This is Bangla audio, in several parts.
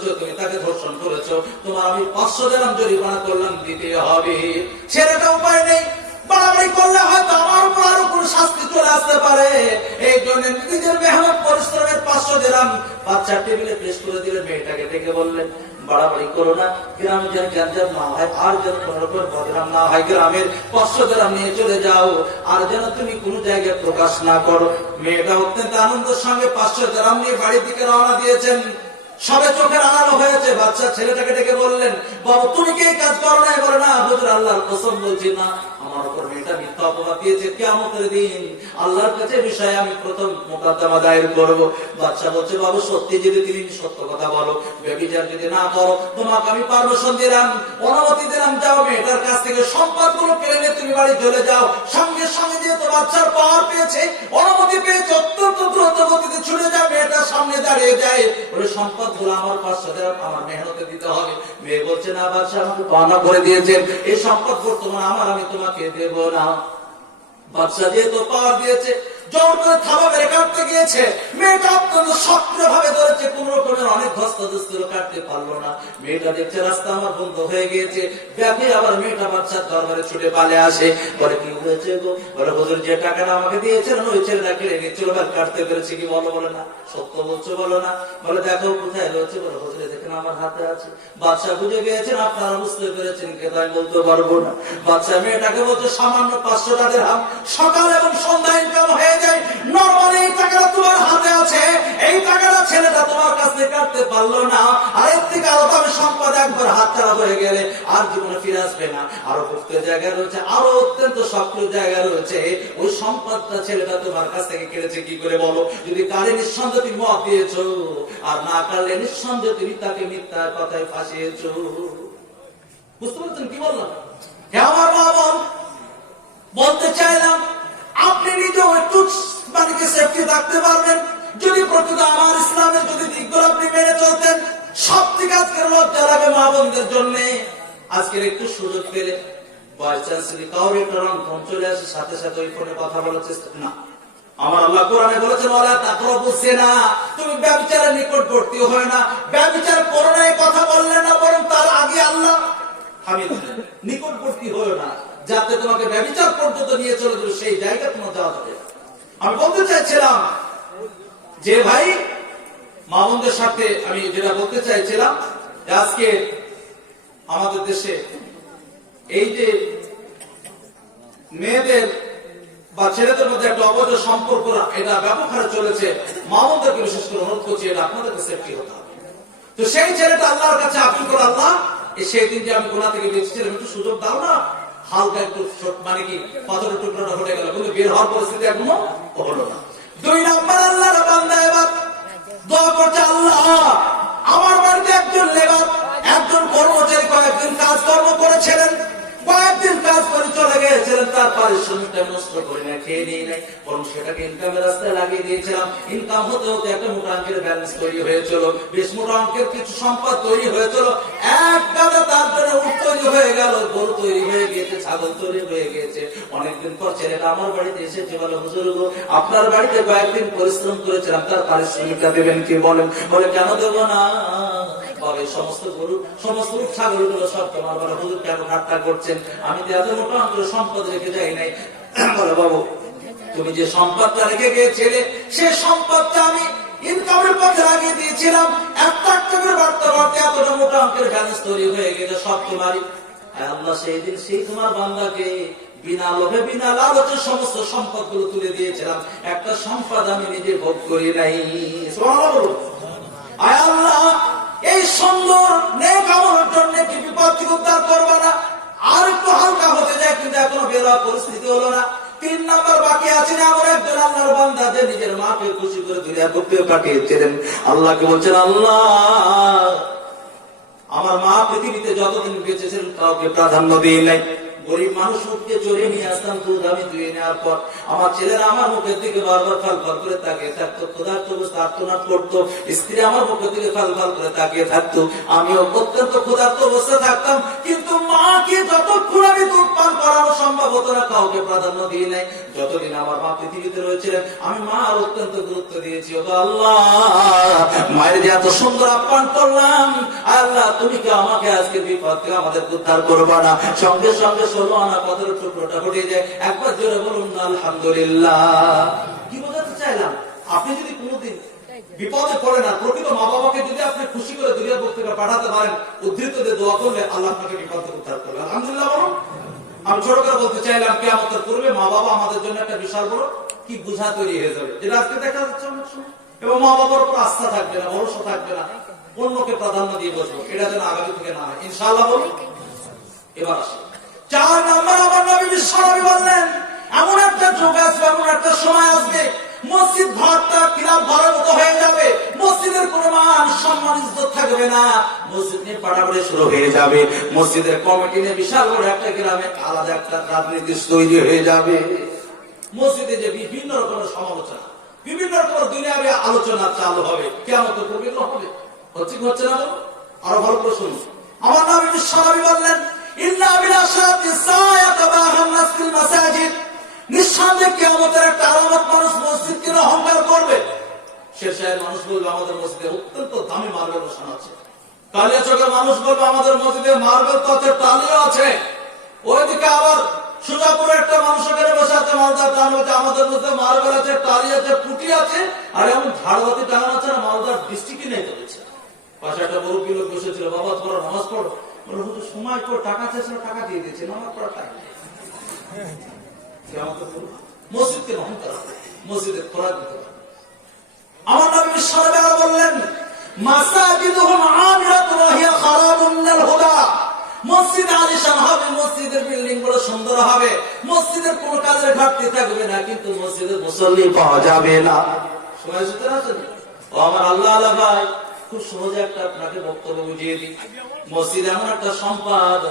করেছো, তুমি তাকে ধর্ষণ করেছো, তোমার আমি 500 দিরহাম জরিমানা করলাম, দিতে হবে। ছেলেটা উপায় নেই, বাড়াবাড়ি করলে হয়তো আমার উপর আরো কোনো শাস্তি চলে আসতে পারে, এই জন্য নিজের মেহনত পরিশ্রমের 500 দিরহাম বাচ্চার টেবিলে পেশ করে দিলেন। মেয়েটাকে ডেকে বললেন, বাড়াবাড়ি করো না, গ্রামে যেন গ্যাঞ্জাম না হয়, আর যেন কোন রকম বদনাম না হয়, গ্রামের 500 দিরহাম নিয়ে চলে যাও, আর যেন তুমি কোন জায়গায় প্রকাশ না করো। মেয়েটা অত্যন্ত আনন্দের সঙ্গে 500 দিরহাম নিয়ে বাড়ির দিকে রওনা দিয়েছেন। সবে চোখের আড়ালো হয়েছে, বাচ্চা ছেলেটাকে ডেকে বললেন, বাবু তুমি কি এই কাজ করো না? বলে না হুজুর, আল্লাহর কসম বলছি না, আমার উপর মেয়েটা মিথ্যা অপবাদ দিয়েছে, কিয়ামতের দিন আল্লাহর কাছে বিষয়ে আমি প্রথম মোকদ্দমা দায়ের করব। বাচ্চা বলছে, বাবু সত্যি যদি তুমি সত্য কথা বলো, ব্যভিচার যদি না করো, তোমাকে আমি পারমিশন দিলাম, অনুমতি দিলাম, যাও মেয়েটার কাছ থেকে সম্পদগুলো কেড়ে নিয়ে তুমি বাড়ি চলে যাও। সঙ্গে সঙ্গে যেহেতু বাচ্চার পাওয়ার পেয়েছে, অনুমতি পেয়েছে, অত্যন্ত দ্রুত গতিতে ছুটে যাও, মেয়েটার সামনে দাঁড়িয়ে যায়, বলে সম্পদগুলো আমার 500 দিরহাম আমার মেহনতে দিতে হবে। মেয়ে বলছে, না বাচ্চা আমাকে পাওনা করে দিয়েছেন, এই সম্পদ বর্তমান আমার, আমি তোমাকে দেব না। বাচ্চা যেহেতু পাওয়ার দিয়েছে, জোর করে থাবা মেরে কাটতে গিয়েছে, মেয়েটা অত্যন্ত সক্রিয় ভাবে ধরেছে, কোন রকমের অনেক ধস্তাধস্তি কাটতে পারলো না। মেয়েটা দেখছে রাস্তা আমার বন্ধ হয়ে গিয়েছে, ব্যাপী আবার মেয়েটা বাচ্চার দরবারে ছুটে পালে আসে, বলে কি হয়েছে গো? বলে হুজুর, যে টাকাটা আমাকে দিয়েছিলেন ওই ছেলেটা কেড়ে নিচ্ছিল, কাটতে পেরেছে কি বলো? বলে না। সত্য বলছো? বলো না। বলে দেখো কোথায় রয়েছে? বলে হুজুর দেখেন আমার হাতে আছে। বাচ্চা বুঝে গিয়েছেন, আপনারা বুঝতে পেরেছেন, কিন্তু আমি বলতে পারবো না। বাচ্চা মেয়েটাকে বলছে, সামান্য 500 দিরহাম সকাল এবং সন্ধ্যা ইনকাম হয়ে যায়, নরমালি এই টাকাটা তোমার হাতে আছে, এই টাকাটা ছেলেটা তোমার কাছে কাটতে পারলো না, আর এর থেকে আরো দামি সম্পদ একবার হাতছাড়া হয়ে গেলে আর জীবনে ফিরে আসবে না। আরো গুপ্ত জায়গা রয়েছে, আরো অত্যন্ত সক্রিয় জায়গা রয়েছে, ওই সম্পদটা ছেলেটা তোমার কাছ থেকে কেড়েছে কি করে বলো? যদি কারে নিঃসন্দেহে তুমি মত দিয়েছো, আর না কারলে নিঃসন্দেহে তুমি তাকে মিথ্যা কথায় ফাঁসিয়েছো। বুঝতে পারছেন কি বললাম? আমার বাবা বলতে চাইলাম, আপনি নিজেও একটু বাড়িকে সেফটি রাখতে পারবেন যদি প্রকৃত আমার ইসলামের যদি দিকগুলো আপনি মেনে চলতেন। সব থেকে আজকের লজ্জা লাগে মা বোনদের জন্য। আজকের একটু সুযোগ পেলে বাই চান্স যদি কাউর একটা রং চলে আসে, সাথে সাথে ওই ফোনে কথা বলার চেষ্টা না। আমার আল্লাহ কোরআনে বলেছেন, ওয়ালা তাকরাবুস জিনা, তুমি ব্যভিচারের নিকটবর্তী হয় না। ব্যভিচার করো না এই কথা বললেন না, বরং তার আগে আল্লাহ হামিদ নিকটবর্তী হয় না, যাতে তোমাকে ব্যভিচার পর্যন্ত নিয়ে চলে যাবে, সেই জায়গা তোমার যাওয়া যাবে। আমি বলতে চাইছিলাম যে ভাই মা বোনদের সাথে আমি যেটা বলতে চাইছিলাম, আজকে আমাদের দেশে এই যে মেয়েদের বা ছেলেদের মধ্যে একটা অবৈধ সম্পর্ক, এটা ব্যাপক হারে চলেছে। মা বোনদেরকে বিশেষ করে অনুরোধ করছি, এটা আপনাদেরকে সেফটি হতে হবে। তো সেই ছেলেটা আল্লাহর কাছে আপিল করে, আল্লাহ সেই দিন যে আমি গোনা থেকে বেঁচেছিলাম, একটু সুযোগ দাও না, হালকা একটু মানে কি পাথরের টুকরোটা হয়ে গেল, কিন্তু বের হওয়ার পরিস্থিতি এখনো হলো না। 2 নম্বর আল্লাহর বান্দা এবার দোয়া করছে, আল্লাহ আমার বাড়িতে একজন লেবার, একজন কর্মচারী কয়েকদিন কাজকর্ম করেছিলেন, কয়েকদিন কাজ করে চলে গিয়েছিলেন, তার পারিশ্রমিকটা নষ্ট করে না, খেয়ে নিয়ে নাই, বরং সেটাকে ইনকামের রাস্তায় লাগিয়ে দিয়েছিলাম। ইনকাম হতে হতে একটা মোটা অঙ্কের ব্যালেন্স তৈরি হয়েছিল, বেশ মোটা অঙ্কের কিছু সম্পদ তৈরি হয়েছিল। এক গাদা তার জন্য উট তৈরি হয়ে গেল, গরু তৈরি হয়ে গিয়েছে, ছাগল তৈরি হয়ে গিয়েছে। অনেকদিন পর ছেলেটা আমার বাড়িতে এসেছে, বলে হুজুর গো, আপনার বাড়িতে কয়েকদিন পরিশ্রম করেছিলাম, তার পারিশ্রমিকটা দেবেন কি? বলেন। বলে কেন দেবো না? সমস্ত গরু সমস্ত ছাগল গুলো সব তোমার। বলে হুজুর কেন ঠাট্টা করছেন? আমি তো এত মোটা অঙ্কের সম্পদ রেখে যাই নাই। বলে বাবু, তুমি যে সম্পদটা রেখে গিয়েছিলে, সে সম্পদটা আমি ইনকামের পথে লাগিয়ে দিয়েছিলাম, একটা করে বাড়তে বাড়তে এতটা মোটা অঙ্কের ব্যালেন্স তৈরি হয়ে গেছে, সব তোমারই। আল্লাহ সেই দিন সেই তোমার বান্দাকে বিনা লোভে বিনা লালচে সমস্ত সম্পদ গুলো তুলে দিয়েছিলাম, একটা সম্পদ আমি নিজে ভোগ করি নাই। আয় আল্লাহ, এই সুন্দর নেক আমলের জন্য কি বিপদ থেকে উদ্ধার করবা না? আর একটু হালকা হতে যায়, কিন্তু এখনো বের হওয়ার পরিস্থিতি হলো না। 3 নম্বর বাকি আছে না, আমার একজন আল্লাহর বান্দা যে নিজের মাকে খুশি করে দুনিয়ার বুকে পাঠিয়েছিলেন। আল্লাহকে বলছেন, আল্লাহ আমার মা পৃথিবীতে যতদিন বেঁচে ছিলেন কাউকে প্রাধান্য দিয়ে নাই, গরিব মানুষ উঠকে চড়ে নিয়ে আসতাম, দুধ আমি দুয়ে নেওয়ার পর আমার ছেলেরা আমার মুখের দিকে বারবার ফাল ফাল করে তাকিয়ে থাকতো, ক্ষুধার্ত অবস্থা আর্তনাদ করতো, স্ত্রী আমার মুখের দিকে ফাল ফাল করে তাকিয়ে থাকতো, আমিও অত্যন্ত ক্ষুধার্ত অবস্থায় থাকতাম। কিন্তু মাকে যতক্ষণ আমি দুধ পান করানো সম্ভব হতো না, কাউকে প্রাধান্য দিয়ে নাই। যতদিন আমার মা পৃথিবীতে রয়েছিলেন আমি মার অত্যন্ত গুরুত্ব দিয়েছি। ও আল্লাহ, মায়ের যে এত সুন্দর আপ্যায়ন করলাম, আল্লাহ তুমি কি আমাকে আজকে বিপদ থেকে আমাদের উদ্ধার করবা না? সঙ্গে সঙ্গে 16 আনা পাথরের টুকরোটা ঘটে যায়। একবার জোরে বলুন না আলহামদুলিল্লাহ। কি বোঝাতে চাইলাম, আপনি যদি কোনোদিন বিপদে পড়ে না, প্রকৃত মা বাবাকে যদি আপনি খুশি করে দুনিয়ার বুক থেকে পাঠাতে পারেন, উদ্ধৃত দিয়ে দোয়া করলে আল্লাহ আপনাকে বিপদ থেকে উদ্ধার করবে। আলহামদুলিল্লাহ বলুন। আমি ছোট করে বলতে চাইলাম, কিয়ামতের পূর্বে মা বাবা আমাদের জন্য একটা বিশাল বড় কি বোঝা তৈরি হয়ে যাবে, যেটা আজকে দেখা যাচ্ছে অনেক সময়। এবং মা বাবার উপর আস্থা থাকবে না, ভরসা থাকবে না, অন্যকে প্রাধান্য দিয়ে বসবো। এটা যেন আগামী থেকে না হয়, ইনশাআল্লাহ বলুন। এবার আসে 4 নম্বর, আমার নবী বিশ্বনবী বললেন, এমন একটা যুগ আসবে, এমন একটা সময় আসবে, মসজিদ ঘরটা কিরাম ঘরের মতো হয়ে যাবে, মসজিদের কোনো মান সম্মান ইজ্জত থাকবে না, মসজিদ নিয়ে পাটাপাটি শুরু হয়ে যাবে, মসজিদের কমিটি নিয়ে বিশাল বড় একটা গ্রামে আলাদা একটা রাজনীতি তৈরি হয়ে যাবে। মসজিদে যে বিভিন্ন রকমের সমালোচনা, বিভিন্ন রকমের দুনিয়াবী আলোচনা চালু হবে, কিয়ামতের পূর্বে হবে। হচ্ছে কি হচ্ছে না? আরো ভালো করে শুনুন। আমার নবী বিশ্বনবী বললেন, ইন্না বিলাশাতি সায়াতাবাহান নাস ফিল মাসাজিদ, নিঃসন্দেহে কিয়ামতের একটা আলামত, মানুষ মসজিদকে অহংকার করবে। শেষের মানুষ বলবে আমাদের মসজিদে অত্যন্ত দামি মার্বেল বসানো আছে, কালিয়াচকের মানুষ বলবে আমাদের মসজিদে মার্বেল তো আছে, টালিও আছে। ওইদিকে আবার সুজাপুরে একটা মানুষ এখানে বসে আছে, মালদার টান হচ্ছে, আমাদের মধ্যে মার্বেল আছে, টালি আছে, পুটি আছে, আর এমন ঝাড়বাতি টাঙানো আছে না, মালদার ডিস্ট্রিক্টই নেই করেছে। পাশে একটা বড় লোক বসেছিল, বাবা তোমরা নামাজ পড়ো, বলে হুজুর সময় পর টাকা চেয়েছিল, টাকা দিয়ে দিয়েছে, নামাজ পড়া টাইম নেই। মসজিদকে রহম করা, মসজিদের খোরাক দিতে হবে। আমার নবী বিশ্বনবী বললেন, মাসাজিদুহুম আমিরাতুন ওয়া হিয়া খারাবুন মিনাল হুদা, মসজিদ আলিশান হবে, মসজিদের বিল্ডিং বড় সুন্দর হবে, মসজিদের কোনো কাজের ঘাটতি থাকবে না, কিন্তু মসজিদের মুসল্লি পাওয়া যাবে না। সময় সুতরাং আছে। ও আমার আল্লাহ আল্লাহ ভাই, খুব সহজে একটা আপনাকে বক্তব্য বুঝিয়ে দিই। মসজিদ এমন একটা সম্পদ,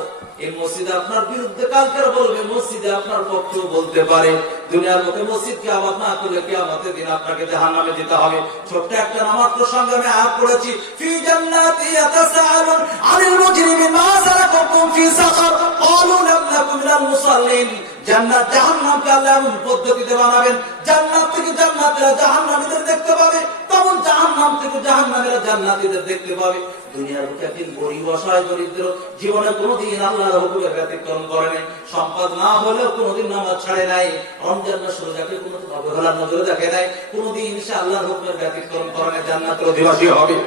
এই মসজিদে আপনার বিরুদ্ধে কালকে বলবে, মসজিদে আপনার পক্ষেও বলতে পারে। দুনিয়ার মধ্যে মসজিদকে আবাদ না করলে কিয়ামতের দিন আপনাকে জাহান্নামে যেতে হবে। ছোট্ট একটা নামাজ প্রসঙ্গে আমি আয়াত পড়েছি, ফি জান্নাতি ইয়াতাসাআলুন আনিল মুজরিমিন মা সালাকাকুম ফি সাকার ক্বালু লাম নাকু মিনাল মুসাল্লিন। জান্নাত জাহান্নামকে আল্লাহ এমন পদ্ধতিতে বানাবেন, জান্নাত থেকে জান্নাতীরা জাহান্নামীদের দেখতে পাবে, তখন জাহান্নাম থেকে জাহান্নামীরা জান্নাতীদের দেখতে পাবে। দুনিয়ার বুকে একদিন গরিব অসহায় দরিদ্র জীবনে কোনোদিন আল্লাহর হুকুমের ব্যতিক্রম করে নাই, সম্পদ না হলেও কোনোদিন নামাজ ছাড়ে নাই, রমজান মাস রোজাকে কোনোদিন অবহেলার নজরে দেখে নাই, কোনোদিন সে আল্লাহর হুকুমের ব্যতিক্রম করে নাই, জান্নাতের অধিবাসী হবে।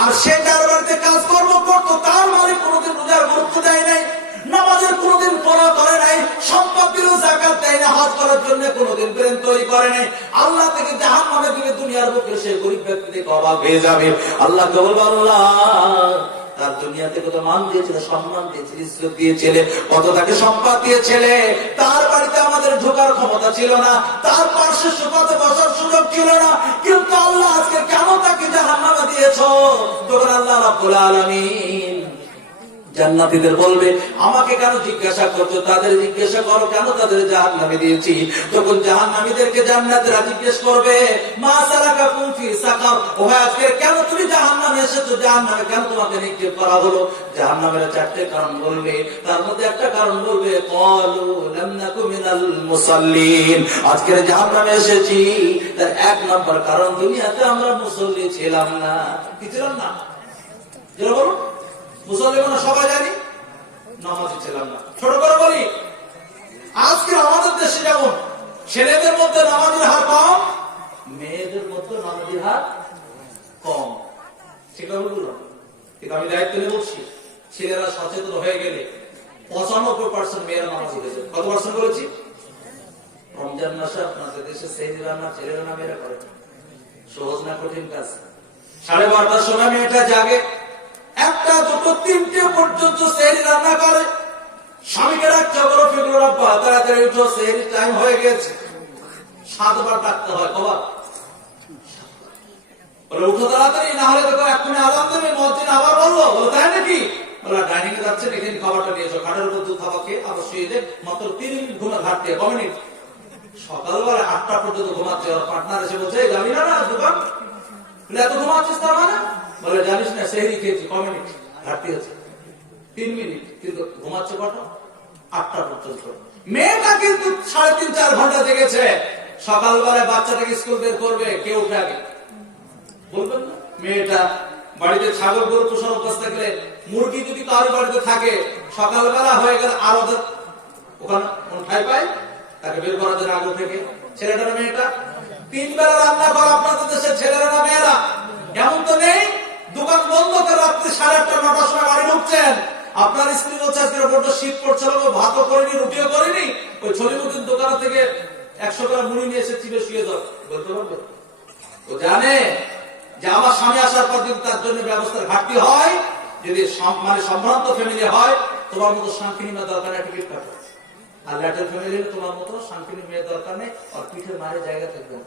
আর সে যার বাড়িতে কাজকর্ম করতো, তার মালিক কোনোদিন রোজার গুরুত্ব দেয় নাই, নামাজের কোনোদিন পড়া করে নাই, সম্পদ দিলেও যাকাত দেয় না, হজ করার জন্য কোনোদিন ব্রেন তৈরি করে নাই, আল্লাহ থেকে জাহান্নামের দিকে দুনিয়ার বুকে সে গরিব ব্যক্তি থেকে অবাক হয়ে যাবে। আল্লাহ কেবল আল্লাহ তার দুনিয়াতে কত মান দিয়েছিল, সম্মান দিয়েছিল, ইজ্জত দিয়েছিল, কত তাকে সম্পদ দিয়েছিল, তার বাড়িতে আমাদের ঢোকার ক্ষমতা ছিল না, তার পার্শ্বে সুপাতে বসার সুযোগ ছিল না, কিন্তু আল্লাহ আজকে কেন তাকে জাহান্নামে দিয়েছো? তখন আল্লাহ রাব্বুল আলামিন জান্নাতীদের বলবে, আমাকে কেন জিজ্ঞাসা করছো? তাদের জিজ্ঞাসা করো কেন তাদের জাহান্নামে দিয়েছি। তখন জাহান্নামীদেরকে জান্নাতীরা জিজ্ঞেস করবে, মা সালাকাকুম ফি সাকার, ও ভাই আজকে কেন তুমি জাহান্নামে এসেছো, জাহান্নামে কেন তোমাকে নিক্ষেপ করা হলো? জাহান্নামের 4টে কারণ বলবে, তার মধ্যে একটা কারণ বলবে, ক্বালু লাম নাকু মিনাল মুসাল্লিন, আজকে জাহান্নামে এসেছি তার 1 নম্বর কারণ, দুনিয়াতে আমরা মুসল্লি ছিলাম না। কি ছিলাম না? যারা বলো মুসলমান সবাই জানি, নামাজি ছিলাম না। ছোট করে বলি, আজকে আমাদের দেশে যেমন ছেলেদের মধ্যে নামাজের হার কম, মেয়েদের মধ্যে নামাজের হার কম, সেটা বলবো। কিন্তু আমি দায়িত্ব নিয়ে বলছি, ছেলেরা সচেতন হয়ে গেলে 95% মেয়েরা নামাজি হয়েছে। কত পার্সেন্ট করেছি? রমজান মাসে আপনাদের দেশে সেহরি রান্না ছেলেরা না মেয়েরা করে, সহজ না কঠিন কাজ। 12:30টার সময় মেয়েটা জাগে, 1টা 2টো 3টে পর্যন্ত সেহরি রান্না করে, স্বামীকে রাখতে বড় ফিরল, রাব্বা তাড়াতাড়ি উঠো, সেহরি টাইম হয়ে গেছে। 7 বার ডাকতে হয়, কবার? বলে উঠো তাড়াতাড়ি, না হলে দেখো এক্ষুনি আযান দেবে, মুয়াজ্জিন আবার বললো, বলে তাই নাকি? বলে ডাইনিং এ যাচ্ছেন, এখানে খাবারটা নিয়ে এসো, খাটের উপর দুধ খাবার খেয়ে আবার শুয়ে যে মাত্র 3 মিনিট ঘুমে ঘাটতে কমিনিট সকালবেলা 8টা পর্যন্ত ঘুমাচ্ছে। ওর পার্টনার এসে বলছে যাবি না দোকান, বলে এত ঘুমাচ্ছিস তার মানে? বলে জানিস না সেহরি খেয়েছি, কমিনিট ঘাটতি হচ্ছে 3 মিনিট, কিন্তু ঘুমাচ্ছে কটা? 8টা পর্যন্ত। মেয়েটা কিন্তু 3.5-4 ঘন্টা জেগেছে। সকালবেলায় বাচ্চাটাকে স্কুল বের করবে, কেউ উঠে আগে বলবেন না? মেয়েটা বাড়িতে ছাগল গরু পোষার অভ্যাস থাকলে, মুরগি যদি কারোর বাড়িতে থাকে, সকালবেলা হয়ে গেলে আর ওদের ওখানে ঠাই পায়, তাকে বের করার জন্য আগে থেকে। ছেলেটা না মেয়েটা? 3 বেলা রান্না করা আপনাদের দেশের ছেলেরা না মেয়েরা? এমন তো নেই দোকান বন্ধ করে রাত্রি 8:30 9টার সময় বাড়ি ঢুকছেন। আপনার স্ত্রী বলছে আজকে বড্ড শীত পড়ছে, ভাতও করিনি রুটিও করিনি, ওই ছলিমুদ্দিন দোকান থেকে 100 গ্রাম মুড়ি নিয়ে এসে চিপে শুয়ে দাও, বলতে পারবে? ও জানে যে আমার স্বামী আসার পর যদি তার জন্য ব্যবস্থার ঘাটতি হয়, যদি মানে সম্ভ্রান্ত ফ্যামিলি হয়, তোমার মতো শান্তিনী মেয়ে দরকার নেই, টিকিট কাটো। আর ল্যাটের ফ্যামিলি তোমার মতো শান্তিনী মেয়ে দরকার নেই, আর পিঠের মায়ের জায়গা থাকবে না।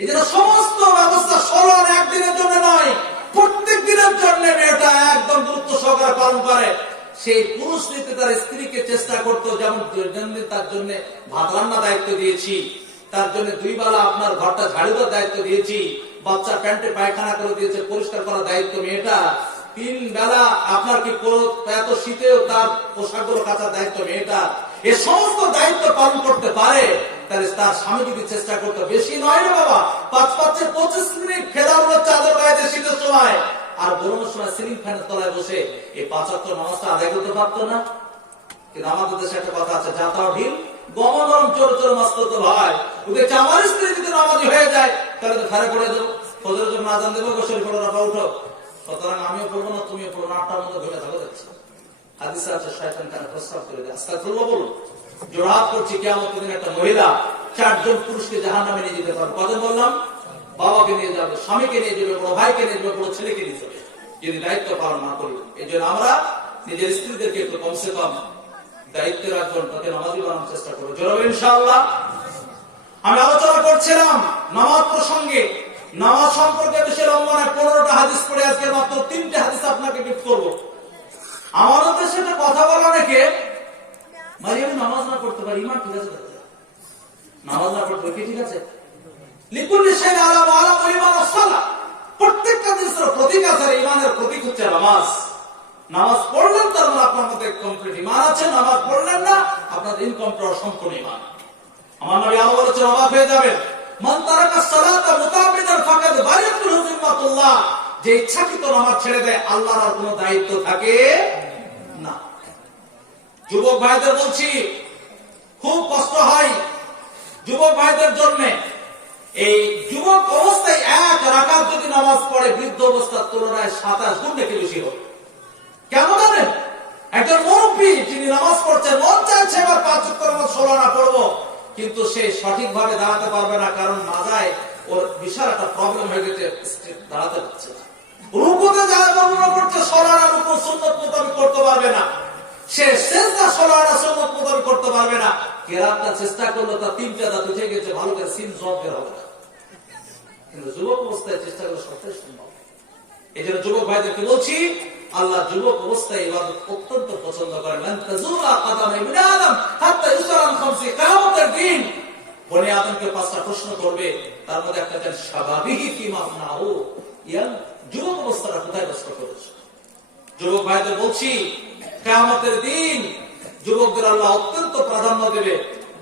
এই জন্য সমস্ত ব্যবস্থা 16 একদিনের জন্য নয়, প্রত্যেক দিনের জন্য মেয়েটা একদম গুরুত্ব সহকারে পালন করে। সেই পুরুষ নীতি তার স্ত্রীকে চেষ্টা করতো, যেমন দৈনন্দিন তার জন্য ভাত রান্না দায়িত্ব দিয়েছি, তার জন্য 2 বেলা আপনার ঘরটা ঝাড়ু দেওয়ার দায়িত্ব দিয়েছি, বাচ্চা প্যান্টে পায়খানা করে দিয়েছে, পরিষ্কার করার দায়িত্ব মেয়েটা, 3 বেলা আপনার কি এত শীতেও তার পোশাকগুলো কাচার দায়িত্ব মেয়েটা। এ সমস্ত দায়িত্ব পালন করতে পারে, তাহলে তার স্বামী যদি চেষ্টা করতো, বেশি নয় না বাবা, 25 মিনিট ফেরার চাদর গায়ে শীতের সময়, আর গরমের সময় সিলিং ফ্যানের তলায় বসে এই 5 ওয়াক্ত নামাজটা আদায় করতে পারতো না? কিন্তু আমাদের দেশে একটা কথা আছে, যাতা ঢিল গমনরম চোর চোর মাস করতে ভাই, ওকে আমার স্ত্রী যদি নামাজি হয়ে যায় তাহলে তো ফেরে পড়ে দেবো, ফজরের জন্য আজান দেবো, গোসল করো না, উঠো, সুতরাং আমিও পড়বো না তুমিও পড়বো না, 8টার মধ্যে ঘুরে থাকা যাচ্ছে। হাদিসে আছে শয়তান কেন প্রস্তাব করে দেয়, আস্তাগফিরুল্লাহ বলুন। জোড়হাত করছি কিয়ামতের দিন একটা মহিলা 4 জন পুরুষকে জাহান্নামে নিয়ে যেতে পারবে। কজন বললাম? বাবাকে নিয়ে যাবে, স্বামীকে নিয়ে যাবে, বড় ভাইকে নিয়ে যাবে, বড় ছেলেকে নিয়ে যাবে, যদি দায়িত্ব পালন না করি। এই জন্য আমরা নিজের স্ত্রীদেরকে একটু কমসে কম দায়িত্বে রাখবেন, তাকে নামাজি বানানোর চেষ্টা করবো, জোরাবে ইনশাআল্লাহ। আমি আলোচনা করছিলাম নামাজ প্রসঙ্গে, নামাজ সম্পর্কে দেশের লঙ্ঘনায় 15টা হাদিস পড়ে আজকে মাত্র 3টে হাদিস আপনাকে গিফট করবো। আমাদের দেশে কথা বলা অনেকে ভাই আমি নামাজ না পড়তে পারি, ইমান ঠিক আছে, নামাজ না পড়তে কি ঠিক আছে? লিকুল্লি শাইইন আলামা আলামা ঈমান ওয়াস-সালাহ, প্রত্যেকটা জিনিসের প্রতীক আছে, ঈমানের প্রতীক হচ্ছে নামাজ। নামাজ পড়লেন তার মানে আপনার মধ্যে কমপ্লিট ঈমান আছে, নামাজ পড়লেন না আপনার ইনকমপ্লিট অসম্পূর্ণ ঈমান। আমার নবী আল্লাহ বলেছেন, অবাক হয়ে যাবেন, মান তারাকা সালাতা মুতাআম্মিদান ফাকাদ বারিয়াতু যিম্মাতুল্লাহ, যে ইচ্ছাকৃত নামাজ ছেড়ে দেয় আল্লাহর আর কোনো দায়িত্ব থাকে না। যুবক ভাইদের বলছি, খুব কষ্ট হয় যুবক ভাইদের জন্য। এই যুবক অবস্থায় 1 রাকাত যদি নামাজ পড়ে বৃদ্ধ অবস্থার তুলনায় 27 গুণ নাকি বেশি হবে। কেন জানেন? একজন মুরব্বী যিনি নামাজ পড়ছেন, মন চাইছে এবার 5 ওয়াক্ত নামাজ 16 না পড়বো, কিন্তু সে সঠিকভাবে দাঁড়াতে পারবে না, কারণ মাজায় ওর বিশাল একটা প্রবলেম হয়ে গেছে, দাঁড়াতে পারছে না। রুকুতে যা বর্ণনা করছে 16 না রুকু সুন্নাত মোতাবেক করতে পারবে না, সে সেজদা 16 না সুন্নাত মোতাবেক করতে পারবে না। কেরাতটা চেষ্টা করলো, তার 3টা দাঁত উঠে গেছে, ভালো করে সিন জব বের হবে না, কিন্তু যুবক অবস্থায় চেষ্টা করলে সবটাই সম্ভব। এই জন্য যুবক ভাইদেরকে বলছি, আল্লাহ যুবক অবস্থায় ইবাদত অত্যন্ত পছন্দ করেন। মান তাজুরা কাদাম ইবনে আদম হাত্তা ইসরান খামসি, কিয়ামতের দিন বনি আদমকে 5টা প্রশ্ন করবে, তার মধ্যে একটা হচ্ছে শাবাবিহি ফিমা আফনাহু, ইয়াং যুবক অবস্থাটা কোথায় নষ্ট করেছে। যুবক ভাইদের বলছি, কিয়ামতের দিন যুবকদের আল্লাহ অত্যন্ত প্রাধান্য দেবে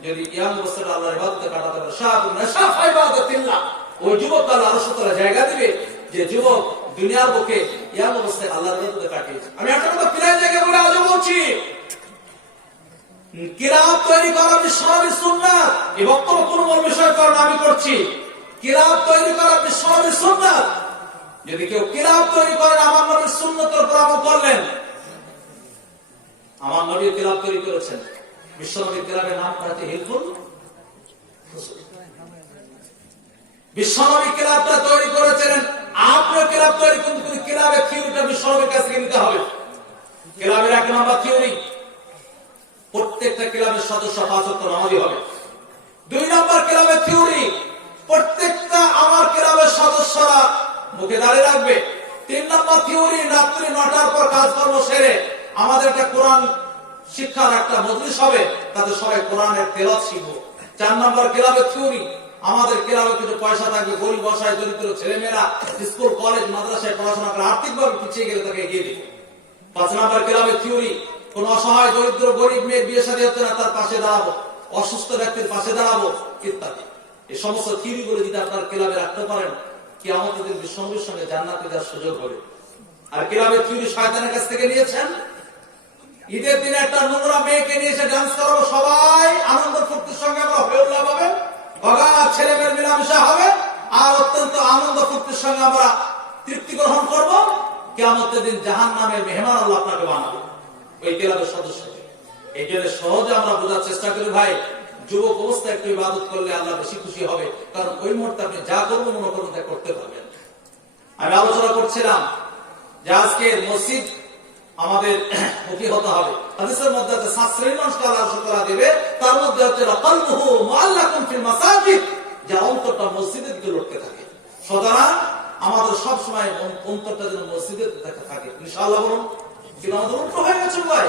যদি ইয়াং অবস্থাটা আল্লাহর ইবাদতে কাটাতে পারে। শাবুন নাশাফা ইবাদাতিল্লাহ, ওই যুবক আল্লাহ আরশ তাআলা জায়গা দিবে যে যুবক দুনিয়ার বুকে ইয়াং অবস্থায় আল্লাহর ইবাদতে কাটিয়েছে। আমি একটা কথা প্রায় জায়গায় বলে আজও বলছি, কিরাত তৈরি করা বিশ্বনবীর সুন্নাত। এই বক্তব্য কোন মূল বিষয় কারণ আমি করছি, কিরাত তৈরি করা বিশ্বনবীর সুন্নাত। যদি কেউ কিরাত তৈরি করেন, আমার নবীর সুন্নতের উপর আমল করলেন। আমার নবী কিরাত তৈরি করেছেন, বিশ্বনবীর কিরাতের নাম হচ্ছে হিলফুল ফুসুল। বিশ্বনবী কিরাতটা তৈরি করেছেন, আপনিও কিরাত তৈরি করুন, কিন্তু কিরাতের থিওরিটা বিশ্বনবীর কাছ থেকে নিতে হবে। কিরাতের 1 নম্বর থিওরি, প্রত্যেকটা ক্লাবের সদস্য 5 ওয়াক্ত নামাজি হবে। 2 নম্বর ক্লাবের থিওরি, প্রত্যেকটা আমার ক্লাবের সদস্যরা মুখে দাঁড়িয়ে রাখবে। 3 নম্বর থিওরি, রাত্রি 9টার পর কাজকর্ম সেরে আমাদের একটা কোরআন শিক্ষার একটা মজলিস হবে, তাতে সবাই কোরআনের তেলাওয়াত শিখবো। 4 নম্বর ক্লাবের থিওরি, আমাদের ক্লাবে কিছু পয়সা থাকবে, গরিব অসহায় দরিদ্র ছেলেমেয়েরা স্কুল কলেজ মাদ্রাসায় পড়াশোনা করে আর্থিকভাবে পিছিয়ে গেলে তাকে এগিয়ে দিব। 5 নম্বর ক্লাবের থিওরি, কোন অসহায় দরিদ্র গরিব মেয়ের বিয়ে শাদী হচ্ছে না, তার পাশে দাঁড়াবো, অসুস্থ ব্যক্তির পাশে দাঁড়াবো ইত্যাদি। এই সমস্ত থিওরি গুলো যদি আপনার ক্লাবে রাখতে পারেন, কিয়ামতের দিন বিশ্বনবীর সঙ্গে জান্নাতে যাওয়ার সুযোগ হবে। আর ক্লাবের থিওরি শয়তানের কাছ থেকে নিয়েছেন, ঈদের দিনে একটা নোংরা মেয়েকে নিয়ে এসে ডান্স করাবো, সবাই আনন্দ ফুর্তির সঙ্গে আমরা হইহুল্লাহ পাবেন, অগাধ ছেলে মেয়ের মেলামেশা হবে, আর অত্যন্ত আনন্দ ফুর্তির সঙ্গে আমরা তৃপ্তি গ্রহণ করবো। কিয়ামতের দিন জাহান্নামের মেহমান আল্লাহ আপনাকে বানাবো ওই ক্লাবের সদস্যকে। এই জন্য সহজে আমরা বোঝার চেষ্টা করি ভাই, যুবক অবস্থায় একটু ইবাদত করলে আল্লাহ বেশি খুশি হবে, কারণ ওই মুহূর্তে আপনি যা করবেন মনে করুন তা করতে পারবেন। আমি আলোচনা করছিলাম যে আজকে মসজিদ আমাদের মুখী হতে হবে। হাদিসের মধ্যে আছে 7 শ্রেণীর মানুষকে আল্লাহ শুকরা দেবে, তার মধ্যে হচ্ছে কলবুহু মুআল্লাকুন ফিল মাসাজিদ, যার অন্তরটা মসজিদের দিকে লটকে থাকে। সুতরাং আমাদের সব সময় অন্তরটা যেন মসজিদের দিকে থাকে ইনশাআল্লাহ। বলুন, কিন্তু আমাদের উল্টো হয়ে গেছে ভাই,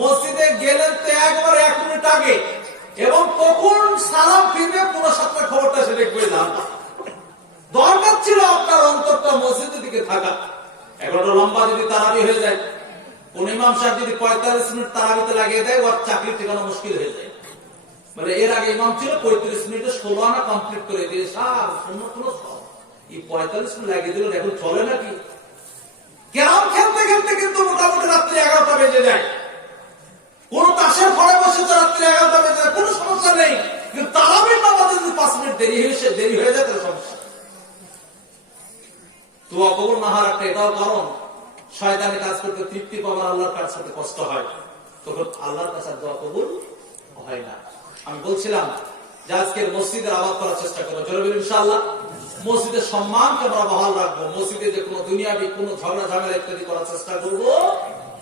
মসজিদে গেলেন তো একবার 1 মিনিট আগে, এবং কখন সালাম ফিরবে পুরো সাতটা খবরটা সে দেখবে না। দরকার ছিল আপনার অন্তরটা মসজিদের দিকে থাকা। একটা লম্বা যদি তারাবি হয়ে যায়, কোন ইমাম সাহেব যদি 45 মিনিট তারাবিতে লাগিয়ে দেয়, ওর চাকরি ঠেকানো মুশকিল হয়ে যায়। মানে এর আগে ইমাম ছিল 35 মিনিটে 16 আনা কমপ্লিট করে দিয়ে সার সুন্নাত হলো সব, এই 45 মিনিট লাগিয়ে দিল, এখন চলে নাকি? ক্যারাম খেলতে খেলতে কিন্তু মোটামুটি রাত্রি 11টা বেজে যায়। কোন তাসের ঘরে বসে তো রাত্রি 11টা বেজে যায়, কোনো সমস্যা নেই, কিন্তু তারাবির নামাজে যদি 5 মিনিট দেরি হয়ে যায় তাহলে সমস্যা। দোয়া কবুল না হওয়ার একটা এটাও কারণ, শয়তানি কাজ করতে তৃপ্তি পাওয়ার আল্লাহর কাছ থেকে কষ্ট হয়, তখন আল্লাহর কাছে দোয়া কবুল হয় না। আমি বলছিলাম যে আজকের মসজিদের আবাদ করার চেষ্টা করবো, জরুরি ইনশাআল্লাহ। মসজিদের সম্মানকে আমরা বহাল রাখবো, মসজিদে যে কোনো দুনিয়াবি কোনো ঝগড়া ঝামেলা ইত্যাদি করার চেষ্টা করবো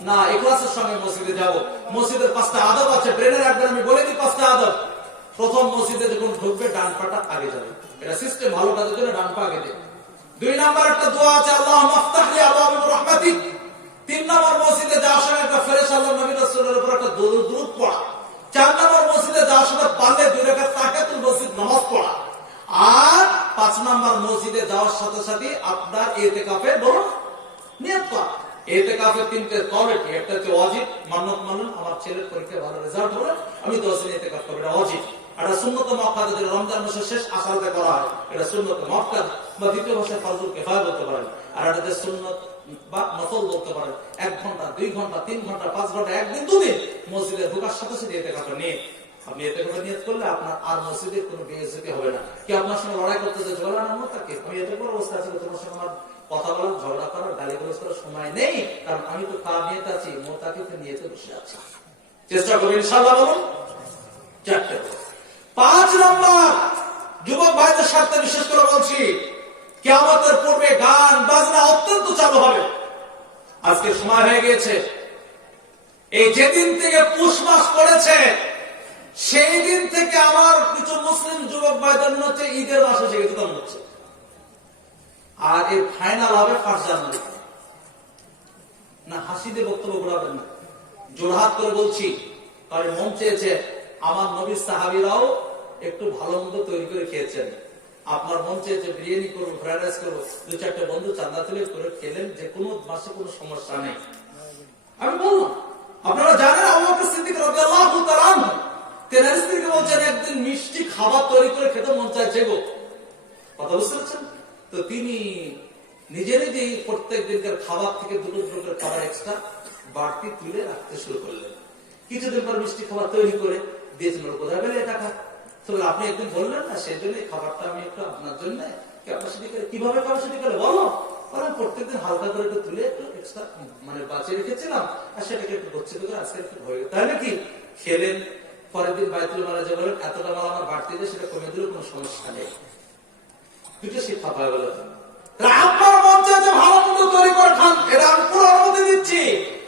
না, ইখলাসের সঙ্গে মসজিদে যাব। মসজিদের 5টা আদব আছে, ব্রেনে রাখবেন, আমি বলে দিই 5টা আদব। প্রথম, মসজিদে যখন ঢুকবে ডান পাটা আগে যাবে, এটা সিস্টেম, ভালো কাজের জন্য ডান পা আগে দেবে। 2 নম্বর একটা দোয়া আছে, আল্লাহুম্মা আফতাহ লি আবওয়াব রাহমাতিক। 3 নম্বর, মসজিদে যাওয়ার সময় একটা ফেরেশ আল্লাহর নবী রাসূলের উপর একটা দরুদ পড়া। 4 নম্বর, মসজিদে যাওয়ার সময় পারলে 2 রাকাত তাহিয়াতুল মসজিদ নামাজ পড়া। আর 5 নম্বর, মসজিদে যাওয়ার সাথে সাথে আপনার ইতিকাফে বলুন নিয়ত করা। ইতিকাফের 3টে কোয়ালিটি, একটা হচ্ছে ওয়াজিব, মান্নত মানলেন আমার ছেলের পরীক্ষায় ভালো রেজাল্ট হলে আমি 10 দিন ইতিকাফ করব, এটা ওয়াজিব। আর সুন্নত মুআক্কাদা, যেটা রমজান মাসের শেষ আশারাতে করা হয়, এটা সুন্নত মুআক্কাদা বা দ্বিতীয় ভাষায় ফরজুল কিফায়া বলতে পারেন। আর এটা সুন্নত বা নফল বলতে পারেন। 1 ঘন্টা, 2 ঘন্টা, 3 ঘন্টা, 5 ঘন্টা, 1 দিন 2 দিন মসজিদে ঢোকার সাথে সাথে ইতিকাফের নিয়ত। আপনি ইতিকাফের নিয়ত করলে আপনার আর মসজিদে কোনো বেইজ্জতি হবে না। কি আপনার সঙ্গে লড়াই করতে যে ঝগড়া না মত থাকে, আমি ইতিকাফের অবস্থা আছে, তোমার সঙ্গে আমার কথা বলার, ঝগড়া করার, গালিগালাজ করার সময় নেই, কারণ আমি তো খাওয়া নিয়তে আছি, মোতাকিফের নিয়তে বসে আছি। চেষ্টা করবেন ইনশাআল্লাহ। বলুন 4টে। 5 নম্বর, যুবক ভাইদের স্বার্থে বিশেষ করে বলছি, কিয়ামতের পূর্বে গান বাজনা অত্যন্ত চালু হবে। আজকে সময় হয়ে গিয়েছে, এই যেদিন থেকে পুষ মাস পড়েছে সেই দিন থেকে আমার কিছু মুসলিম যুবক ভাইদের মনে হচ্ছে ঈদের মাস এসে গেছে, মনে হচ্ছে। আর এর ফাইনাল হবে 1 জানুয়ারি। না, হাসি দিয়ে বক্তব্য ঘোরাবেন না, জোরহাত করে বলছি, কারণ মন চেয়েছে আমার নবীর সাহাবীরাও একটু ভালো মন্দ তৈরি করে খেয়েছেন। আপনার মন চেয়েছে বিরিয়ানি করবো, ফ্রাইড রাইস করবো, 2-4টে বন্ধু চাঁদা তুলে করে খেলেন, যে কোনো মাসে কোনো সমস্যা নেই। আমি বললাম, আপনারা জানেন আবু বকর সিদ্দিক রাদিয়াল্লাহু তাআলা আনহু তেনার স্ত্রীকে বলছেন একদিন মিষ্টি খাবার তৈরি করে খেতে মন চাইছে গো। কথা বুঝতে পারছেন তো? তিনি নিজে নিজেই প্রত্যেক দিনকার খাবার থেকে 2 করে খাবার এক্সট্রা বাড়তি তুলে রাখতে শুরু করলেন। কিছুদিন পর মিষ্টি খাবার তৈরি করে দিয়েছিল, কোথায় পেলে টাকা? আপনি একদিন বললেন না, সেই জন্য খাবারটা আমি একটু আপনার জন্য ক্যাপাসিটি করে, কিভাবে ক্যাপাসিটি করে বলো, কারণ প্রত্যেকদিন হালকা করে একটু তুলে একটু এক্সট্রা মানে বাঁচিয়ে রেখেছিলাম, আর সেটাকে একটু গচ্ছিত করে আজকে একটু হয়ে গেল, তাই নাকি? খেলেন, পরের দিন বাইতুল মালে যে বলেন এতটা মাল আমার বাড়তি দিয়ে সেটা কমে দিলে কোনো সমস্যা নেই। দুটো শিক্ষা পাওয়া গেল। আপনার মন চাইছে ভালো মন্দ তৈরি করে খান, এটা আমি পুরো অনুমতি দিচ্ছি।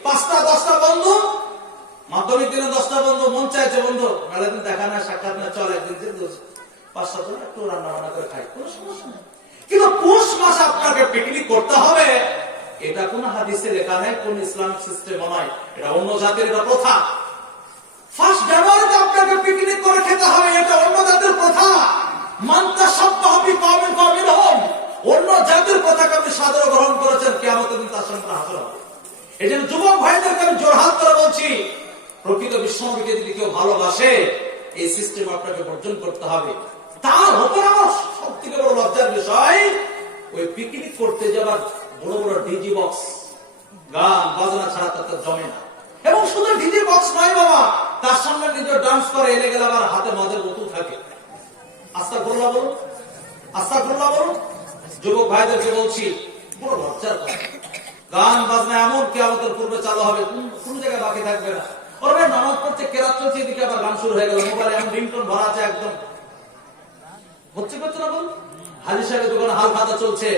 5টা 10টা বন্ধু, মাধ্যমিক দিনে 10টা বন্ধু, মন চাইছে বন্ধু মেলা দিন দেখা না, সাক্ষাৎ না, চল একদিন 5-7 জন একটু রান্না বান্না করে খাই, কোনো সমস্যা নেই। কিন্তু পৌষ মাসে আপনাকে পিকনিক করতে হবে, এটা কোন হাদিসে লেখা নেই, কোন ইসলামিক সিস্টেম নয়, এটা অন্য জাতির এটা প্রথা। ফার্স্ট জানুয়ারিতে আপনাকে পিকনিক করে খেতে হবে, এটা অন্য জাতির প্রথা। মানতা সপ্তাহবি কওমিন কওমিনহুম, অন্য জাতির প্রথাকে আপনি সাদরে গ্রহণ করেছেন, কিয়ামতের দিন তার সঙ্গে হাজির হবে। এই জন্য যুবক ভাইদেরকে আমি জোরহাত করে বলছি, প্রকৃত বিশ্বনবীকে যদি কেউ ভালোবাসে, এই সিস্টেম আপনাকে বর্জন করতে হবে। তার উপর আমার সব থেকে বড় লজ্জার বিষয়, ওই পিকনিক করতে যাবার বড় বড় ডিজি বক্স, গান বাজনা ছাড়া তার জমে না। এবং শুধু ডিজি বক্স নয় বাবা, তার সামনে নিজের ডান্স করে, এলে গেলে আবার হাতে মদের বোতল থাকে। আস্তাগফিরুল্লাহ বলুন, আস্তাগফিরুল্লাহ বলুন। যুবক ভাইদেরকে বলছি, বড় লজ্জার কথা। গান বাজনা এমন কিয়ামতের পূর্বে চালু হবে, কোন জায়গায় বাকি থাকবে না। ওর ভাই নামাজ পড়ছে, কেরাত চলছে, এদিকে আবার গান শুরু হয়ে গেল, মোবাইলে এমন রিংটোন ভরা আছে, একদম হচ্ছে করছে না বল। হাজি সাহেবের দোকানে হাল খাতা চলছে,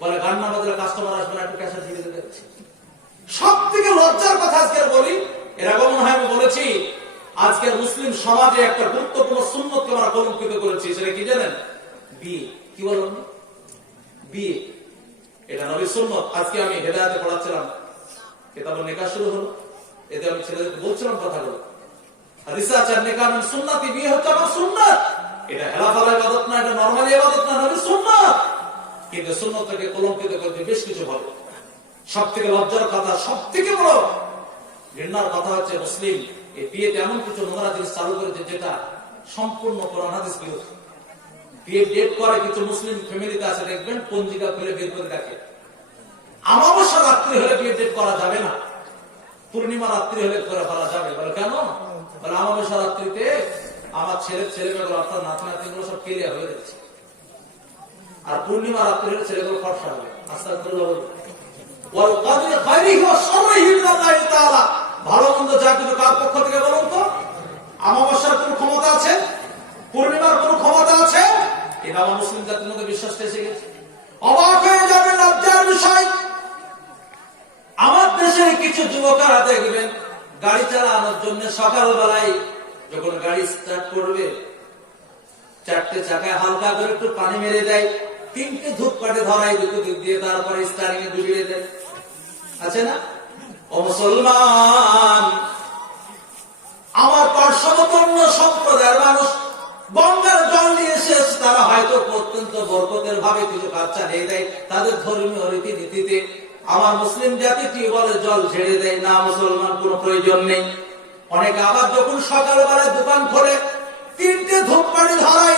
বলে গান না বাজলে কাস্টমার আসবে না, একটু ক্যাশে দিয়ে দিতে। সব থেকে লজ্জার কথা আজকের বলি, এর আগে মনে হয় আমি বলেছি, আজকের মুসলিম সমাজে একটা গুরুত্বপূর্ণ সুন্নতকে আমরা কলঙ্কিত করেছি। সেটা কি জানেন? বিয়ে। কি বললাম? বিয়ে। এটা নবীর সুন্নত। আজকে আমি হেদায়েতে পড়াচ্ছিলাম, কিতাবুন নিকাহ শুরু হলো, এতে আমি ছেলেদেরকে বলছিলাম কথাগুলো। হাদিসে আছে নিকাহ মিন সুন্নতি, বিয়ে হচ্ছে আমার সুন্নাত। এটা হেলাফালা ইবাদত না, এটা নরমালি ইবাদত না, নবীর সুন্নাত। কিন্তু সুন্নতটাকে কলঙ্কিত করতে বেশ কিছু ভালো। সব থেকে লজ্জার কথা, সব থেকে বড় ঘৃণার কথা হচ্ছে মুসলিম এই বিয়েতে এমন কিছু নোংরা জিনিস চালু করেছে যেটা সম্পূর্ণ কোরআন হাদিস বিরোধী। বিয়ে ডেট করে কিছু মুসলিম ফ্যামিলিতে আছে, দেখবেন পঞ্জিকা খুলে বের করে রাখে। আমাবস্যা রাত্রি হলে বিয়ে ডেট করা যাবে না, পূর্ণিমা রাত্রি হলে করে ফেলা যাবে। বলে কেন? বলে আমাবস্যা রাত্রিতে আমার ছেলেমেয়েগুলো অর্থাৎ নাতি নাতিগুলো সব ক্লিয়ার হয়ে যাচ্ছে, আর পূর্ণিমা রাত্রি হলে ছেলেগুলো ফর্সা হবে। আস্তাগফিরুল্লাহ। ভালো মন্দ যা কিছু কার পক্ষ থেকে বলুন তো? আমাবস্যার কোন ক্ষমতা আছে? পূর্ণিমার কোন ক্ষমতা আছে? এটা আমার মুসলিম জাতির মধ্যে বিশ্বাসটা এসে গেছে। অবাক হয়ে যাবে, লজ্জার বিষয়। আমার দেশের কিছু যুবকেরা দেখবেন গাড়ি চালানোর জন্য সকালবেলায় যখন গাড়ি স্টার্ট করবে, 4টে চাকায় হালকা করে একটু পানি মেরে দেয়, 3টে ধূপকাঠি ধরাই দুটো দিক দিয়ে, তারপরে স্টারিং এ ডুবিয়ে দেয়। আছে না? ও মুসলমান, আমার পার্শ্ববর্তী অন্য সম্প্রদায়ের মানুষ গঙ্গার জল নিয়ে শেষ, তারা হয়তো অত্যন্ত বরকতের ভাবে কিছু কাজ চালিয়ে দেয় তাদের ধর্মীয় রীতিনীতিতে। আমার মুসলিম জাতি টিউবওয়েলের জল ছেড়ে দেয় না, মুসলমান কোন প্রয়োজন নেই। অনেকে আবার যখন সকালবেলা দোকান খোলে, 3টে ধূপকাঠি ধরাই,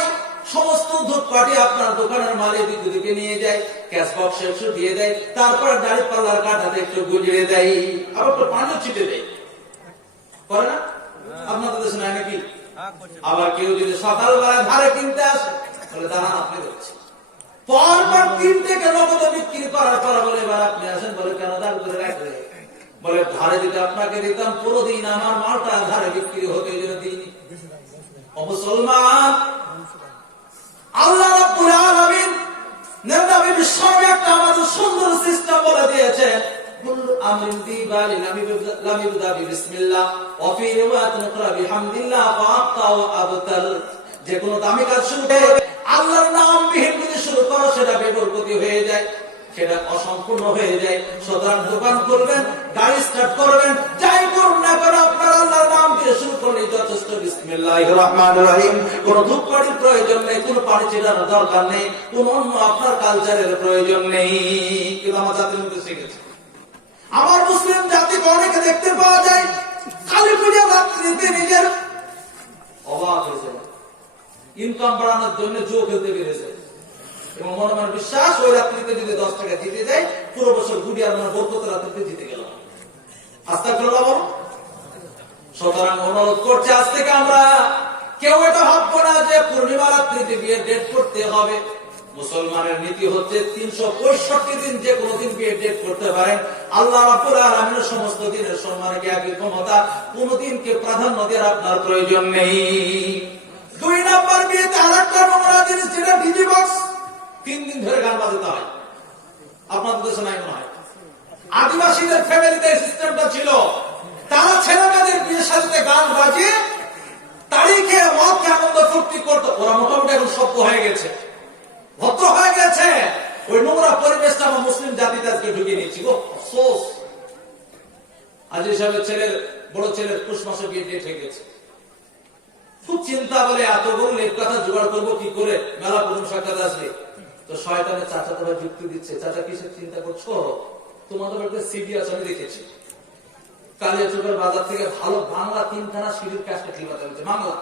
সমস্ত ধূপকাঠি আপনার দোকানের মালে দিকে নিয়ে যায়, ক্যাশ বক্সে একটু দিয়ে দেয়, তারপর দাড়ি পাল্লার কাঁটাতে একটু গুজিয়ে দেয়, আবার একটু পানিও ছিটে দেয়। করে না? আপনাদের দেশে নাই নাকি? আবার কেউ যদি সকালবেলা ধারে কিনতে আসে, বলে দাঁড়ান আপনি দেখছি, পরপর 3টে নগদ বিক্রি করার পর বলে এবার আপনি আসেন। বলে কেন? দাঁড় করে রাখবে। বলে ধারে যদি আপনাকে দিতাম পুরো দিন আমার মালটা ধারে বিক্রি হতে, এই জন্য দিইনি। ও মুসলমান, আল্লাহ রাব্বুল আলামিন নবী বিশ্বকে একটা আমাদের সুন্দর সিস্টেম বলে দিয়েছেন। কুল্লু আমরিন দিবালি লাম ইবদা বিসমিল্লাহ ওয়া ফি রিওয়ায়াতিন ইকরা বিহামদিল্লাহ ফাআতা ওয়া আবতাল। যে কোনো দামি কাজ শুরু করে আল্লাহর নাম বিহীন যদি শুরু করো, সেটা বেবরকতি হয়ে যায়, সেটা অসম্পূর্ণ হয়ে যায়। সুতরাং দোকান করবেন, গাড়ি স্টার্ট করবেন, যাই করুন না কেন আপনার আল্লাহর নাম দিয়ে শুরু করলেই যথেষ্ট। বিসমিল্লাহির রহমানির রহিম। কোন ধূপকাঠির প্রয়োজন নেই, কোন পানি ছিটানোর দরকার নেই, কোন অন্য আপনার কালচারের প্রয়োজন নেই। কিন্তু আমার জাতির মধ্যে শিখেছে। আমার মুসলিম জাতিকে অনেকে দেখতে পাওয়া যায় কালী পূজা রাত্রিতে নিজের অবাক হয়েছে, ইনকাম বাড়ানোর জন্য জুয়া খেলতে বেরিয়েছে, এবং মনে মনে বিশ্বাস ওই রাত্রিতে যদি 10 টাকা জিতে যায়, পুরো বছর ঘুরিয়ে আমার বরকত রাত্রিতে জিতে গেল। আস্তাগফিরুল্লাহ বল। সুতরাং অনুরোধ করছে, আজ থেকে আমরা কেউ এটা ভাববো না যে পূর্ণিমা রাত্রিতে বিয়ের ডেট করতে হবে। মুসলমানের নীতি হচ্ছে 365 দিন যে কোনো দিন বিয়ের ডেট করতে পারেন। আল্লাহ রাব্বুল আলামিনের সমস্ত দিনের সম্মানে কি একই ক্ষমতা? কোন দিনকে প্রাধান্য দেওয়ার আপনার প্রয়োজন নেই। 2 নম্বর, বিয়েতে আরেকটা নোংরা জিনিস, যেটা ডিজি বক্স। 3 দিন ধরে গান বাজাতে হয়। আপনাদের দেশে নাই মনে হয়? আদিবাসীদের ফ্যামিলিতে সিস্টেমটা ছিল, তারা ছেলেমেয়েদের বিয়ে সাথে গান বাজিয়ে তারিখে মদকে আনন্দ ফুর্তি করতো। ওরা মোটামুটি এখন সভ্য হয়ে গেছে, ভদ্র হয়ে গেছে। ওই নোংরা পরিবেশটা আমার মুসলিম জাতিতে আজকে ঢুকিয়ে নিচ্ছি গো আফসোস। আজ হিসাবে ছেলের বড় ছেলের পুষ মাসে বিয়ে দিয়ে ঠিক গেছে, খুব চিন্তা বলে এত বড় লেখ কথা জোগাড় করবো কি করে, মেলা প্রথম সাক্ষাৎ আসবে তো শয়তানের চাচা তোমার যুক্তি দিচ্ছে, চাচা কিসের চিন্তা করছো, তোমাদের বাড়িতে সিডি আছে আমি দেখেছি, কালিয়াচকের বাজার থেকে ভালো বাংলা 3খানা সিডির কাজটা ক্লিপাতে হচ্ছে, বাংলা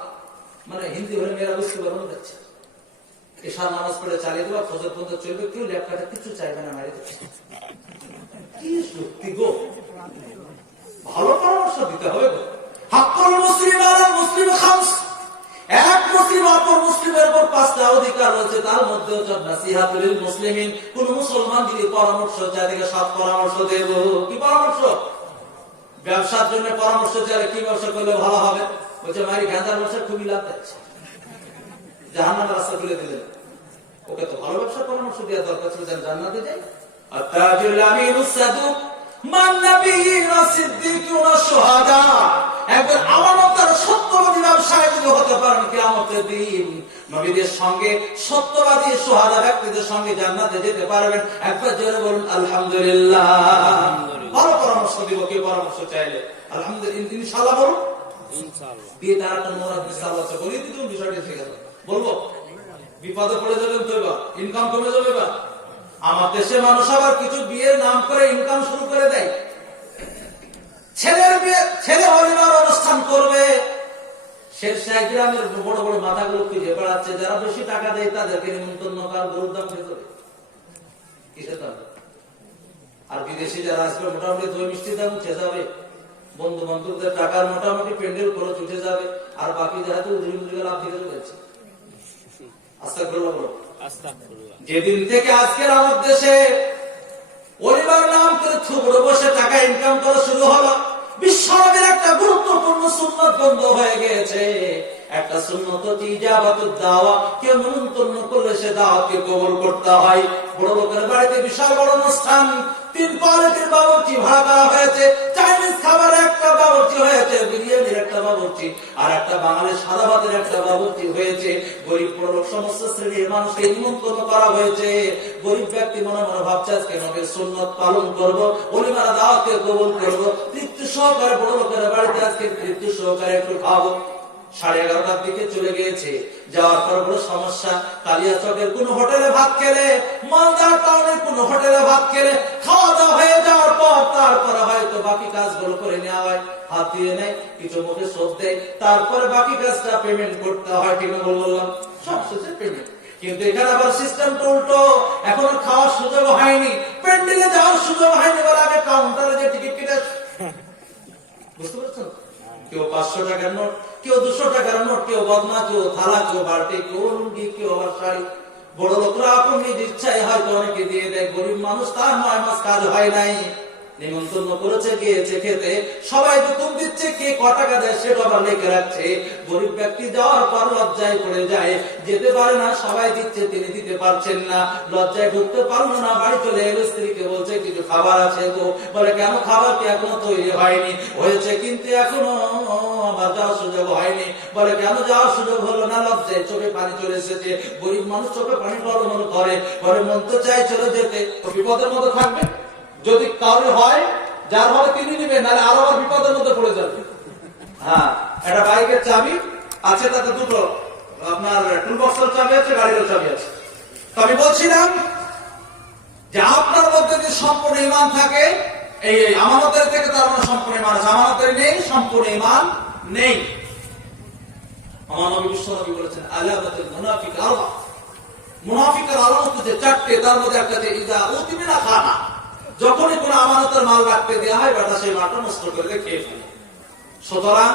মানে হিন্দি হলে মেয়েরা বুঝতে পারবো না যাচ্ছে, এশার নামাজ পড়ে চালিয়ে দেবো, ফজর পর্যন্ত চলবে, কেউ ল্যাপটপে কিছু চাইবে না, মারি কি সত্যি গো, ভালো পরামর্শ দিতে হবে গো। হাক্কুল মুসলিম আলা মুসলিম খামস, এক মুসলিম অপর মুসলিমের উপর 5টা অধিকার রয়েছে, তার মধ্যে হচ্ছে নাসিহাতুল মুসলিমিন, কোন মুসলমান যদি পরামর্শ চায় তাকে 7 পরামর্শ দেব। কি পরামর্শ? ব্যবসার জন্য পরামর্শ চাইলে কি ব্যবসা করলে ভালো হবে, বলছে মারি গাঁজার ব্যবসা খুবই লাভ যাচ্ছে, জাহান্নামের রাস্তা খুলে দিলেন, ওকে তো ভালো ব্যবসার পরামর্শ দেওয়া দরকার ছিল, যেন জান্নাতে যায়। আত-তাজিরুল আমিনুস সাদুক মান নাবিয়্যুনা সিদ্দিকুনা শুহাদা, একবার আমানতের সত্যবাদী ব্যবসায়ী যদি হতে পারেন কিয়ামতের দিন নবীদের সঙ্গে সত্যবাদী শুহাদা ব্যক্তিদের সঙ্গে জান্নাতে যেতে পারবেন। একবার জোরে বলুন আলহামদুলিল্লাহ। ভালো পরামর্শ দিব, কে পরামর্শ চাইলে আলহামদুলিল্লাহ ইনশাআল্লাহ বলুন ইনশাআল্লাহ। দিয়ে তার একটা মোরাদ ইনশাআল্লাহ বলি দিন বিষয়টা ঠিক আছে, বলবো বিপদে পড়ে যাবেন তো এবার ইনকাম কমে যাবে। এবার আমার দেশে মানুষ আবার কিছু বিয়ের নাম করে ইনকাম শুরু করে দেয়, ছেলের বিয়ে, ছেলে পরিবার অনুষ্ঠান করবে, শেরশাহ গ্রামের বড় বড় মাথাগুলো খুঁজে বেড়াচ্ছে, যারা বেশি টাকা দেয় তাদেরকে নিমন্ত্রণ করার গরুর দাম খেতে হবে, কিসের দাম, আর বিদেশি যারা আসবে মোটামুটি দই মিষ্টির দাম উঠে যাবে, বন্ধু বান্ধবদের টাকার মোটামুটি পেন্ডেল খরচ উঠে যাবে, আর বাকি যারা তো উদ্রি লাভ দিকে চলেছে। আস্তাগফিরুল্লাহ। যেদিন থেকে আজকের আমার দেশে পরিবার নাম করে থুবড়ে বসে টাকা ইনকাম করা শুরু হলো, বিশ্বনবীর একটা গুরুত্বপূর্ণ সুন্নাত বন্ধ হয়ে গেছে। একটা সুন্নাত হচ্ছে ইজাবাতুদ দাওয়া, কেউ নিমন্ত্রণ করলে সে দাওয়াতকে কবুল করতে হয়। বড় লোকের বাড়িতে বিশাল বড় অনুষ্ঠান, 3 কোয়ালিটির বাবুর্চি ভাড়া করা হয়েছে, চাইনিজ খাবারের একটা বাবুর্চি হয়েছে, বিরিয়ানির একটা বাবুর্চি, আর একটা বাঙালির সাদা ভাতের একটা বাবুর্চি হয়েছে। গরিব বড় সমস্ত শ্রেণীর মানুষকে নিমন্ত্রণ করা হয়েছে। গরিব ব্যক্তি মনে মনে ভাবছে আজকে নবীর সুন্নাত পালন করব, ওলিমারা দাওয়াতকে কবুল করব, তৃপ্তি সহকারে বড় লোকের বাড়িতে আজকে তৃপ্তি সহকারে একটু খাবো। 11:30টার দিকে চলে গিয়েছে, যাওয়ার পর বড় সমস্যা, কালিয়াচকের কোন হোটেলে ভাত খেলে, মালদা টাউনের কোন হোটেলে ভাত খেলে, খাওয়া দাওয়া হয়ে যাওয়ার পর তারপরে হয়তো বাকি কাজগুলো করে নেওয়া হয়, হাত দিয়ে নেয়, কিছু মুখে সোপ দেয়, তারপরে বাকি কাজটা পেমেন্ট করতে হয়। ঠিক বললাম, সব শেষে পেমেন্ট। কিন্তু এখানে আবার সিস্টেম উল্টো, এখনো খাওয়ার সুযোগ হয়নি, প্যান্ডেলে যাওয়ার সুযোগ হয়নি, বলে আগে কাউন্টারে যে টিকিট কেটে, বুঝতে পারছেন? কেউ 500 টাকার নোট, কেউ 200 টাকার নোট, কেউ বদনা, কেউ থালা, কেউ বালতি, কেউ লুঙ্গি, কেউ আবার শাড়ি। বড় লোকরা আপন নিজ ইচ্ছায় হয়তো অনেকে দিয়ে দেয়, গরিব মানুষ তার 9 মাস কাজ হয় নাই, নিমন্ত্রণ করেছে, গিয়েছে খেতে, সবাই বেতন দিচ্ছে, কে ক টাকা দেয় সেটা আবার লিখে রাখছে। গরিব ব্যক্তি যাওয়ার পর লজ্জায় পড়ে যায়, যেতে পারে না, সবাই দিচ্ছে তিনি দিতে পারছেন না, লজ্জায় ঢুকতে পারলো না, বাড়ি চলে এলো, স্ত্রীকে বলছে কিছু খাবার আছে গো, বলে কেন, খাবার কি এখনো তৈরি হয়নি, হয়েছে কিন্তু এখনো আমার যাওয়ার সুযোগ হয়নি, বলে কেন যাওয়ার সুযোগ হলো না, লজ্জায় চোখে পানি চলে এসেছে। গরিব মানুষ চোখে পানি টলমল করে, ঘরে মন তো চাই চলে যেতে, বিপদের মতো থাকবে, যদি কাউরে হয় যার হবে তিনি নিবেন, নাহলে আরো আবার বিপদের মধ্যে পড়ে যাবে। হ্যাঁ, একটা বাইকের চাবি আছে, তাতে দুটো আপনার টুল বক্সের চাবি আছে, গাড়ির চাবি আছে। তো আমি বলছিলাম যে আপনার মধ্যে যদি সম্পূর্ণ ঈমান থাকে, এই আমানতের থেকে তার মানে সম্পূর্ণ ঈমান আছে, আমানতের নেই, সম্পূর্ণ ঈমান নেই। আমার নবী বিশ্বনবী বলেছেন আলামাতুল মুনাফিক আরবা, মুনাফিকের আলামত হচ্ছে 4টে, তার মধ্যে একটা যে ইজা উতিমিনা খানা, যখনই কোন আমানতের মাল রাখতে দেওয়া হয় বেটা সেই মালটা নষ্ট করে খেয়ে ফেলে। সুতরাং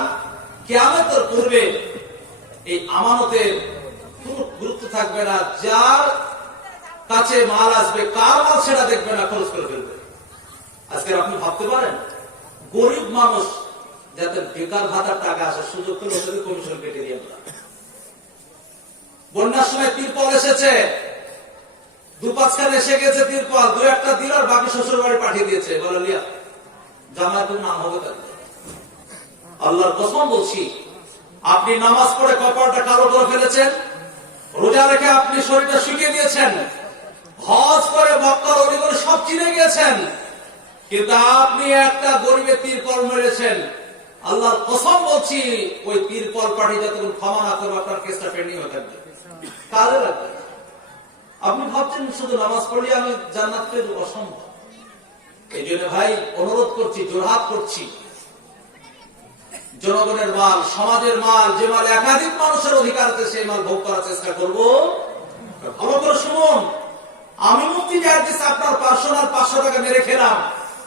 কিয়ামতের পূর্বে এই আমানতের কোন গুরুত্ব থাকবে না, যার কাছে মাল আসবে কার মাল সেটা দেখবে না, খরচ করে ফেলবে। আজকে আপনি ভাবতে পারেন গরিব মানুষ যাতে বেকার ভাতার টাকা আসে, সুযোগ করে ওদের কমিশন কেটে দিয়ে আমরা। বন্যার সময় তিরপল এসেছে, 2-5 খান এসে গেছে তিরপল, 2-1টা দিল আর বাকি শ্বশুর বাড়ি পাঠিয়ে দিয়েছে, বলে লিয়া জামায়াতের নাম হবে তাদের। আল্লাহর কসম বলছি, আপনি নামাজ পড়ে কপালটা কালো করে ফেলেছেন, রোজা রেখে আপনি শরীরটা শুকিয়ে দিয়েছেন, হজ করে মক্কার অলিগলি সব চিনে গেছেন, কিন্তু আপনি একটা গরিবের তিরপল মেরেছেন। আল্লাহর কসম বলছি, ওই তিরপল পাঠি যতক্ষণ ক্ষমা না করবে আপনার কেসটা পেন্ডিং হয়ে থাকবে, কাজে লাগবে। আপনি ভাবছেন শুধু নামাজ পড়লে আমি জান্নাত পেয়ে যাবো, অসম্ভব। এই জন্য ভাই অনুরোধ করছি, জোরহাত করছি, জনগণের মাল, সমাজের মাল, যে মাল একাধিক মানুষের অধিকার আছে সেই মাল ভোগ করার চেষ্টা করব। ভালো করে শুনুন, আমি মুফতি জাহিদ আপনার পার্সোনাল 500 টাকা মেরে খেলাম,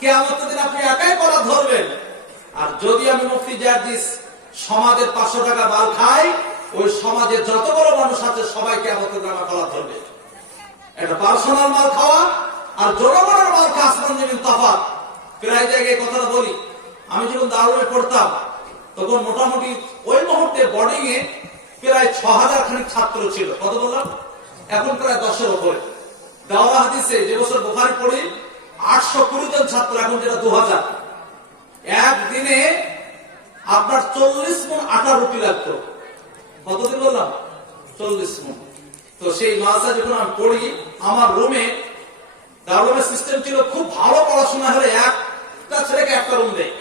কিয়ামতের দিন আপনি একাই কলা ধরবেন। আর যদি আমি মুফতি জাহিদ সমাজের 500 টাকা মাল খাই, ওই সমাজের যত বড় মানুষ আছে সবাই কিয়ামতের দিন আমার কলা ধরবে। এটা পার্সোনাল মাল খাওয়া আর জনগণের মাল খাওয়া আসমান জমিন তফাৎ। প্রায় জায়গায় কথাটা বলি, আমি যখন দারুণে পড়তাম তখন মোটামুটি ওই মুহূর্তে বোর্ডিং এ প্রায় 6000 খানিক ছাত্র ছিল। কত বললাম? এখন প্রায় 10-এর উপরে। দাওরা হাদিসে যে বছর বুখারী পড়ি 820 জন ছাত্র, এখন যেটা 2000। একদিনে আপনার 40 মণ আটা রুটি লাগতো। কতদিন বললাম? 40 মণ। তো সেই মাদ্রাসা যখন আমি পড়ি, আমার রুমে দারুমের সিস্টেম ছিল, খুব ভালো পড়াশোনা হলে একটা ছেলেকে একটা রুম দেয়,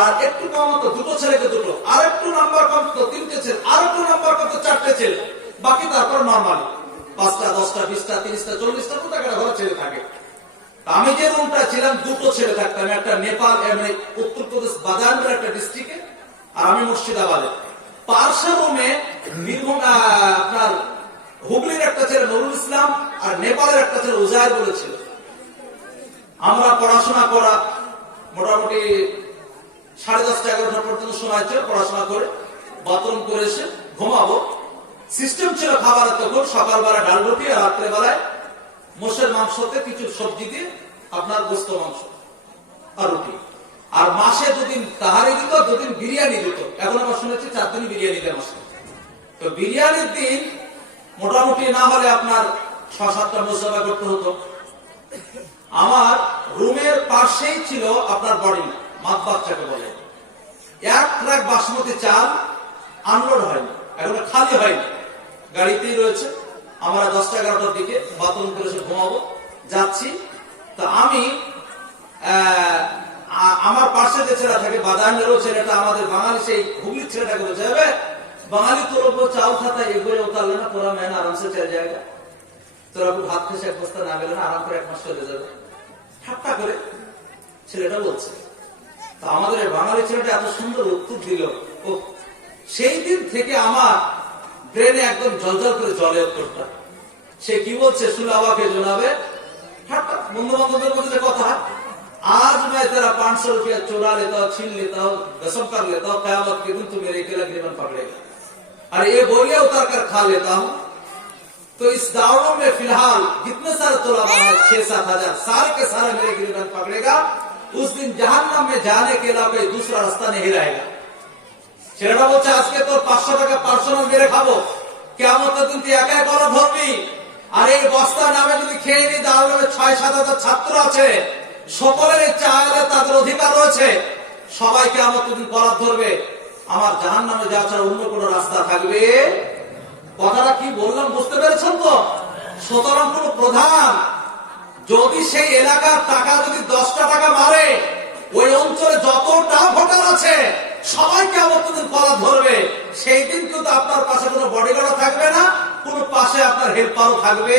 আর একটু কম হতো 2টো ছেলেকে 2টো, আর একটু নাম্বার কম হতো 3টে ছেলে, আর একটু নাম্বার কম হতো 4টে ছেলে, বাকি তারপর নরমাল 5টা 10টা 20টা 30টা 40টা প্রত্যেকটা ঘরে ছেলে থাকে। আমি যে রুমটা ছিলাম 2টো ছেলে থাকতাম, একটা নেপাল মানে উত্তরপ্রদেশ বাদানপুর একটা ডিস্ট্রিক্টে, আর আমি মুর্শিদাবাদে। পার্শ্ব রুমে আপনার হুগলির একটা ছেলে নুরুল ইসলাম আর নেপালের একটা ছেলে উজায়ের বলেছিল। আমরা পড়াশোনা করা মোটামুটি 10:30 11টা পর্যন্ত সময় ছিল, পড়াশোনা করে বাথরুম করে এসে ঘুমাবো। সিস্টেম ছিল খাবারের, তখন সকালবেলা ডাল রুটি আর রাত্রেবেলায় মোষের মাংসতে কিছু সবজি দিয়ে আপনার গোস্ত মাংস আর রুটি। আর মাসে 2 দিন তাহারি দিত, 2 দিন বিরিয়ানি দিত। এখন আমরা শুনেছি 4 দিন বিরিয়ানি দেয় মাসে। তো বিরিয়ানির দিন মোটামুটি না হলে আপনার 6-7টা মোজাবা করতে হতো। আমার রুমের পাশেই ছিল আপনার বডি মাতবাচ্চাকে বলে, 1 ট্রাক বাসমতি চাল আনলোড হয়নি, এখন খালি হয়নি, গাড়িতেই রয়েছে। আমরা 10টা 11টার দিকে বাথরুম করে এসে ঘুমাবো, যাচ্ছি। তো আমি আমার পাশে যে ছেলেটা থাকে বাদানেরও ছেলেটা, আমাদের বাঙালি সেই হুগলির ছেলেটাকে বলছে, বাঙালি তোর উপর চাল খাতা এগুলো উতারলে না, তোরা মেন আরামসে চলে যায়গা, তোরা ভাত খেসে 1 বস্তা না গেলে না আরাম করে 1 মাস চলে যাবে, ঠাট্টা করে ছেলেটা বলছে। তো আমাদের বাঙালি ছেলেটা এত সুন্দর উত্তর দিল, ও সেই দিন থেকে আমার ব্রেনে একদম জলজল করে জলে উত্তরটা। সে কি বলছে? সুলাবাকে জোনাবে ঠাট্টা, বন্ধু বান্ধবদের মধ্যে যে কথা, आज मैं तेरा 500 रुपया चुरा लेता हूँ, छीन लेता हूँ, गसम कर लेता हूँ, कयामत के दिन तू मेरे अकेला गिरबान पकड़ेगा, और ये बोलियां उतार कर खा लेता हूँ। तो इस दावड़ों में फिलहाल जितने सारे तुलाबा है 6-7 हजार, सारे के सारे मेरे गिरबान पकड़ेगा। उस दिन जहन्नम में जाने के अलावा कोई दूसरा रास्ता नहीं रहेगा। ছেলেটা বলছে, আজকে তোর 500 টাকা পার্সোনাল মেরে খাবো, কিয়ামতের দিন তুই একাই গলা ধরবি। আর এই বস্তার নামে যদি খেয়ে নি, দারুণে 6-7 হাজার ছাত্র আছে, সকলের ইচ্ছা আয়ালে তাদের অধিকার রয়েছে, সবাই কিয়ামতের দিন গলা ধরবে। আমার জাহান্নামে যাওয়া ছাড়া অন্য কোন রাস্তা থাকবে? কথাটা কি বললাম বুঝতে পেরেছেন তো? সুতরাং কোন প্রধান যদি সেই এলাকার টাকা যদি 10টা টাকা মারে, ওই অঞ্চলে যতটা ভোটার আছে সবাই কিয়ামতের দিন গলা ধরবে। সেই দিন কিন্তু আপনার পাশে কোনো বডিগার্ডও থাকবে না, কোন পাশে আপনার হেল্পারও থাকবে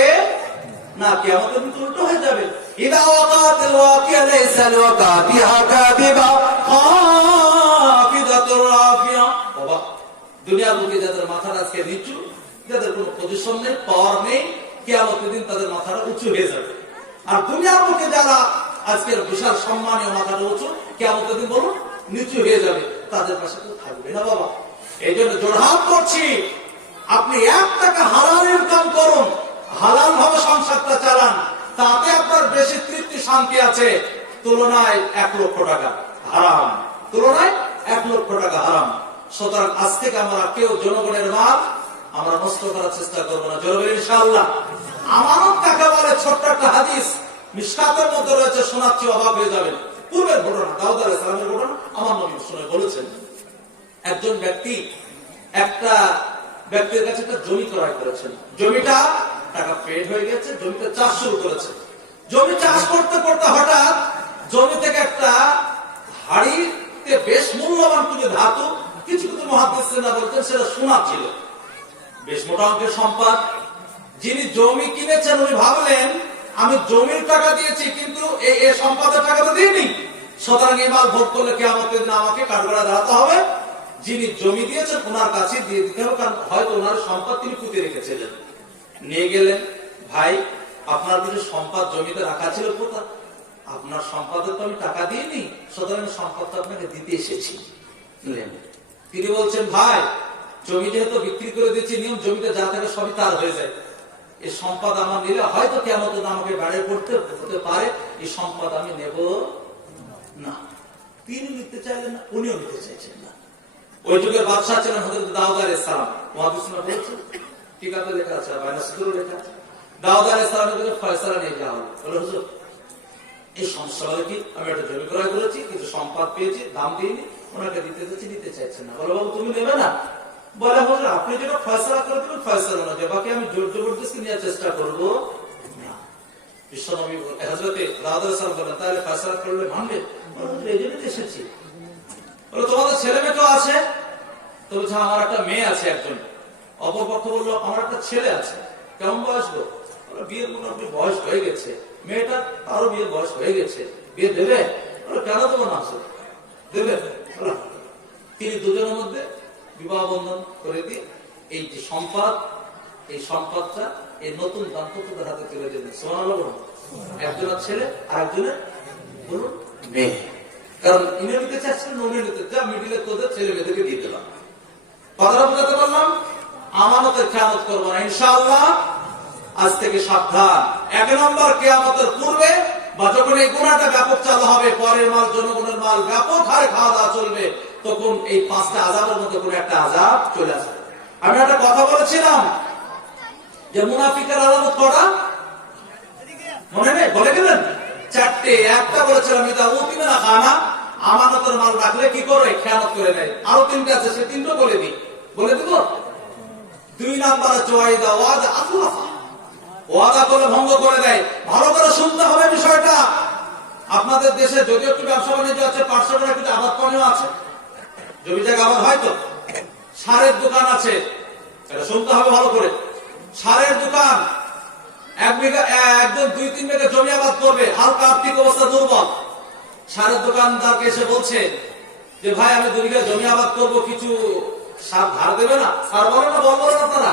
না, কিয়ামতের দিন উল্টো হয়ে যাবে। ইদা ওয়াকাতিল ওয়াকিয়া লাইসা লিওয়াকাতিহা কাযিবা খাফিদাতুর রাফিয়া। বাবা, দুনিয়ার বুকে যাদের মাথার আজকে নিচু, যাদের কোনো পজিশন নেই, পাওয়ার নেই, কিয়ামতের দিন তাদের মাথাটা উঁচু হয়ে যাবে। আর দুনিয়ার বুকে যারা আজকের বিশাল সম্মানীয় মাথাটা উঁচু, কিয়ামতের দিন বলুন নিচু হয়ে যাবে, তাদের পাশে কেউ থাকবে না। বাবা, এই জন্য জোরহাত করছি, আপনি 1 টাকা হালাল ইনকাম করুন, হালাল ভাবে সংসারটা চালান, তাতে আপনার বেশি তৃপ্তি শান্তি আছে তুলনায় 1 লক্ষ টাকা হারাম, তুলনায় 1 লক্ষ টাকা হারাম। সুতরাং আজ থেকে আমরা কেউ জনগণের মাল আমরা নষ্ট করার চেষ্টা করবো না, জোরে ইনশাআল্লাহ। আমানত কাকে বলে? ছোট্ট একটা হাদিস মিশকাতের মধ্যে রয়েছে, শোনাচ্ছি অবাক হয়ে যাবেন। পূর্বের ঘটনা, দাউদ আলাইহিস সালামের ঘটনা, আমার নবী শুনে বলেছেন, একজন ব্যক্তি একটা ব্যক্তির কাছে একটা জমি ক্রয় করেছেন। জমিটা টাকা পেড হয়ে গেছে, জমিতে চাষ শুরু করেছে। জমি চাষ করতে করতে হঠাৎ জমি থেকে একটা হাড়িতে বেশ মূল্যবান কোনো ধাতু, কিছু কিছু মুহাদ্দিসরা বলছেন সেটা সোনা ছিল, বেশ মোটা অঙ্কের সম্পদ। যিনি জমি কিনেছেন উনি ভাবলেন আমি জমির টাকা দিয়েছি কিন্তু এই সম্পদের টাকা তো দিইনি, সুতরাং এই মাল ভোগ করলে কিয়ামতের দিন আমাকে কাঠগড়ায় দাঁড়াতে হবে। যিনি জমি দিয়েছেন ওনার কাছে দিয়ে দিতে হবে, কারণ হয়তো ওনার সম্পদ তিনি পুঁতে রেখেছিলেন। নিয়ে গেলেন, ভাই আপনার কিছু সম্পদ জমিতে রাখা ছিল, কোথা আপনার সম্পদের তো আমি টাকা দিইনি, সুতরাং সম্পদটা আপনাকে দিতে এসেছি। তিনি বলছেন ভাই জমি যেহেতু বিক্রি করে দিচ্ছি, নিয়ম জমিতে যা থাকে সবই তার হয়ে যায়, এই সম্পদ আমার নিলে হয়তো কিয়ামতের দিন আমাকে বাড়ি করতে হতে পারে, এই সম্পদ আমি নেব না। তিনি নিতে চাইলেন না, উনিও নিতে চাইছেন না। ওই যুগের বাদশাহ ছিলেন হযরত দাউদ আলাইহিস সালাম। মুহাদ্দিসরা বলেছেন, ঠিক আছে লেখা আছে, বাইনা সুদুরে লেখা আছে, দাউদ আলাইহিস সালামের কাছে ফয়সালা নিয়ে যাওয়া হলো। বলে হুজুর এই সমস্যা হলো কি, আমি একটা জমি ক্রয় করেছি কিন্তু সম্পদ পেয়েছি, দাম দিইনি, ওনাকে দিতে যাচ্ছি, দিতে চাইছেন না। বলে বাবু তুমি নেবে না? বলে হুজুর আপনি যেটা ফয়সালা করে দেবেন ফয়সালা না, বাকি আমি জোর জবরদস্তি নেওয়ার চেষ্টা করবো না। বিশ্বনবী হযরতে দাউদ আলাইহিস সালাম বলেন তাহলে ফয়সালা করলে মানবে? এই জন্যই এসেছি। বলে তোমাদের ছেলে মেয়ে তো আছে? তো বলছে আমার একটা মেয়ে আছে একজন। অপরপক্ষ বললো আমার একটা ছেলে আছে। কেমন বয়স গো? বিয়ের মোটামুটি বয়স হয়ে গেছে, মেয়েটা আরো বিয়ের বয়স হয়ে গেছে, বিয়ে দেবে? কেন দেবো না, দেবে। তিনি দুজনের মধ্যে বিবাহ বন্ধন করে দিয়ে এই যে সম্পদ, এই সম্পদটা এই নতুন দাম্পত্যদের হাতে তুলে দিলেন। সুবহানাল্লাহ বলুন। একজনের ছেলে আর একজনের বলুন মেয়ে, কারণ ইনি নিতে চাচ্ছেন, উনি নিতে যা মিডিলে তোদের ছেলে মেয়েদেরকে দিয়ে দিলাম। কথাটা বোঝাতে পারলাম? আমানতের খেয়ানত করবো না ইনশাআল্লাহ। আজ থেকে সাবধান। 1 নম্বর কিয়ামতের পূর্বে বা যখন এই গুনাহটা ব্যাপক চালু হবে, পরের মাল জনগণের মাল ব্যাপক হারে খাওয়া দাওয়া চলবে, তখন এই 5টা আযাবের মধ্যে কোনো একটা আযাব চলে আসবে। আমি একটা কথা বলেছিলাম যে মুনাফিকের আলামত কটা মনে নেই? বলে গেলেন 4টে। একটা বলেছিলাম এটা উতিমে না খানা, আমানতের মাল রাখলে কি করে খেয়ানত করে নেয়। আরো 3টে আছে, সে 3টো বলে দিই, বলে দিব। 2 নম্বর ওয়াইদা ওয়াদা আখলাফা, ওয়াদা করে ভঙ্গ করে দেয়। ভালো করে শুনতে হবে বিষয়টা। আপনাদের দেশে যদিও একটু ব্যবসা বাণিজ্য আছে, পার্শ্ববর্তী কিছু আবাদ পানিও আছে, জমি জায়গা আবাদ হয়তো, সারের দোকান আছে, এটা শুনতে হবে ভালো করে। সারের দোকান 1 বিঘা, একজন 2-3 বিঘা জমি আবাদ করবে, হালকা আর্থিক অবস্থা দুর্বল। সারের দোকানদারকে এসে বলছে যে ভাই আমি 2 বিঘা জমি আবাদ করব, কিছু সার ধার দেবে না? সার বলেন না, বল বলেন আপনারা?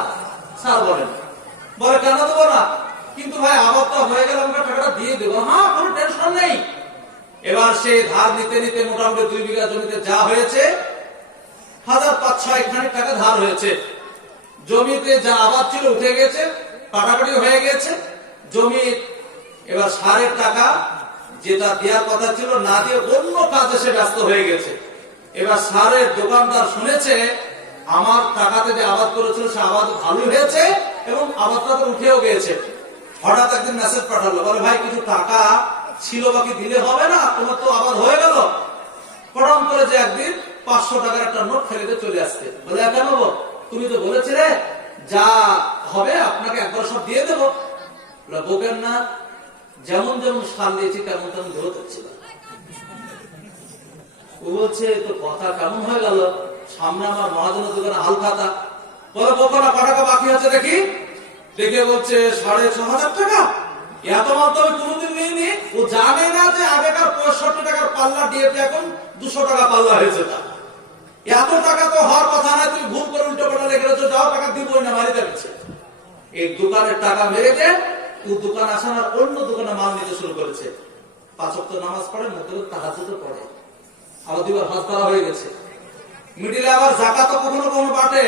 সার বলেন। বলে কেন দেবো না? কিন্তু ভাই আবাদটা হয়ে গেলে আমাকে টাকাটা দিয়ে দেবো। হ্যাঁ, কোনো টেনশন নেই। এবার সে ধার নিতে নিতে মোটামুটি 2 বিঘা জমিতে যা হয়েছে 1500 খানিক টাকা ধার হয়েছে। জমিতে যা আবাদ ছিল উঠে গেছে, কাটাকাটি হয়ে গেছে জমি। এবার সারের টাকা যেটা দেওয়ার কথা ছিল না দিয়ে অন্য কাজে সে ব্যস্ত হয়ে গেছে। এবার সারের দোকানদার শুনেছে আমার টাকাতে যে আবাদ করেছিল সে আবাদ ভালো হয়েছে এবং আবাদটা তো উঠেও গিয়েছে। হঠাৎ একদিন মেসেজ পাঠালো, বলে ভাই কিছু টাকা ছিল বাকি দিলে হবে না, তোমার তো আবাদ হয়ে গেল। পড়াম করে যে একদিন 500 টাকার একটা নোট ফেলে দিয়ে চলে আসতে। বলে কেন গো, তুমি তো বলেছিলে যা হবে আপনাকে একবার সব দিয়ে দেবো। বোকেন না, যেমন যেমন সার দিয়েছি তেমন তেমন গ্রোথ হচ্ছিল। ও বলছে তো কথা কেমন হয়ে গেল, সামনে আমার মহাজনের দোকানে হাল খাতা। বলে বোকনা ক টাকা বাকি আছে দেখি। দেখে বলছে 6500 টাকা। এত মাল তো আমি কোনোদিন নিইনি। ও জানে না যে আগেকার 65 টাকার পাল্লা ডিএপি এখন 200 টাকা পাল্লা হয়েছে। এত টাকা তো হওয়ার কথা না, তুমি ভুল করে উল্টো পাল্টা লেগে রয়েছে, যাও টাকা দিবই না, মারি যাচ্ছে। এই দোকানের টাকা মেরে দিয়ে ও দোকান আসার অন্য দোকানে মাল নিতে শুরু করেছে। 5 ওয়াক্ত নামাজ পড়ে, মধ্যে তাহাজ্জুদও পড়ে, আবার 2 বার হজ করা হয়ে গেছে। মিডিলে আবার যাকাত কখনো কখনো বাটে,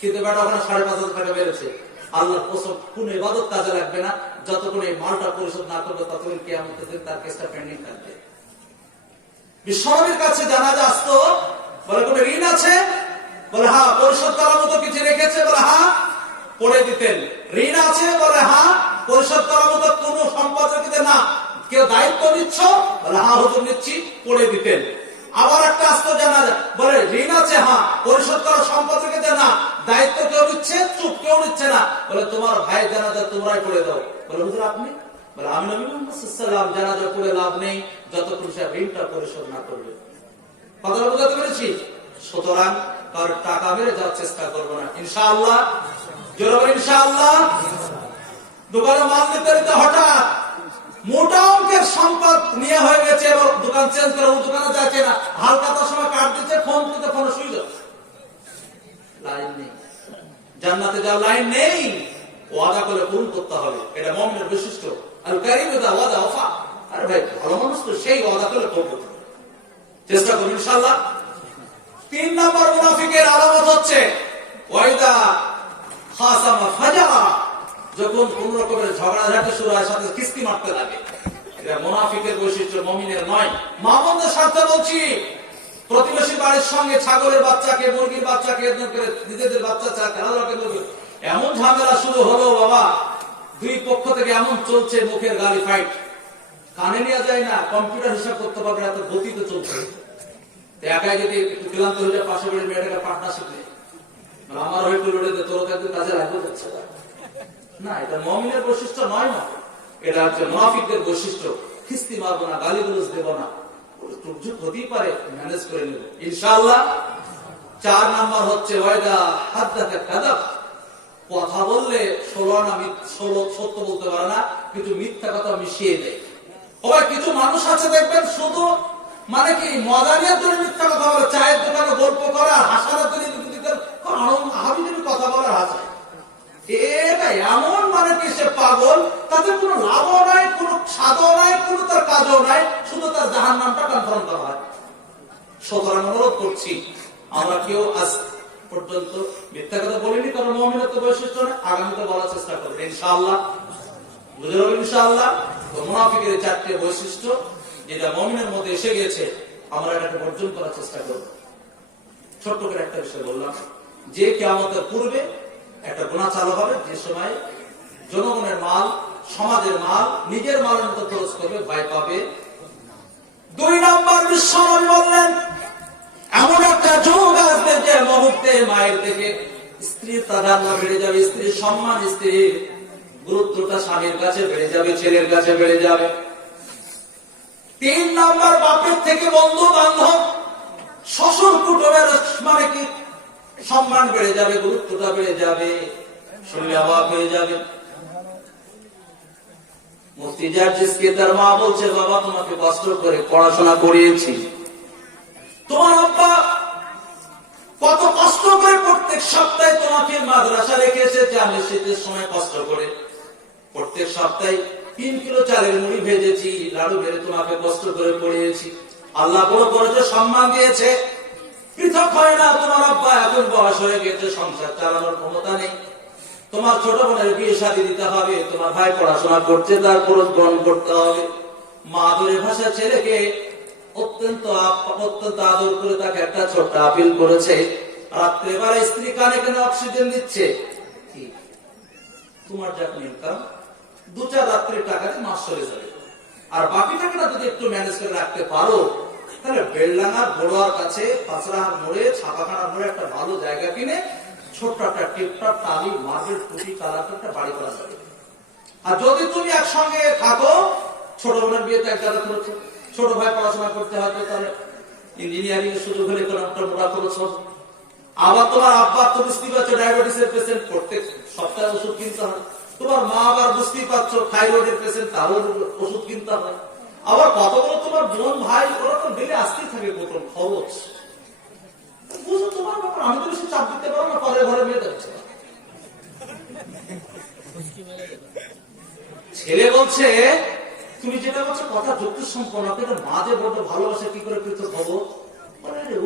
কিন্তু বেটা ওখানে 5,500 টাকা বেড়েছে। আল্লাহর কসম কোন ইবাদত কাজে লাগবে না যতক্ষণ এই মালটা পরিশোধ না করবে, ততক্ষণ কিয়ামতের দিন তার কেসটা পেন্ডিং থাকবে। বিশ্বনবীর কাছে জানাজা আসতো, বলে কোন ঋণ আছে? বলে হ্যাঁ। পরিশোধ করার মতো কিছু রেখেছে? বলে হ্যাঁ। পড়ে দিতেন। ঋণ আছে? বলে হ্যাঁ। পরিশোধ করার মতো কোন সম্পদ রেখেছে? না। কেউ দায়িত্ব নিচ্ছ? বলে হ্যাঁ হুজুর নিচ্ছি। পড়ে দিতেন। আবার একটা আস্ত জানাজা বলে ঋণ আছে, হ্যাঁ পরিশোধ করা সম্পদ রেখে দেয় না, দায়িত্ব কেউ নিচ্ছে, চুপ কেউ নিচ্ছে না, বলে তোমার ভাই জানাজা তোমরাই করে দাও। বলে হুজুর আপনি? বলে আমি নবী মুহাম্মদ সাল্লাল্লাহু আলাইহি ওয়াসাল্লাম জানাজা করে লাভ নেই যতক্ষণ সে ঋণটা পরিশোধ না করবে। কথা বুঝতে পেরেছি? সুতরাং কার টাকা মেরে যাওয়ার চেষ্টা করবো না ইনশাআল্লাহ। জোরে বলেন ইনশাআল্লাহ। দোকানে মাল নিতে নিতে হঠাৎ মোটা অঙ্কের সম্পদ নিয়ে হয়ে গেছে, এবার দোকান চেঞ্জ করে ও দোকানে যাচ্ছে না, হালকা তার সময় কাট দিচ্ছে, ফোন করতে ফোন সুইচ অফ। লাইন নেই, জান্নাতে যাও লাইন নেই, ওয়াদা করে পূরণ করতে হবে, এটা মুমিনের বৈশিষ্ট্য। আর কারীম ইযা ওয়াদা ওফা, আরে ভাই ভালো মানুষ তো সেই ওয়াদা করে করবে, চেষ্টা করুন ইনশাআল্লাহ। 3 নম্বর মুনাফিকের আলামত হচ্ছে ওয়াইদা খাসামা ফাজারা, যখন কোন রকমের ঝগড়াঝাটি শুরু হয় সাথে কিস্তি মারতে লাগে। এটা মুনাফিকের বৈশিষ্ট্য, মুমিনের নয়। মা বোনদের স্বার্থে বলছি, প্রতিবেশী বাড়ির সঙ্গে ছাগলের বাচ্চাকে, মুরগির বাচ্চাকে, নিজেদের বাচ্চা খেলাধুলাকে এমন ঝামেলা শুরু হলো বাবা, দুই পক্ষ থেকে এমন চলছে, মুখের গালি ফাইট, কানে নেওয়া যায় না, কম্পিউটার হিসাব করতে পারবে এত গতিতে চলছে। একাই যদি একটু ক্লান্ত হয়ে যায়, পাশে বেড়ে মেয়েটাকে পার্টনারশিপ নেই, আমার হয়ে লড়ে তোর কাজে রাখবো যাচ্ছে না, এটা মুমিনের বৈশিষ্ট্য নয়। না, এটা হচ্ছে মুনাফিকদের বৈশিষ্ট্য। খিস্তি মারবো না, গালিগালাজ দেব না, টুকঝুক হতেই পারে, ম্যানেজ করে নেব ইনশাআল্লাহ। 4 নাম্বার হচ্ছে ওয়াইদা হাদ্দাতা কাযাব, কথা বললে 16 সত্য বলতে পারে না, কিছু মিথ্যা কথা মিশিয়ে দেয়। আবার কিছু মানুষ আছে দেখবেন শুধু মানে কি মজা নিয়ে জন্য মিথ্যা কথা বলে, চায়ের দোকানে গল্প করা, হাসানোর জন্য হাবিজাবি কথা বলার হাসায়, এটা এমন মানে কি সে পাগল, তাতে কোনো লাভও নাই, কোনো স্বাদও নাই, কোনো তার কাজও নাই, শুধু তার জাহান্নামটা কনফার্ম করা হয়। সুতরাং অনুরোধ করছি, আমরা কেউ আজ পর্যন্ত মিথ্যা কথা বলিনি, কারণ মুমিনের তো বৈশিষ্ট্য না, আগামীতে বলার চেষ্টা করবো ইনশাআল্লাহ। বুঝে যাবেন ইনশাআল্লাহ। তো মুনাফিকের 4টে বৈশিষ্ট্য যেটা মুমিনের মধ্যে এসে গেছে, আমরা এটাকে বর্জন করার চেষ্টা করব। ছোট্ট করে একটা বিষয় বললাম, যে কিয়ামতের পূর্বে একটা গুনাহ চালু হবে, যে সময় জনগণের মাল, সমাজের মাল নিজের মালের মতো খরচ করবে, ভয় পাবে। 2 নম্বর বিশ্বনবী বললেন, এমন একটা যুগ আসবে যে মুহূর্তে মায়ের থেকে স্ত্রীর প্রাধান্য বেড়ে যাবে, স্ত্রীর সম্মান, স্ত্রীর গুরুত্বটা স্বামীর কাছে বেড়ে যাবে, ছেলের কাছে বেড়ে যাবে। 3 নম্বর বাপের থেকে বন্ধু বান্ধব, শ্বশুর কুটুমের মানে কি সম্মান বেড়ে যাবে, গুরুত্বটা বেড়ে যাবে, শুনলে অবাক হয়ে যাবে। মুফতি জার্জিসকে তার মা বলছে, বাবা তোমাকে কষ্ট করে পড়াশোনা করিয়েছি, তোমার আব্বা কত কষ্ট করে প্রত্যেক সপ্তাহে তোমাকে মাদ্রাসা রেখে এসেছে, আমি শীতের সময় কষ্ট করে প্রত্যেক সপ্তাহে 3 কিলো চালের মুড়ি ভেজেছি, লাড়ু ভেজে তোমাকে কষ্ট করে পড়িয়েছি। আল্লাহ বড় করেছে, সম্মান দিয়েছে, পৃথক হয় না। তোমার আব্বা এখন বয়স হয়ে গেছে, সংসার চালানোর ক্ষমতা নেই, তোমার ছোট বোনের বিয়ে শাদী দিতে হবে, তোমার ভাই পড়াশোনা করছে, তার খরচ বহন করতে হবে। মা দূরের ভাষা ছেলেকে অত্যন্ত আদর করে তাকে একটা ছোট্ট আপিল করেছে, রাত্রেবেলা স্ত্রী কানে কানে অক্সিজেন দিচ্ছে, তোমার যখন ইনকাম 2-4 রাত্রির টাকাতে মাস চলে যাবে, আর বাকি টাকাটা যদি একটু ম্যানেজ করে রাখতে পারো, তাহলে বেলডাঙ্গার বড়ুয়ার কাছে, পাঁচরাহার মোড়ে, ছাপাখানার মোড়ে একটা ভালো জায়গা কিনে ছোট্ট একটা টিপটপ টালি মার্বেল পুঁটি কালার একটা বাড়ি করা যাবে। আর যদি তুমি একসঙ্গে থাকো, ছোট বোনের বিয়েতে এক জায়গা খরচ, ছোট ভাই পড়াশোনা করতে হয়, তাহলে ইঞ্জিনিয়ারিং এর সুযোগ হলে কোনো একটা মোটা খরচ হবে। আবার তোমার আব্বা তো বুঝতেই পারছো ডায়াবেটিসের পেশেন্ট, প্রত্যেক সপ্তাহে ওষুধ কিনতে হয়। তোমার মা আবার বুঝতেই পারছো থাইরয়েডের পেশেন্ট, তারও ওষুধ কিনতে হয়। আবার কতগুলো তোমার বোন ভাই, ওরা তো বেড়ে আসতেই থাকে কত খরচ। বুঝো তোমার ব্যাপার, আমি তো বেশি চাপ দিতে পারবো না, পরের ঘরে মেয়ে যাচ্ছে। ছেলে বলছে, তুমি যেটা বলছো কথা যুক্তি সম্পন্ন, কিন্তু মা যে বড্ড ভালোবাসে, কি করে পৃথক হবো?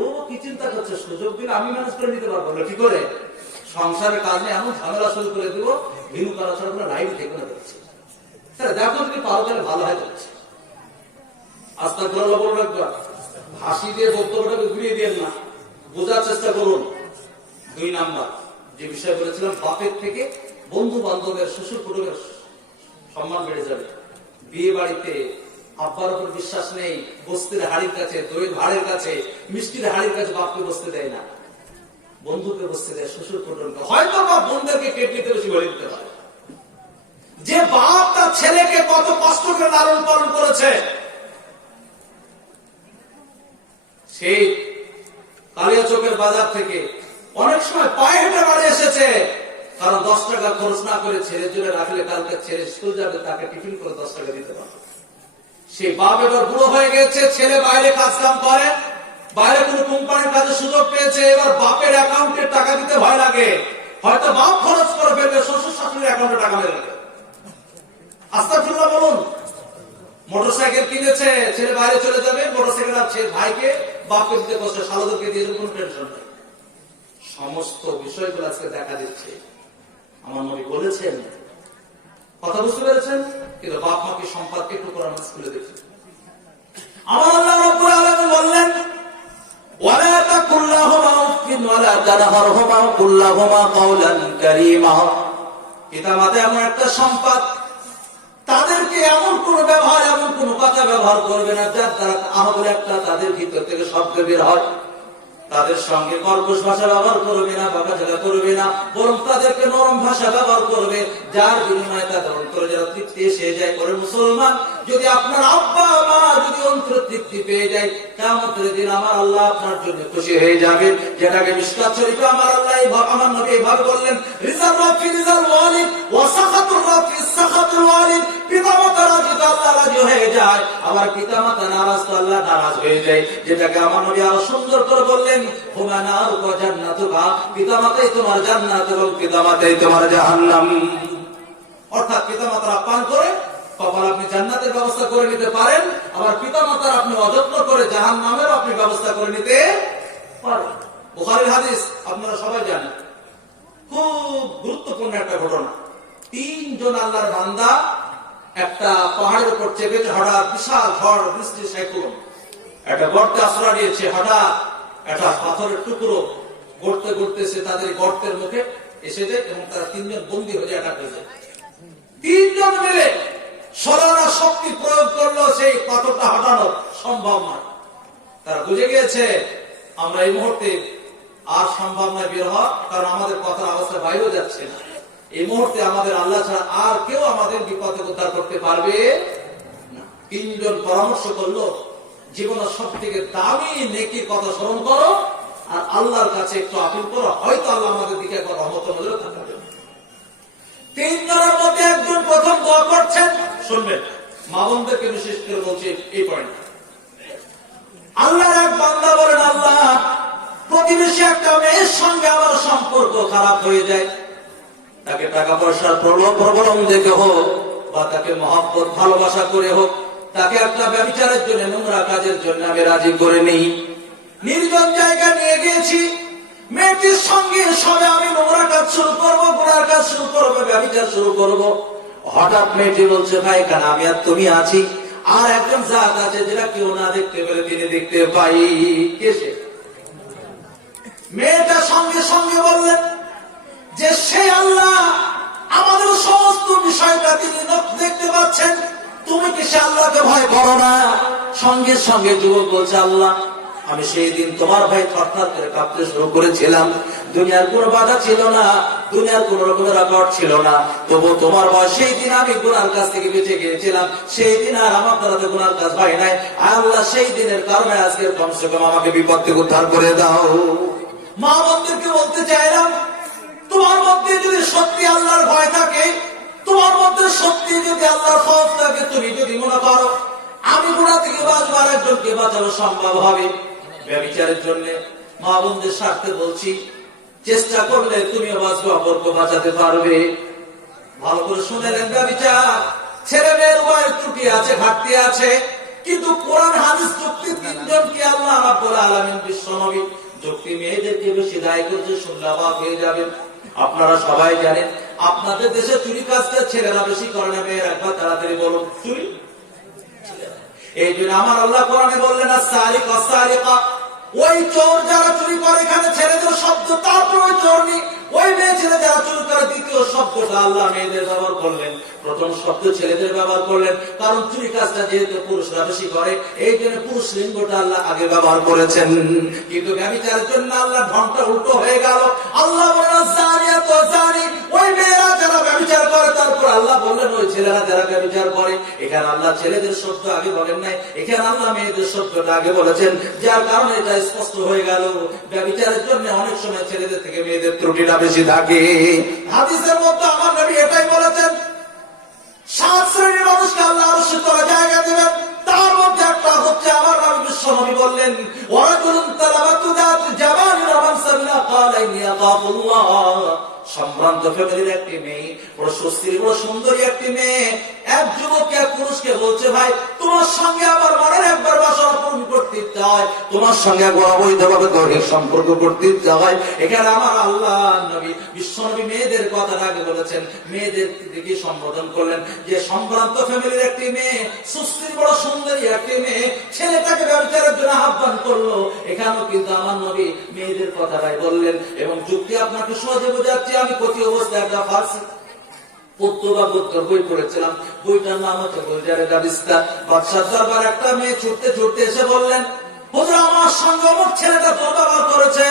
ও কি চিন্তা করছে, সুযোগ দিলে আমি ম্যানেজ করে নিতে পারবো, কি করে সংসারের কাজে এমন ঝামেলা শুরু করে দিব, ভিন্ন করা ছাড়া কোনো লাইফ থেকে না যাচ্ছে। দেখো তুমি পারো তাহলে ভালো হয়ে যাচ্ছে। আস্তে করে বলবো, একবার হাসি দিয়ে বক্তব্যটাকে ঘুরিয়ে দিয়ে না, বোঝার চেষ্টা করুন। 2 নাম্বার যে বিষয় বলেছিলাম, বাপের থেকে বন্ধু বান্ধবের, শ্বশুর কুটুমের সম্মান বেড়ে যাবে। বিয়ে বাড়িতে আব্বার উপর বিশ্বাস নেই, বস্তির হাড়ির কাছে, দইয়ের ভাড়ের কাছে, মিষ্টির হাড়ির কাছে বাপকে বসতে দেয় না, বন্ধুকে বসতে দেয়, শ্বশুর কুটুমকে, হয়তো বা বোনদেরকে কেটলিতে বেশি বলে দিতে পারে। যে বাপ তার ছেলেকে কত কষ্ট করে লালন পালন করেছে, সেই কালিয়াচকের বাজার থেকে অনেক সময় পায়ে হেঁটে বাড়ি এসেছে, কারণ 10 টাকা খরচ না করে ছেলের জন্য রাখলে কালকে ছেলে স্কুল যাবে, তাকে টিফিন করে 10 টাকা দিতে পারবে। সেই বাপ এবার বুড়ো হয়ে গেছে, ছেলে বাইরে কাজ কাম করে, বাইরে কোনো কোম্পানির কাজে সুযোগ পেয়েছে, এবার বাপের অ্যাকাউন্টে টাকা দিতে ভয় লাগে, হয়তো বাপ খরচ করে ফেলবে, শ্বশুর শাশুড়ির অ্যাকাউন্টে টাকা মেরে দেবে। আস্তাগফিরুল্লাহ বলুন। মোটরসাইকেল কিনেছে, ছেলে বাইরে চলে যাবে, মোটরসাইকেল আর ছেলে ভাইকে বাপকে দিতে বসে, শালাদেরকে দিয়ে কোনো টেনশন নেই। সমস্ত বিষয়গুলো আজকে দেখা দিচ্ছে। আমার নবী বলেছেন, কথা বুঝতে পেরেছেন? কিন্তু বাপ মাকে সম্পর্কে একটু কোরআন স্কুলে দেখি। আমার আল্লাহ রাব্বুল আলামিন বললেন, ওয়ালা তাকুল্লাহুমা উফিন ওয়ালা তানহারহুমা কুল্লাহুমা কাওলান কারীমা। পিতামাতা এমন একটা সম্পদ, তাদেরকে এমন কোন ব্যবহার, এমন কোন কথা ব্যবহার করবে না যার দ্বারা আহবলে একটা তাদের ভিতর থেকে শব্দ বের হয়। তাদের সঙ্গে কর্কশ ভাষা ব্যবহার করবে না, বকাঝকা করবে না, বরং তাদেরকে নরম ভাষা ব্যবহার করবে, যার বিনিময়ে তাদের অন্তরে যারা তৃপ্তি এসে যায়। করে মুসলমান, যদি আপনার আব্বা মা যদি অন্তরে তৃপ্তি পেয়ে যায়, কিয়ামতের দিন আমার আল্লাহ আপনার জন্য খুশি হয়ে যাবেন। যেটাকে মিশকাত শরীফে আমার আল্লাহ আমার নবী এভাবে বললেন, রিজাল রাফি রিজাল ওয়ালিদ ওয়া সাখাতুর রাফি সাখাতুল ওয়ালিদ। পিতামাতা রাজি তো আল্লাহ রাজি হয়ে যায়, আবার পিতামাতা নারাজ তো আল্লাহ নারাজ হয়ে যায়। যেটাকে আমার নবী আরো সুন্দর করে বললেন, হুমা নারু ওয়া জান্নাতুকা। পিতামাতাই তোমার জান্নাত এবং পিতামাতাই তোমার জাহান্নাম। অর্থাৎ পিতামাতার আপ্যায়ন করে কপাল আপনি জান্নাতের ব্যবস্থা করে নিতে পারেন, আবার পিতামাতার আপনি অযত্ন করে জাহান্নামের আপনি ব্যবস্থা করে নিতে পারেন। বুখারীর হাদিস আপনারা সবাই জানেন, খুব গুরুত্বপূর্ণ একটা ঘটনা। 3 জন আল্লাহর বান্দা একটা পাহাড়ের উপর চেপেছে, হঠাৎ বিশাল ঝড় বৃষ্টি সাইক্লোন একটা গর্তে আশ্রয় নিয়েছে। হঠাৎ একটা পাথরের টুকরো গড়তে গড়তেছে তাদের গর্তের মুখে এসে যায় এবং তারা 3 জন বন্দী হয়ে যায়, আটক হয়ে যায়। 3 জন মিলে সরানা শক্তি প্রয়োগ করলো, সেই পাথরটা হটানো সম্ভব নয়। তারা বুঝে গিয়েছে আমরা এই মুহূর্তে আর সম্ভব নয় বের হওয়া, কারণ আমাদের কথার অবস্থা বাইরেও যাচ্ছে না। এই মুহূর্তে আমাদের আল্লাহ ছাড়া আর কেউ আমাদের বিপদে উদ্ধার করতে পারবে না। 3 জন পরামর্শ করলো, জীবনের সব থেকে দামি নেকির কথা স্মরণ করো আর আল্লাহর কাছে একটু আপিল করো, হয়তো আল্লাহ আমাদের দিকে একবার রহমত নজরে থাকবে। 3 জনের মধ্যে একজন প্রথম দোয়া করছেন, শুনবেন, মা বোনদেরকে বিশেষ করে বলছে এই পয়েন্ট। আল্লাহর এক বান্দা বলেন, আল্লাহ প্রতিবেশী একটা মেয়ের সঙ্গে আমার সম্পর্ক খারাপ হয়ে যায়, তাকে টাকা পয়সার প্রবলন দেখে হোক বা তাকে মহব্বত ভালোবাসা করে হোক, তাকে একটা ব্যভিচারের জন্য, নোংরা কাজের জন্য আমি রাজি করে নেই। নির্জন জায়গা নিয়ে গিয়েছি, মেয়েটির সঙ্গে সবে আমি নোংরা কাজ শুরু করবো, গুনার কাজ শুরু করবো, ব্যভিচার শুরু করবো। হঠাৎ মেয়েটি বলছে, ভাই কেন আমি আর তুমি আছি, আর একজন জাত আছে যেটা কেউ না দেখতে পেলে তিনি দেখতে পাই। কে সে? মেয়েটা সঙ্গে সঙ্গে বললেন যে সে আল্লাহ, আমাদের সমস্ত বিষয়টা তিনি দেখতে পাচ্ছেন, তুমি কি সে আল্লাহকে ভয় করো না? সঙ্গে সঙ্গে যুবক বলছে, আল্লাহ আমি সেই দিন তোমার ভাই থরথর করে কাঁপতে শুরু করেছিলাম, দুনিয়ার কোনো বাধা ছিল না, দুনিয়ার কোন রকমের রেকর্ড ছিল না, তবু তোমার ভয় সেই দিন আমি গুনার কাছ থেকে বেঁচে গিয়েছিলাম, সেই দিন আর আমার দ্বারা তো গুনার কাজ হয় নাই। আল্লাহ সেই দিনের কারণে আজকে কমসে কম আমাকে বিপদ থেকে উদ্ধার করে দাও। মা বোনদেরকে বলতে চাইলাম, তোমার মধ্যে যদি সত্যি আল্লাহর ভয় থাকে, তোমার মধ্যে সত্যি যদি আল্লাহর খৌফ থাকে, তুমি যদি মনে করো আমি গুনাহ থেকে বাঁচবো, আর একজনকে বাঁচানো সম্ভব হবে, ব্যভিচারের জন্য মা বোনদের স্বার্থে বলছি, চেষ্টা করলে তুমিও বাঁচবে, অপরকে বাঁচাতে পারবে। ভালো করে শুনেলেন, ব্যভিচার ছেলে মেয়ের উভয়ের ত্রুটি আছে, ঘাটতি আছে, কিন্তু কোরআন হাদিস যুক্তি 3 জনকে আল্লাহ রাব্বুল আলামিন বিশ্ব নবী যুক্তি মেয়েদেরকে বেশি দায়ী করছে, শুনলে অবাক হয়ে যাবেন। আপনারা সবাই জানেন আপনাদের দেশে চুরি কাজটা ছেলেরা বেশি করে না, মেয়েরা একবার তাড়াতাড়ি বলুন চুরি। এই জন্য আমার আল্লাহ কোরআনে বললেন, আস-সারিক ওয়াস-সারিকা, ওই চোর যারা চুরি করে, এখানে ছেলেদের শব্দ, তারপর ওই চোর নি, ওই মেয়ে ছেলে যারা চুরি করে, দ্বিতীয় শব্দটা আল্লাহ মেয়েদের ব্যবহার করলেন, প্রথম শব্দ ছেলেদের ব্যবহার করলেন, কারণ চুরি কাজটা যেহেতু পুরুষরা বেশি করে, এই জন্য পুরুষ লিঙ্গটা আল্লাহ আগে ব্যবহার করেছেন। কিন্তু ব্যভিচারের জন্য আল্লাহ ঢংটা উল্টো হয়ে গেল। আল্লাহ বললেন জানিয়াত ওয়া জানি, ওই মেয়েরা যারা ব্যভিচার করে, তারপর আল্লাহ বললেন ওই ছেলেরা যারা ব্যভিচার করে। এখানে আল্লাহ ছেলেদের শব্দ আগে বলেন নাই, এখানে আল্লাহ মেয়েদের শব্দটা আগে বলেছেন, যার কারণে এটা স্পষ্ট হয়ে গেল ব্যভিচারের জন্য অনেক সময় ছেলেদের থেকে মেয়েদের ত্রুটিটা বেশি থাকে। হাদিসের মধ্যে আমার নবী এটাই বলেছেন, 7 শ্রেণীর মানুষকে আল্লাহ আরশের তলায় জায়গা দেবেন, তার মধ্যে একটা হচ্ছে আমার নবী বিশ্বনবী বললেন ওয়ারাজুলুন তালাবাতু যাতু জামালিন ওয়া মানসাবিনা ক্বালা ইন্নী আখাফুল্লাহ। সম্ভ্রান্ত ফ্যামিলির একটি মেয়ে, বড় সুস্থির বড় সুন্দরী একটি মেয়ে, এক যুবক এক পুরুষকে বলছে ভাই তোমার সঙ্গে আমার মনের একবার বাসনা পূরণ করতে ইচ্ছা হয়, তোমার সঙ্গে একবার অবৈধভাবে দৈহিক সম্পর্ক করতে ইচ্ছা হয়। এখানে আমার আল্লাহ নবী বিশ্বনবী মেয়েদের কথাটা আগে বলেছেন, মেয়েদের দিকে সম্বোধন করলেন যে সম্ভ্রান্ত ফ্যামিলির একটি মেয়ে, সুস্থির বড় সুন্দরী একটি মেয়ে, ছেলেটাকে ব্যভিচারের জন্য আহ্বান করলো। এখানেও কিন্তু আমার নবী মেয়েদের কথাটাই বললেন। এবং যুক্তি আপনাকে সহজে বোঝাচ্ছি, আমি প্রতি অবস্থায় একটা ফার্সি বই পড়েছিলাম, বইটার নাম হচ্ছে গুলজারে গাবিস্তা। বাদশাহ দরবার একটা মেয়ে ছুটতে ছুটতে এসে বললেন হুজুর আমার সঙ্গে আমার ছেলেটা দুর্ব্যবহার করেছে,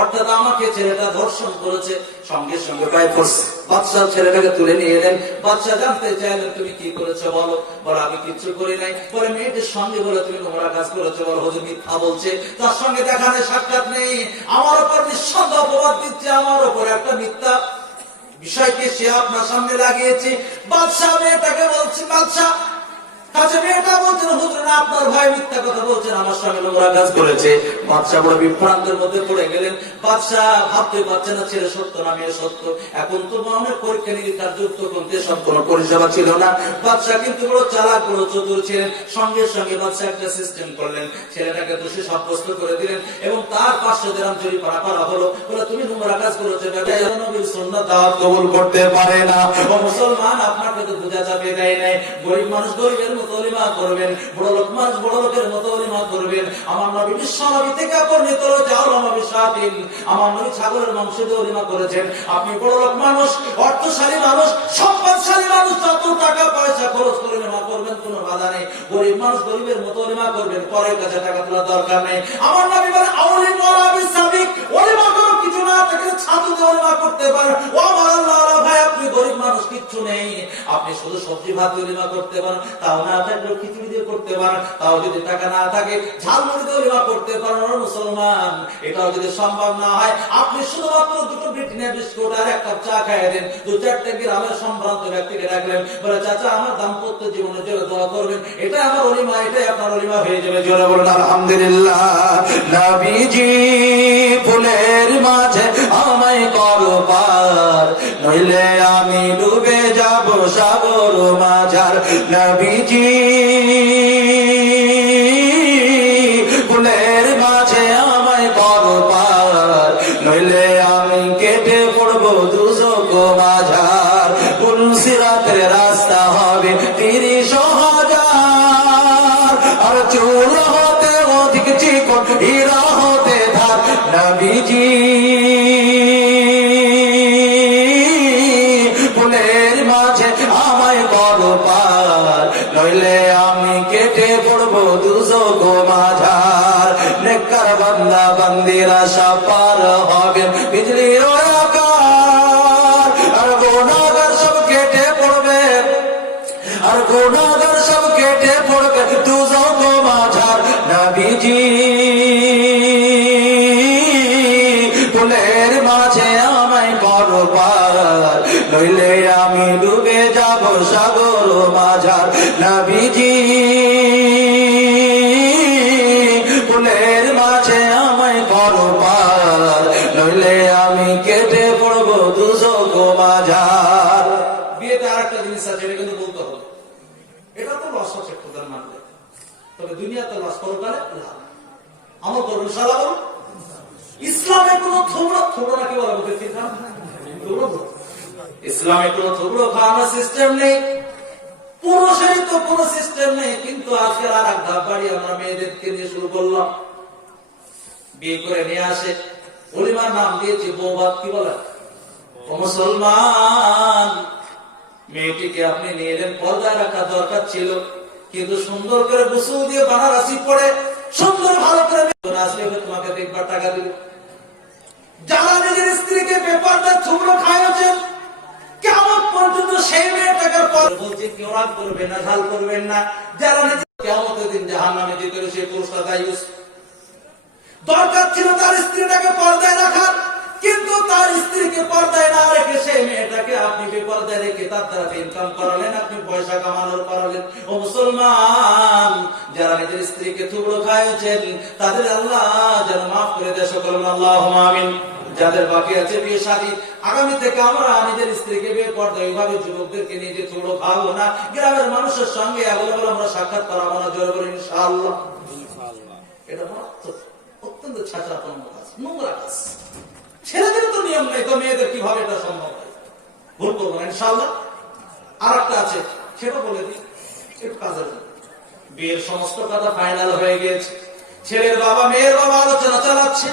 অর্থাৎ আমাকে ছেলেটা ধর্ষণ করেছে। সঙ্গে সঙ্গে পায়ে পড়ছে, বাদশাহ ছেলেটাকে তুলে নিয়ে এলেন। বাদশাহ জানতে চাইলেন তুমি কি করেছো বলো। বলে আমি কিচ্ছু করি নাই। বলে মেয়েটির সঙ্গে বলে তুমি নোংরা কাজ করেছো। বলে হুজুর মিথ্যা বলছে, তার সঙ্গে দেখা নেই সাক্ষাৎ নেই, আমার উপর নিঃসন্দেহ অপবাদ দিচ্ছে, আমার উপর একটা মিথ্যা বিষয়কে সে আপনার সামনে লাগিয়েছে। বাদশাহ মেয়েটাকে বলছে, বাদশাহ কাছে মেয়েটা বলছেন হুজুর না আপনার ভাই মিথ্যা কথা বলছেন, আমার সঙ্গে নোংরা কাজ করেছে। বাদশাহ বড় বিভ্রান্তের মধ্যে পড়ে গেলেন। বাদশাহ ভাবতে পারছে না ছেলে সত্য না মেয়ে সত্য। এখন তো অনেক পরীক্ষা নিরীক্ষার যুক্ত করতে সব কোনো পরিষেবা ছিল না। বাদশাহ কিন্তু বড় চালাক বড় চতুর ছিলেন। সঙ্গে সঙ্গে বাদশাহ একটা সিস্টেম করলেন, ছেলেটাকে দোষী সাব্যস্ত করে দিলেন এবং তার 500 দিরহাম জরিমানা করা হলো। বলে তুমি নোংরা কাজ করেছো, নবীর সুন্নাত দাওয়াত কবুল করতে পারে না। ও মুসলমান আপনাকে তো বোঝা যাবে দেয় নাই, গরিব মানুষ গরিবের মতো ওলিমা করবেন, বড় লোক মানুষ বড় লোকের মতো ওলিমা করবেন। আমার নবী বিশ্ব নবী থেকে বর্ণিত রয়েছে নবী শাতিন, আমার নবী ছাগলের মাংস দিয়ে ওলিমা করেছেন। আপনি বড় লোক মানুষ, অর্থশালী মানুষ, সম্পদশালী মানুষ, যত টাকা পয়সা খরচ করে ওলিমা করবেন কোনো বাধা নেই। গরিব মানুষ গরিবের মতো ওলিমা করবেন, পরের কাছে টাকা তোলার দরকার নেই। আমার নবী বলেন আউলিম ওয়ালা বিসাবিক, ওলিমা করো কিছু না থেকে ছাতু দিয়ে ওলিমা করতে পারেন। ও আমার আল্লাহ ভাই আপনি গরিব মানুষ কিচ্ছু নেই, আপনি শুধু সবজি ভাত ওলিমা করতে পারেন, তাও না থাকলেও খিচুড়ি দিয়ে করতে পারেন, তাও যদি টাকা না থাকে ঝালমুড়ি দিয়ে ওলিমা করতে পারেন। মুসলমান এটাও যদি সম্ভব না হয়, আপনি শুধুমাত্র 2টো ব্রিটানিয়া বিস্কুট আর 1 কাপ চা খাইয়ে দেন। 2-4টা গ্রামের সম্ভ্রান্ত ব্যক্তিকে ডাকলেন, বলে চাচা আমার দাম্পত্য জীবনের জন্য দোয়া করবেন, এটা আমার ওলিমা, এটাই আপনার ওলিমা হয়ে যাবে। জোরে বলুন আলহামদুলিল্লাহ। নবীজি ফুলের মাঝে আমায় করো পার, নইলে আমি ডুবে যাব সাগর মাঝার। নবীজি ফুলের মাঝে আমায় করো পার, নইলে আমি কেটে পড়বো দুজক মাঝার। পুলসিরাতের রাস্তা হবে 30,000, আর চুল হতে অধিক চিকন হীরা হতে ধার। নবীজি ফুলের মাঝে আমায় করো পার, নইলে আমি কেটে পড়বো দুজক মাঝার। নেককার বান্দা বান্দিরা সাপার হবে বিজলির আকার, আর গুনাহগার সব কেটে পড়বে, আর গুনাহগার সব কেটে পড়বে দুজক মাঝার। নবীজি ফুলের মাঝে আমায় করো পার, নইলে আমি ডুবে যাব সাগর মাঝার। নবীজি ফুলের মাঝে আমায় করো পার, নইলে আমি কেটে পড়বো দুজক মাঝার। বিয়েতে আরেকটা জিনিস আছে, এটা কিন্তু বলতে হবে, এটা তো লস হচ্ছে খোদার মানলে, তবে দুনিয়াতে লস করবে আমল করবেন সারা করুন। ইসলামে কোন থোবড়া থোবড়া কি বলা বলতে ইসলামে কোন থোবড়ো খাওয়ানোর সিস্টেম নেই, পুরুষের তো কোন সিস্টেম নেই। কিন্তু আজকে আর এক ধাপ বাড়ি আমরা মেয়েদেরকে নিয়ে শুরু করলাম, বিয়ে করে নিয়ে আসে, ওলিমার নাম দিয়েছি বৌভাত, কি বলে ও মুসলমান, মেয়েটিকে আপনি নিয়ে এলেন, পর্দায় রাখা দরকার ছিল, কিন্তু সুন্দর করে গোসল দিয়ে বানারসি পরে সুন্দর ভালো করে আসলে তোমাকে দেখবার টাকা দিবে। যারা নিজের স্ত্রীকে বেপরদা থুবড়ো খাইয়েছেন, কেমন পর্যন্ত সেই মেয়েটাকে বলছে কেউ রাগ করবে না, ঝাল করবেন না। যারা নিজে কিয়ামতের দিন জাহান্নামে যেতে হবে, সেই পুরুষটা দায়ী। দরকার ছিল তার স্ত্রীটাকে পর্দায় রাখার, কিন্তু তার স্ত্রীকে পর্দায় না রেখে সেই মেয়েটাকে আপনি বেপর্দায় রেখে তার দ্বারা ইনকাম করালেন, আপনি পয়সা কামানোর করালেন। ও মুসলমান, যারা নিজের স্ত্রীকে থুবড়ো খাইয়েছেন তাদের আল্লাহ যেন মাফ করে দেয়, সকল আল্লাহুম্মা আমিন। যাদের বাকি আছে বিয়ে শাদী, আগামী থেকে আমরা নিজের স্ত্রীকে বেপর্দায় এইভাবে যুবকদেরকে নিয়ে যে থুবড়ো খাবো না, গ্রামের মানুষের সঙ্গে এগুলো আমরা সাক্ষাৎ করাবো না, জোরে বলে ইনশাআল্লাহ। এটা অত্যন্ত ছাত্রাপন্ন কাজ, নোংরা কাজ। ছেলেদের তো নিয়ম নেই, তো মেয়েদের কিভাবে এটা সম্ভব? ভুল করবো না ইনশাআল্লাহ। আর একটা আছে, সেটা বলে দিই একটু কাজের জন্য। বিয়ের সমস্ত কথা ফাইনাল হয়ে গিয়েছে, ছেলের বাবা মেয়ের বাবা আলোচনা চালাচ্ছে,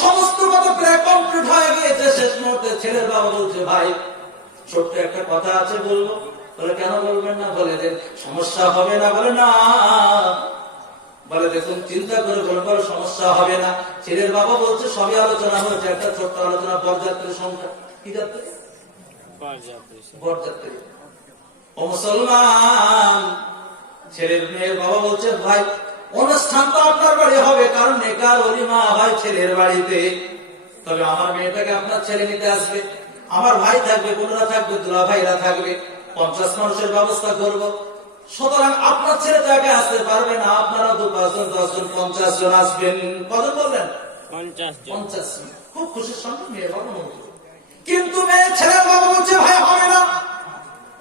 সমস্ত কথা প্রায় কমপ্লিট হয়ে গিয়েছে। শেষ মুহূর্তে ছেলের বাবা বলছে, ভাই ছোট্ট একটা কথা আছে, বলবো? বলে কেন বলবেন না? বলে দেন, সমস্যা হবে না? বলে না। বলে দেখুন, চিন্তা করে বলবার সমস্যা হবে না। ছেলের বাবা বলছে সবই আলোচনা হয়েছে, একটা ছোট্ট আলোচনা, বরযাত্রী সংখ্যা। কি যাত্রী? বরযাত্রী। ও মুসলমান, ছেলের মেয়ের বাবা বলছে, ভাই অনুষ্ঠান তো আপনার বাড়ি হবে, কারণ নেকার ওলিমা হয় ছেলের বাড়িতে, তবে আমার মেয়েটাকে আপনার ছেলে নিতে আসবে, আমার ভাই থাকবে, বোনরা থাকবে, দুলা ভাইরা থাকবে, 50 মানুষের ব্যবস্থা করবো। সুতরাং আপনার ছেলে তাকে আসতে পারবে না, আপনারা 2, 5 জন, 10 জন, 50 জন আসবেন। কত বলবেন? 50 জন। খুব খুশির সঙ্গে মেয়ের বাবা মন্ত্র, কিন্তু মেয়ে ছেলের বাবা বলছে, ভাই হবে না,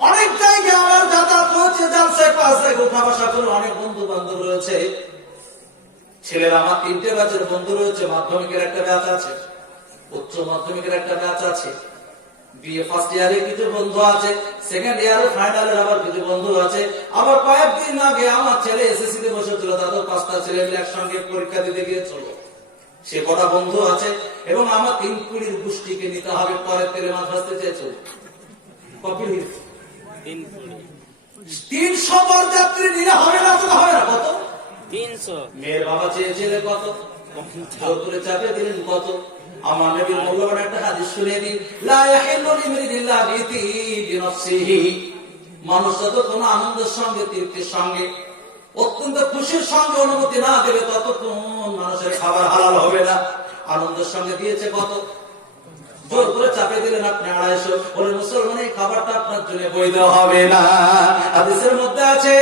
অনেক জায়গায় আমার যাতায়াত হয়েছে, জালসায় পাশে উঠা বসা করে, অনেক বন্ধু বান্ধব রয়েছে। ছেলের আমার 3টে ব্যাচের বন্ধু রয়েছে, মাধ্যমিকের একটা ব্যাচ আছে, উচ্চ মাধ্যমিকের একটা ব্যাচ আছে, বিএ ফার্স্ট ইয়ারে কিছু বন্ধু আছে, সেকেন্ড ইয়ারে ফাইনালের আবার কিছু বন্ধু আছে। আবার কয়েকদিন আগে আমার ছেলে এসএসসি তে বসেছিল, তাদের 5টা ছেলে মিলে একসঙ্গে পরীক্ষা দিতে গিয়েছিল, সে কটা বন্ধু আছে। এবং আমার 3 কুড়ির গোষ্ঠীকে নিতে হবে, পরের তেলে মাছ ভাজতে চেয়েছিল। 300 বরযাত্রী নিলে হবে না, তো হবে না। কত? 300। মেয়ের বাবা চেয়েছিলেন কত? জোর করে চাপিয়ে দিলেন কত? আমার নবীর মূল্যবান একটা হাদিস শুনিয়ে দিন, লা ইয়াহিল্লু লিমরিদিল্লাহ বিনফসিহি। মানুষ যতক্ষণ আনন্দের সঙ্গে, তৃপ্তির সঙ্গে, অত্যন্ত খুশির সঙ্গে অনুমতি না দেবে, ততক্ষণ মানুষের খাবার হালাল হবে না। আনন্দের সঙ্গে দিয়েছে কত? জোর করে চাপিয়ে দিলেন আপনি 250। বলে মুসলমান, এই খাবারটা আপনার জন্য বৈধ হবে না। হাদিসের মধ্যে আছে,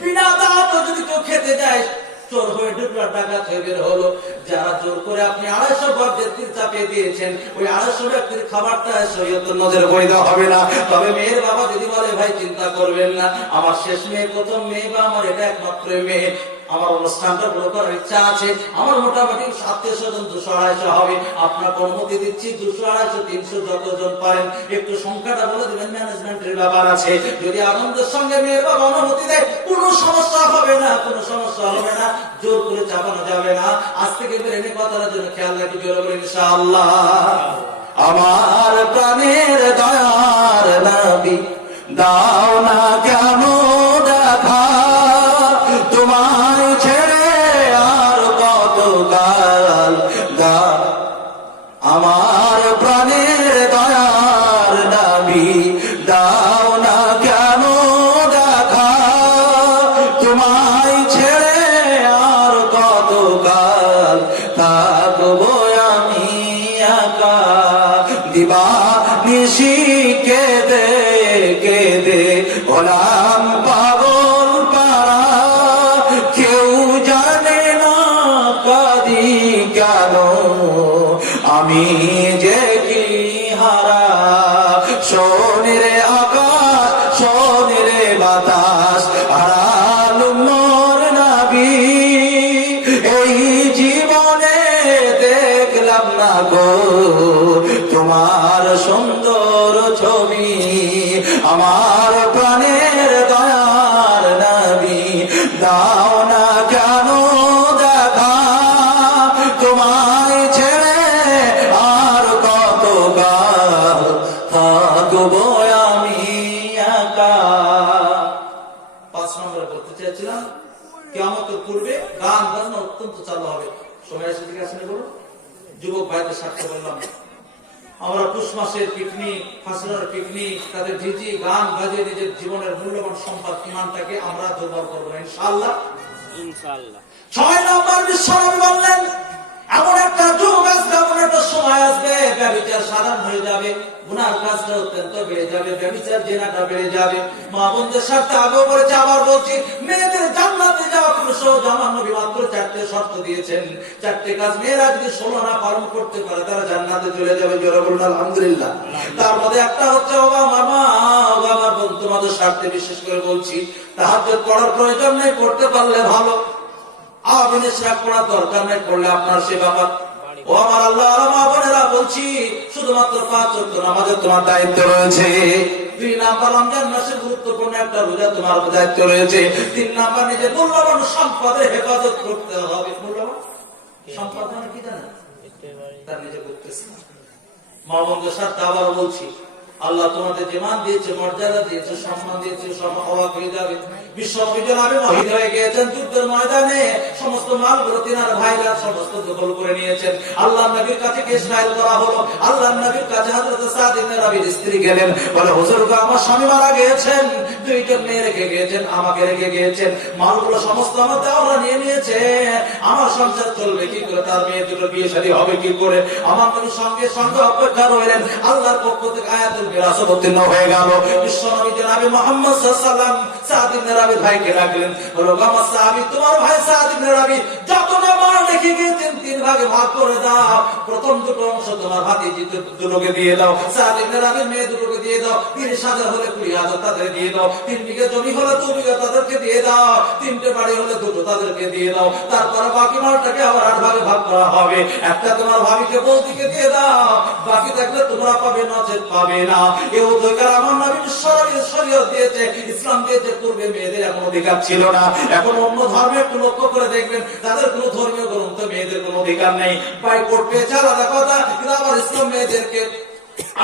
বিনা দাওয়াতে যদি কেউ খেতে যায়, চোর হয়ে ঢুকলো, ডাকাত হয়ে বের হলো। যারা জোর করে আপনি 250 বরযাত্রী চাপিয়ে দিয়েছেন, ওই 250 ব্যক্তির খাবারটা শরীয়তের নজরে বৈধ হবে না। তবে মেয়ের বাবা যদি বলে, ভাই চিন্তা করবেন না, আমার শেষ মেয়ে, প্রথম মেয়ে, বা আমার এটা একমাত্র মেয়ে, আমার অনুষ্ঠানটা বড় করার ইচ্ছা আছে, আমার মোটামুটি 700-জন, 200-250 হবে, আপনার অনুমতি দিচ্ছি, 200-250-300 যতজন পারেন, একটু সংখ্যাটা বলে দিবেন, ম্যানেজমেন্টের ব্যাপার আছে। যদি আনন্দের সঙ্গে মেয়ের বাবা অনুমতি দেয়, কোনো সমস্যা হবে না, কোনো সমস্যা হবে না, জোর করে চাপানো যাবে না। আজ থেকে বেরেনে কথার জন্য খেয়াল রাখি, জোর বলে ইনশাআল্লাহ। আমার প্রাণের দয়ার নবী, দাও না কেন দেখা, তোমায় ছেড়ে আর কত কাল। আমার প্রাণের দয়ার নবী, দাও না কেন দেখা, তোমায় ছেড়ে আর কত কাল থাকবো আমি একা। দিবা নিশি কেঁদে কেঁদে হলাম পাগল পারা, কেউ জানে না কাঁদি কেন, আমি যে কি হারা। শোন রে আকাশ, শোন রে বাতাস, হারালুম মোর নবী, এই জীবনে দেখলাম না গো তোমার সুন্দর ছবি। আমার প্রাণের দয়ার নবী, দাও না কেন দেখা, তোমায় ছেড়ে আর কত কাল সময় আছে ঠিক আছে বলুন। যুবক ভাইদের সাথে বললাম আমরা পুষ মাসের পিকনিক, ফাঁসির পিকনিক, তাদের ঝিঝি গান বাজিয়ে নিজের জীবনের মূল্যবান সম্পদ ইমানটাকে আমরা দুর্বল করবো না ইনশাআল্লাহ। ইনশাআল্লাহ। 6 নম্বর বিশ্বনবী বললেন এমন একটা যুগ আসবে, এমন একটা সময় আসবে ব্যভিচার সাধারণ হয়ে যাবে, গুনার কাজটা অত্যন্ত বেড়ে যাবে, ব্যভিচার জেনাটা বেড়ে যাবে। মা বোনদের সাথে আগেও বলেছে আবার বলছি, মেয়েদের জান্নাতে যাওয়া কোনো সহজ। আমার নবী মাত্র 4টে শর্ত দিয়েছেন, 4টে কাজ মেয়েরা যদি 16 না পালন করতে পারে তারা জান্নাতে চলে যাবে। জোরে বলুন আলহামদুলিল্লাহ। তার মধ্যে একটা হচ্ছে ও আমার মা, ও আমার বোন, তোমাদের স্বার্থে বিশেষ করে বলছি তাহাজ্জুদ পড়ার প্রয়োজন নেই, পড়তে পারলে ভালো। আবিনের শাক পড়া দরকার নেই, পড়লে আপনার সে ব্যাপার। ও আমার আল্লাহ মা বোনেরা বলছি শুধুমাত্র 5 ওয়াক্ত নামাজের তোমার দায়িত্ব রয়েছে। 2 নাম্বার রমজান মাসের গুরুত্বপূর্ণ একটা রোজা তোমার দায়িত্ব রয়েছে। 3 নাম্বার নিজের মূল্যবান সম্পদের হেফাজত করতে হবে। মূল্যবান সম্পদ মানে কি জানেন? তার নিজে করতেছে। মা বোনদের সাথে আবার বলছি আল্লাহ তোমাদের যে মান দিয়েছে, মর্যাদা দিয়েছে, সম্মান দিয়েছে, সব অবাক হয়ে যাবে। বিশ্ববিদ্যালয় নবী মহিদ হয়ে গিয়েছেন যুদ্ধের ময়দানে, সমস্ত মালগুলো তিনার ভাইরা সমস্ত দখল করে নিয়েছেন। আল্লাহ নবীর কাছে কেস ফাইল করা হলো। আল্লাহ নবীর কাছে হযরত সাদ ইবনে রাবির স্ত্রী গেলেন, বলে হুজুর গো আমার স্বামী মারা গিয়েছেন, 2জন মেয়ে রেখে গিয়েছেন, আমাকে রেখে গিয়েছেন, মালগুলো সমস্ত আমার দেওয়ারা নিয়ে নিয়েছে, আমার সংসার চলবে কি করে, তার মেয়ে দুটো বিয়ে শাদী হবে কি করে? আমার নবী সঙ্গে সঙ্গে অপেক্ষা রইলেন। আল্লাহর পক্ষ থেকে আয়াতুল বিরাসত উত্তীর্ণ হয়ে গেল। বিশ্বনবী জনাবে মুহাম্মদ সাল্লাল্লাহু আলাইহি ওয়াসাল্লাম সাদ ইবনে রাবির ভাইকে ডাকলেন, বলো আমার সাহাবী তোমার ভাই সাদ ইবনে রাবি যতটা মাল রেখে গিয়েছেন 3 ভাগে ভাগ করে দাও। প্রথম 2টো অংশ তোমার ভাতিজি দুটোকে দিয়ে দাও, সাদ ইবনে রাবির মেয়ে দুটোকে দিয়ে দাও, 30,000 হলে 20,000 তাদের দিয়ে দাও, 3 বিঘা জমি হলে 2 বিঘা তাদেরকে দিয়ে দাও, 3টে বাড়ি হলে 2টো তাদেরকে দিয়ে দাও। তারপরে বাকি মালটাকে আবার 8 ভাগে ভাগ করা হবে। একটা তোমার ভাবিকে বৌদিকে দিয়ে দাও, বাকি থাকলে তোমরা পাবে, নচেত পাবে না। এই অধিকার আমার নবী শরীয়ত দিয়েছে, ইসলাম দিয়েছে। পূর্বে মেয়েদের এমন অধিকার ছিল না। এখন অন্য ধর্মে একটু লক্ষ্য করে দেখবেন তাদের কোনো ধর্মীয় গ্রন্থ মেয়েদের কোনো অধিকার নেই। বাইকোট পেয়েছে আলাদা কথা, কিন্তু আবার ইসলাম মেয়েদেরকে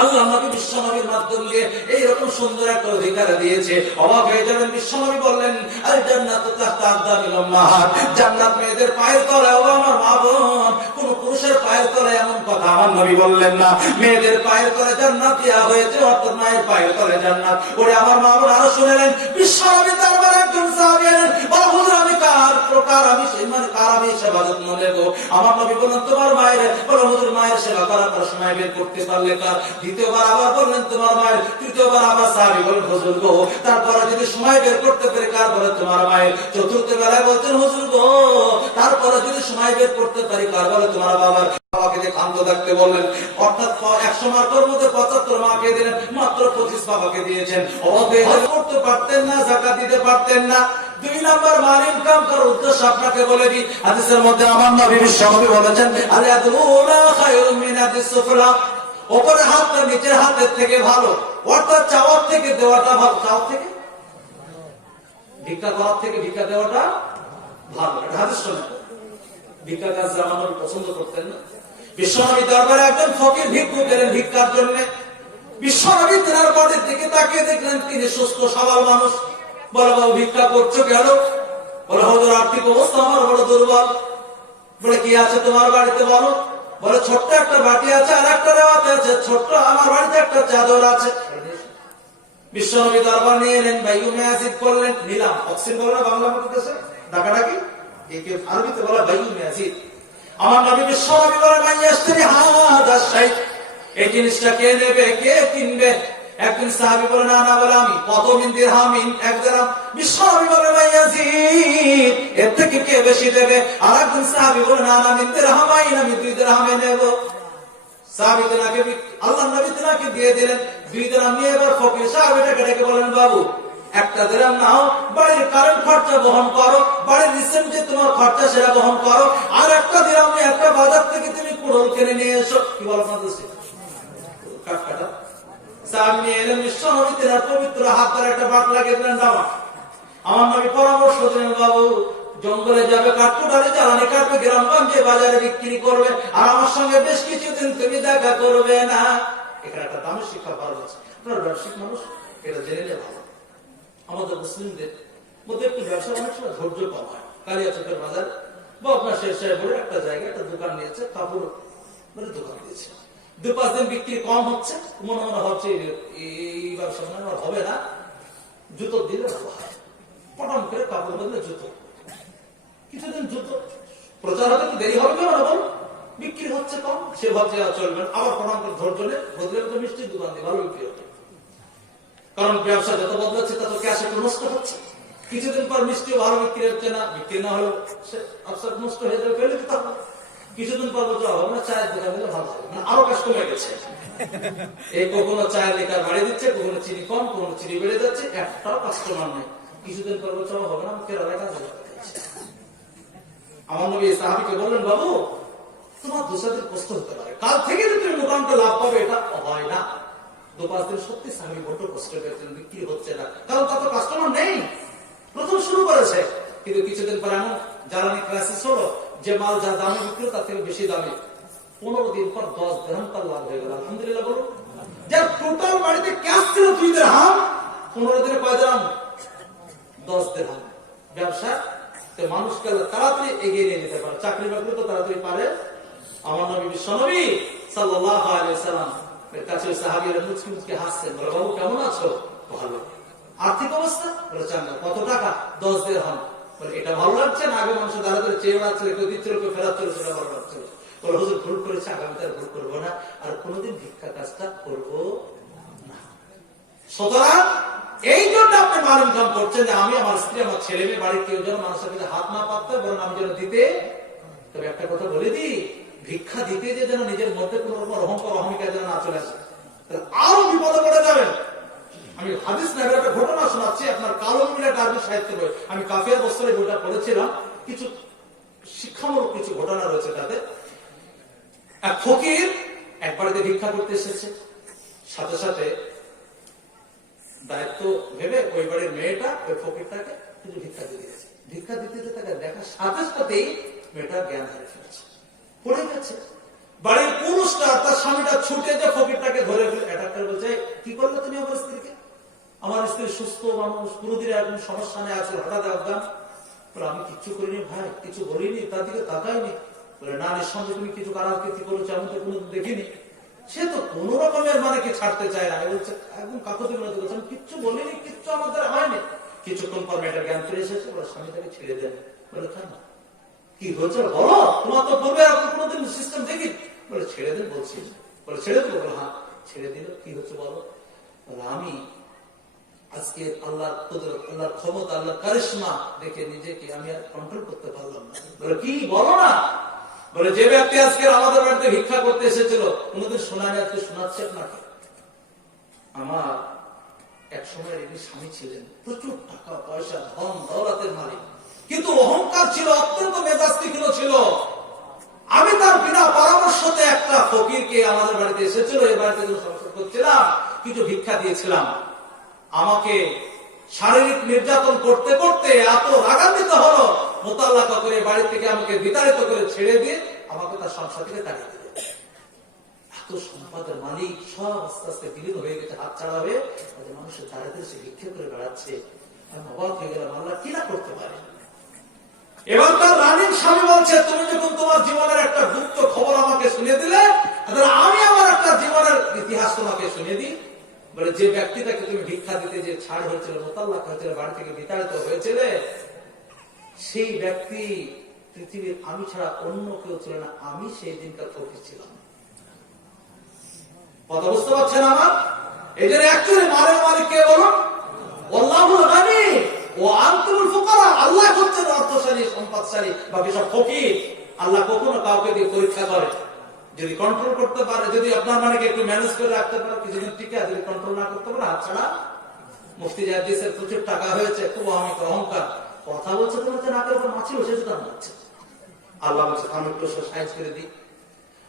আল্লাহ নবী বিশ্বনবীর মাধ্যম দিয়ে এইরকম সুন্দর একটা অধিকার দিয়েছে। অবাক হয়ে যাবেন। বিশ্বনবী বললেন আল জান্নাতু তাহতা আকদামিল উম্মাহাত, জান্নাত মেয়েদের পায়ের তলায়। ও আমার মা বোন, কোন পুরুষের পায়ের তলায় এমন কথা আমার নবী বললেন না। মেয়েদের পায়ের তলায় জান্নাত দেওয়া হয়েছে, অর্থাৎ মায়ের পায়ের তলায় জান্নাত। ওরে আমার মা বোন আরো শুনলেন, বিশ্বনবী দরবারে একজন সাহাবী এলেন, বলে হুজুর আমি কার আমি সেবা যত্ন নেব। আমার নবী বললেন তোমার মায়ের। বলে হুজুর মায়ের সেবা করার পর সময় বের করতে পারলে কার? দ্বিতীয়বার আবার বললেন তোমার মায়ের। তৃতীয়বার আবার সাহাবী বলেন হুজুর গো, তারপরে যদি সময় বের করতে পারে কার? বলে তোমার মায়ের। চতুর্থ বেলায় বলছেন হুজুর গো, তারপরে যদি সময় বের করতে পারি কার? বলে তোমার বাবার। বাবাকে দিয়ে ক্ষান্ত থাকতে বললেন, অর্থাৎ 100 মার্কের মধ্যে 75 মাকে দিলেন, মাত্র 25 বাবাকে দিয়েছেন। অভাবে করতে পারতেন না, যাকাত দিতে পারতেন না। 2 নাম্বার মাল ইনকাম করার উদ্দেশ্য আপনাকে বলে দিই। হাদিসের মধ্যে আমার নবী বিশ্বনবী বলেছেন আল ইয়াদুলা খায়রুম মিন আদিস সুফলা, উপরে হাতটা নিচের হাতের থেকে ভালো, অর্থাৎ চাওয়ার থেকে দেওয়াটা ভালো। চাওয়ার থেকে, ভিক্ষা করার থেকে ভিক্ষা দেওয়াটা ভালো। এটা হাদিস শুনে ভিক্ষা কাজ জামানো পছন্দ করতেন না। বিশ্বনবী দরবারে একজন ফকির ভিক্ষুক গেলেন ভিক্ষার জন্য। বিশ্বনবী তেনার বাড়ির দিকে তাকিয়ে দেখলেন তিনি সুস্থ সবল মানুষ। বলে বাবু ভিক্ষা করছো কেন? বলে হুজুর আর্থিক অবস্থা আমার বড় দুর্বল। বলে কি আছে তোমার বাড়িতে বলো? বলে ছোট্ট একটা বাটি আছে, আর একটা রেওয়াতে আছে ছোট্ট, আমার বাড়িতে একটা চাদর আছে। বিশ্বনবী দরবার নিয়ে এলেন, বাইয়ুমে আজিদ করলেন, নিলাম। অক্সিন বলে না বাংলা বলতেছে, ডাকাডাকি, একে আরবিতে বলে বাইয়ুমে আজিদ। আমার নবী বিশ্বনবী বলে মাইয়াশতারি হাদা শাই, এই জিনিসটা কে নেবে, কে কিনবে? একজন সাহাবী বলে না না, বলে আমি। কত মিন দিরহামিন? 1 দিরহাম। বিশ্বনবী বলে মাইয়াজিদ, এর থেকে কে বেশি দেবে? আর একজন সাহাবী বলে না না, মিন দিরহামাইন, আমি 2 দিরহামে নেব। সাহাবী তেনাকে আল্লাহর নবী তেনাকে দিয়ে দিলেন 2 দিরহাম নিয়ে। এবার ফকির সাহাবীটাকে ডেকে বলেন বাবু 1টা দিরহাম নাও, বাড়ির কারেন্ট খরচা বহন করো, বাড়ির রিসেন্ট যে তোমার খরচা সেটা বহন করো, আর 1টা দিরহাম নিয়ে একটা বাজার থেকে তুমি কুড়োল কিনে নিয়ে এসো। কি বল আপনাদের কাটা সামনে এলেন বিশ্বনবী তেনার পবিত্র হাত ধরে একটা বাট লাগিয়ে দিলেন জামা। আমার নবী পরামর্শ দিলেন বাবু জঙ্গলে যাবে, কাঠকুটারে জ্বালানি কাটবে, গ্রামগঞ্জে বাজারে বিক্রি করবে, আর আমার সঙ্গে বেশ কিছুদিন তুমি দেখা করবে না। এখানে একটা দামের শিক্ষা পাওয়া যাচ্ছে। আপনারা ব্যবসায়িক মানুষ, এটা জেনে নিয়ে ভালো। আমাদের মুসলিমদের মধ্যে একটু ব্যবসা অনেক সময় ধৈর্য কম হয়। কালিয়াচকের বাজার বকনা শেষ বলে একটা জায়গায় একটা দোকান নিয়েছে, কাপড় মানে দোকান দিয়েছে। 2-5 দিন বিক্রি কম হচ্ছে, মনে মনে ভাবছে এই ব্যবসা মনে হয় হবে না, জুতো দিলে ভালো হয়। পটাম করে কাপড় বদলে জুতো, কিছুদিন জুতো প্রচার হতে দেরি হবে কেন বল, বিক্রি হচ্ছে কম, সে ভাবছে আর চলবে, আবার পটাম করে ধৈর্য নেই, বদলে তো মিষ্টির দোকান দিয়ে ভালো বিক্রি হতো। কারণ ব্যবসা যত বদলাচ্ছে তত ক্যাশ একটু নষ্ট হচ্ছে। কিছুদিন পর মিষ্টিও ভালো বিক্রি হচ্ছে না, বিক্রি না হলেও আফসার নষ্ট হয়ে যাবে, ফেলে দিতে হবে। কিছুদিন পর বলতে হবে না, চায়ের দোকান দিলে ভালো হবে না, আরো কাজ কমে গেছে। এই কখনো চায়ের লিটার বাড়িয়ে দিচ্ছে, কখনো চিনি কম, কখনো চিনি বেড়ে যাচ্ছে, একটাও কাস্টমার নেই। কিছুদিন পর বলতে হবে না, কেরালা কাজ যাচ্ছে। আমার নবী সাহাবীকে বললেন, বাবু তোমার 2 দিন কষ্ট হতে পারে, কাল থেকে যে তুমি মোটামুটি লাভ পাবে এটা হয় না। 2-5 দিন সত্যি স্বামী বড্ড কষ্ট পেয়েছেন, বিক্রি হচ্ছে না, কারণ তার তো কাস্টমার নেই, প্রথম শুরু করেছে। কিন্তু কিছুদিন পর এমন জ্বালানি ক্রাইসিস হলো যে মাল যা দামে বিক্রি তার থেকে বেশি দামে, 15 দিন পর 10 দিরহাম তার লাভ হয়ে গেল। আলহামদুলিল্লাহ বলুন। যার টোটাল বাড়িতে ক্যাশ ছিল 2 দিরহাম, 15 দিনে কয় দিরহাম? 10 দিরহাম। ব্যবসা মানুষকে তাড়াতাড়ি এগিয়ে নিয়ে যেতে পারে, চাকরি বাকরি তো তাড়াতাড়ি পারে। আমার নবী বিশ্বনবী সাল্লাল্লাহু আলাইহি ওয়াসাল্লাম এর কাছে সাহাবীরা মুচকি মুচকি হাসছেন, বলে বাবু কেমন আছো? ভালো। আর্থিক অবস্থা? বলে চাঙ্গা। কত টাকা? 10 দিরহাম। বলে এটা ভালো লাগছে না আগে মানুষ দাঁড়াতে চেয়ে যাচ্ছে, কেউ দিচ্ছিল কেউ ফেরাচ্ছিল, সেটা ভালো লাগছিল? বলে হুজুর ভুল করেছে, আগামীতে আর ভুল করবো না, আর কোনোদিন ভিক্ষা কাজটা করবো না। সুতরাং এই জন্য আপনি মাল ইনকাম করছেন যে আমি আমার স্ত্রী আমার ছেলে মেয়ে বাড়ির কেউ যেন মানুষের কাছে হাত না পাততে, বরং আমি যেন দিতে। তবে একটা কথা বলে দিই, ভিক্ষা দিতে যে যেন নিজের মধ্যে কোন রকম অহংকার অহমিকা যেন না চলে আসে, আরো বিপদে পড়ে যাবেন। আমি হাদিস নামের একটা ঘটনা শোনাচ্ছি, আপনার কালো মিলা ডার্বি সাহিত্য বই, আমি কাফিয়া বস্ত্রের বইটা পড়েছিলাম, কিছু শিক্ষামূলক কিছু ঘটনা রয়েছে তাতে। এক ফকির এক বাড়িতে ভিক্ষা করতে এসেছে, সাথে সাথে দায়িত্ব ভেবে ওই বাড়ির মেয়েটা ওই ফকিরটাকে কিছু ভিক্ষা দিয়ে দিয়েছে। ভিক্ষা দিতে তাকে দেখার সাথে সাথেই মেয়েটা জ্ঞান হারিয়ে ফেলেছে, পড়ে গেছে। বাড়ির পুরুষটা তার স্বামীটা ছুটে যে ফকিরটাকে ধরে অ্যাটাক করে বলছে, কি করলে তুমি আমার স্ত্রীকে? আমার স্ত্রী সুস্থ মানুষ, কোনোদিন এখন সমস্যা নেই, আছে হঠাৎ অজ্ঞান। বলে আমি কিচ্ছু করিনি ভাই, কিছু বলিনি, তার দিকে তাকাইনি। বলে না, নিঃসন্দেহে তুমি কিছু কারাকৃতি করেছো, আমি তো কোনোদিন দেখিনি। সে তো কোন রকমের মানে কি ছাড়তে চায় না, বলছে একদম কাকুতি মিনতি করছে, আমি কিচ্ছু বলিনি, কিচ্ছু আমাদের হয়নি। কিছুক্ষণ পর মেয়েটা জ্ঞান ফিরে এসেছে, বলে স্বামী তাকে ছেড়ে দেন। বলে কেন, কি হয়েছে বলো, তোমার তো পূর্বে এরকম কোনোদিন সিস্টেম দেখি। বলে ছেড়ে দেন বলছি। বলে ছেড়ে দেবো? বলে হ্যাঁ ছেড়ে দিল। কি হচ্ছে বলো? বলে আমি আজকে আল্লাহর কুদরত, আল্লাহর ক্ষমতা, আল্লাহর কারিশমা দেখে নিজেকে আমি আর কন্ট্রোল করতে পারলাম না। বলে কি বলো না? বলে যে ব্যক্তি আজকে আমাদের বাড়িতে ভিক্ষা করতে এসেছিল কোনোদিন শোনায়, আজকে শোনাচ্ছে আপনাকে। আমার এক সময় একটি স্বামী ছিলেন, প্রচুর টাকা পয়সা ধন দৌলতের মালিক, কিন্তু অহংকার ছিল, অত্যন্ত মেজাজ তীক্ষ্ণ ছিল। আমি তার বিনা পরামর্শতে একটা ফকিরকে আমাদের বাড়িতে এসেছিল, এই বাড়িতে সমস্যা করছিলাম, কিছু ভিক্ষা দিয়েছিলাম। আমাকে শারীরিক নির্যাতন করতে করতে এত রাগান্বিত হলো, মোতাল্লাকা করে বাড়ি থেকে আমাকে বিতাড়িত করে ছেড়ে দিয়ে আমাকে তার সংসার থেকে তাড়িয়ে দিল। এত সম্পদের মালিক, সব আস্তে আস্তে বিলীন হয়ে গেছে, হাত ছাড়া হয়ে মানুষের দাঁড়াতে সে ভিক্ষা করে বেড়াচ্ছে। আমি অবাক হয়ে গেলাম, আল্লাহ কি না করতে পারে। এবার তার রানীর স্বামী বলছে, তুমি যখন তোমার জীবনের একটা গুপ্ত খবর আমাকে শুনিয়ে দিলে, আমি আমার একটা জীবনের ইতিহাস তোমাকে শুনিয়ে দিই। বলে যে ব্যক্তিটাকে তুমি ভিক্ষা দিতে যে ছাড় হয়েছিল, মোতাল্লাক হয়েছিল, বাড়ি থেকে বিতাড়িত হয়েছিল, সেই ব্যক্তি পৃথিবীর আমি ছাড়া অন্য কেউ ছিল না, আমি সেই দিনকার ফকির ছিলাম। কথা বুঝতে পারছেন আমার? এই জন্য অ্যাকচুয়ালি মালের মালিক কে বলুন? আল্লাহুল গানি ওয়া আনতুমুল ফুকারা। আল্লাহ হচ্ছেন অর্থশালী, সম্পদশালী, বাকি সব ফকির। আল্লাহ কখনো কাউকে দিয়ে পরীক্ষা করে, যদি কন্ট্রোল করতে পারে, যদি আপনার মানে একটু ম্যানেজ করে রাখতে পারে কিছুদিন টিকে, যদি কন্ট্রোল না করতে পারে হাত ছাড়া। মুফতি জাহিদের প্রচুর টাকা হয়েছে, খুব অহংকার, কথা বলছে তো হচ্ছে নাকের উপর মাছি বসে দাম হচ্ছে। আল্লাহ বলছে আমি একটু সাইজ করে দিই।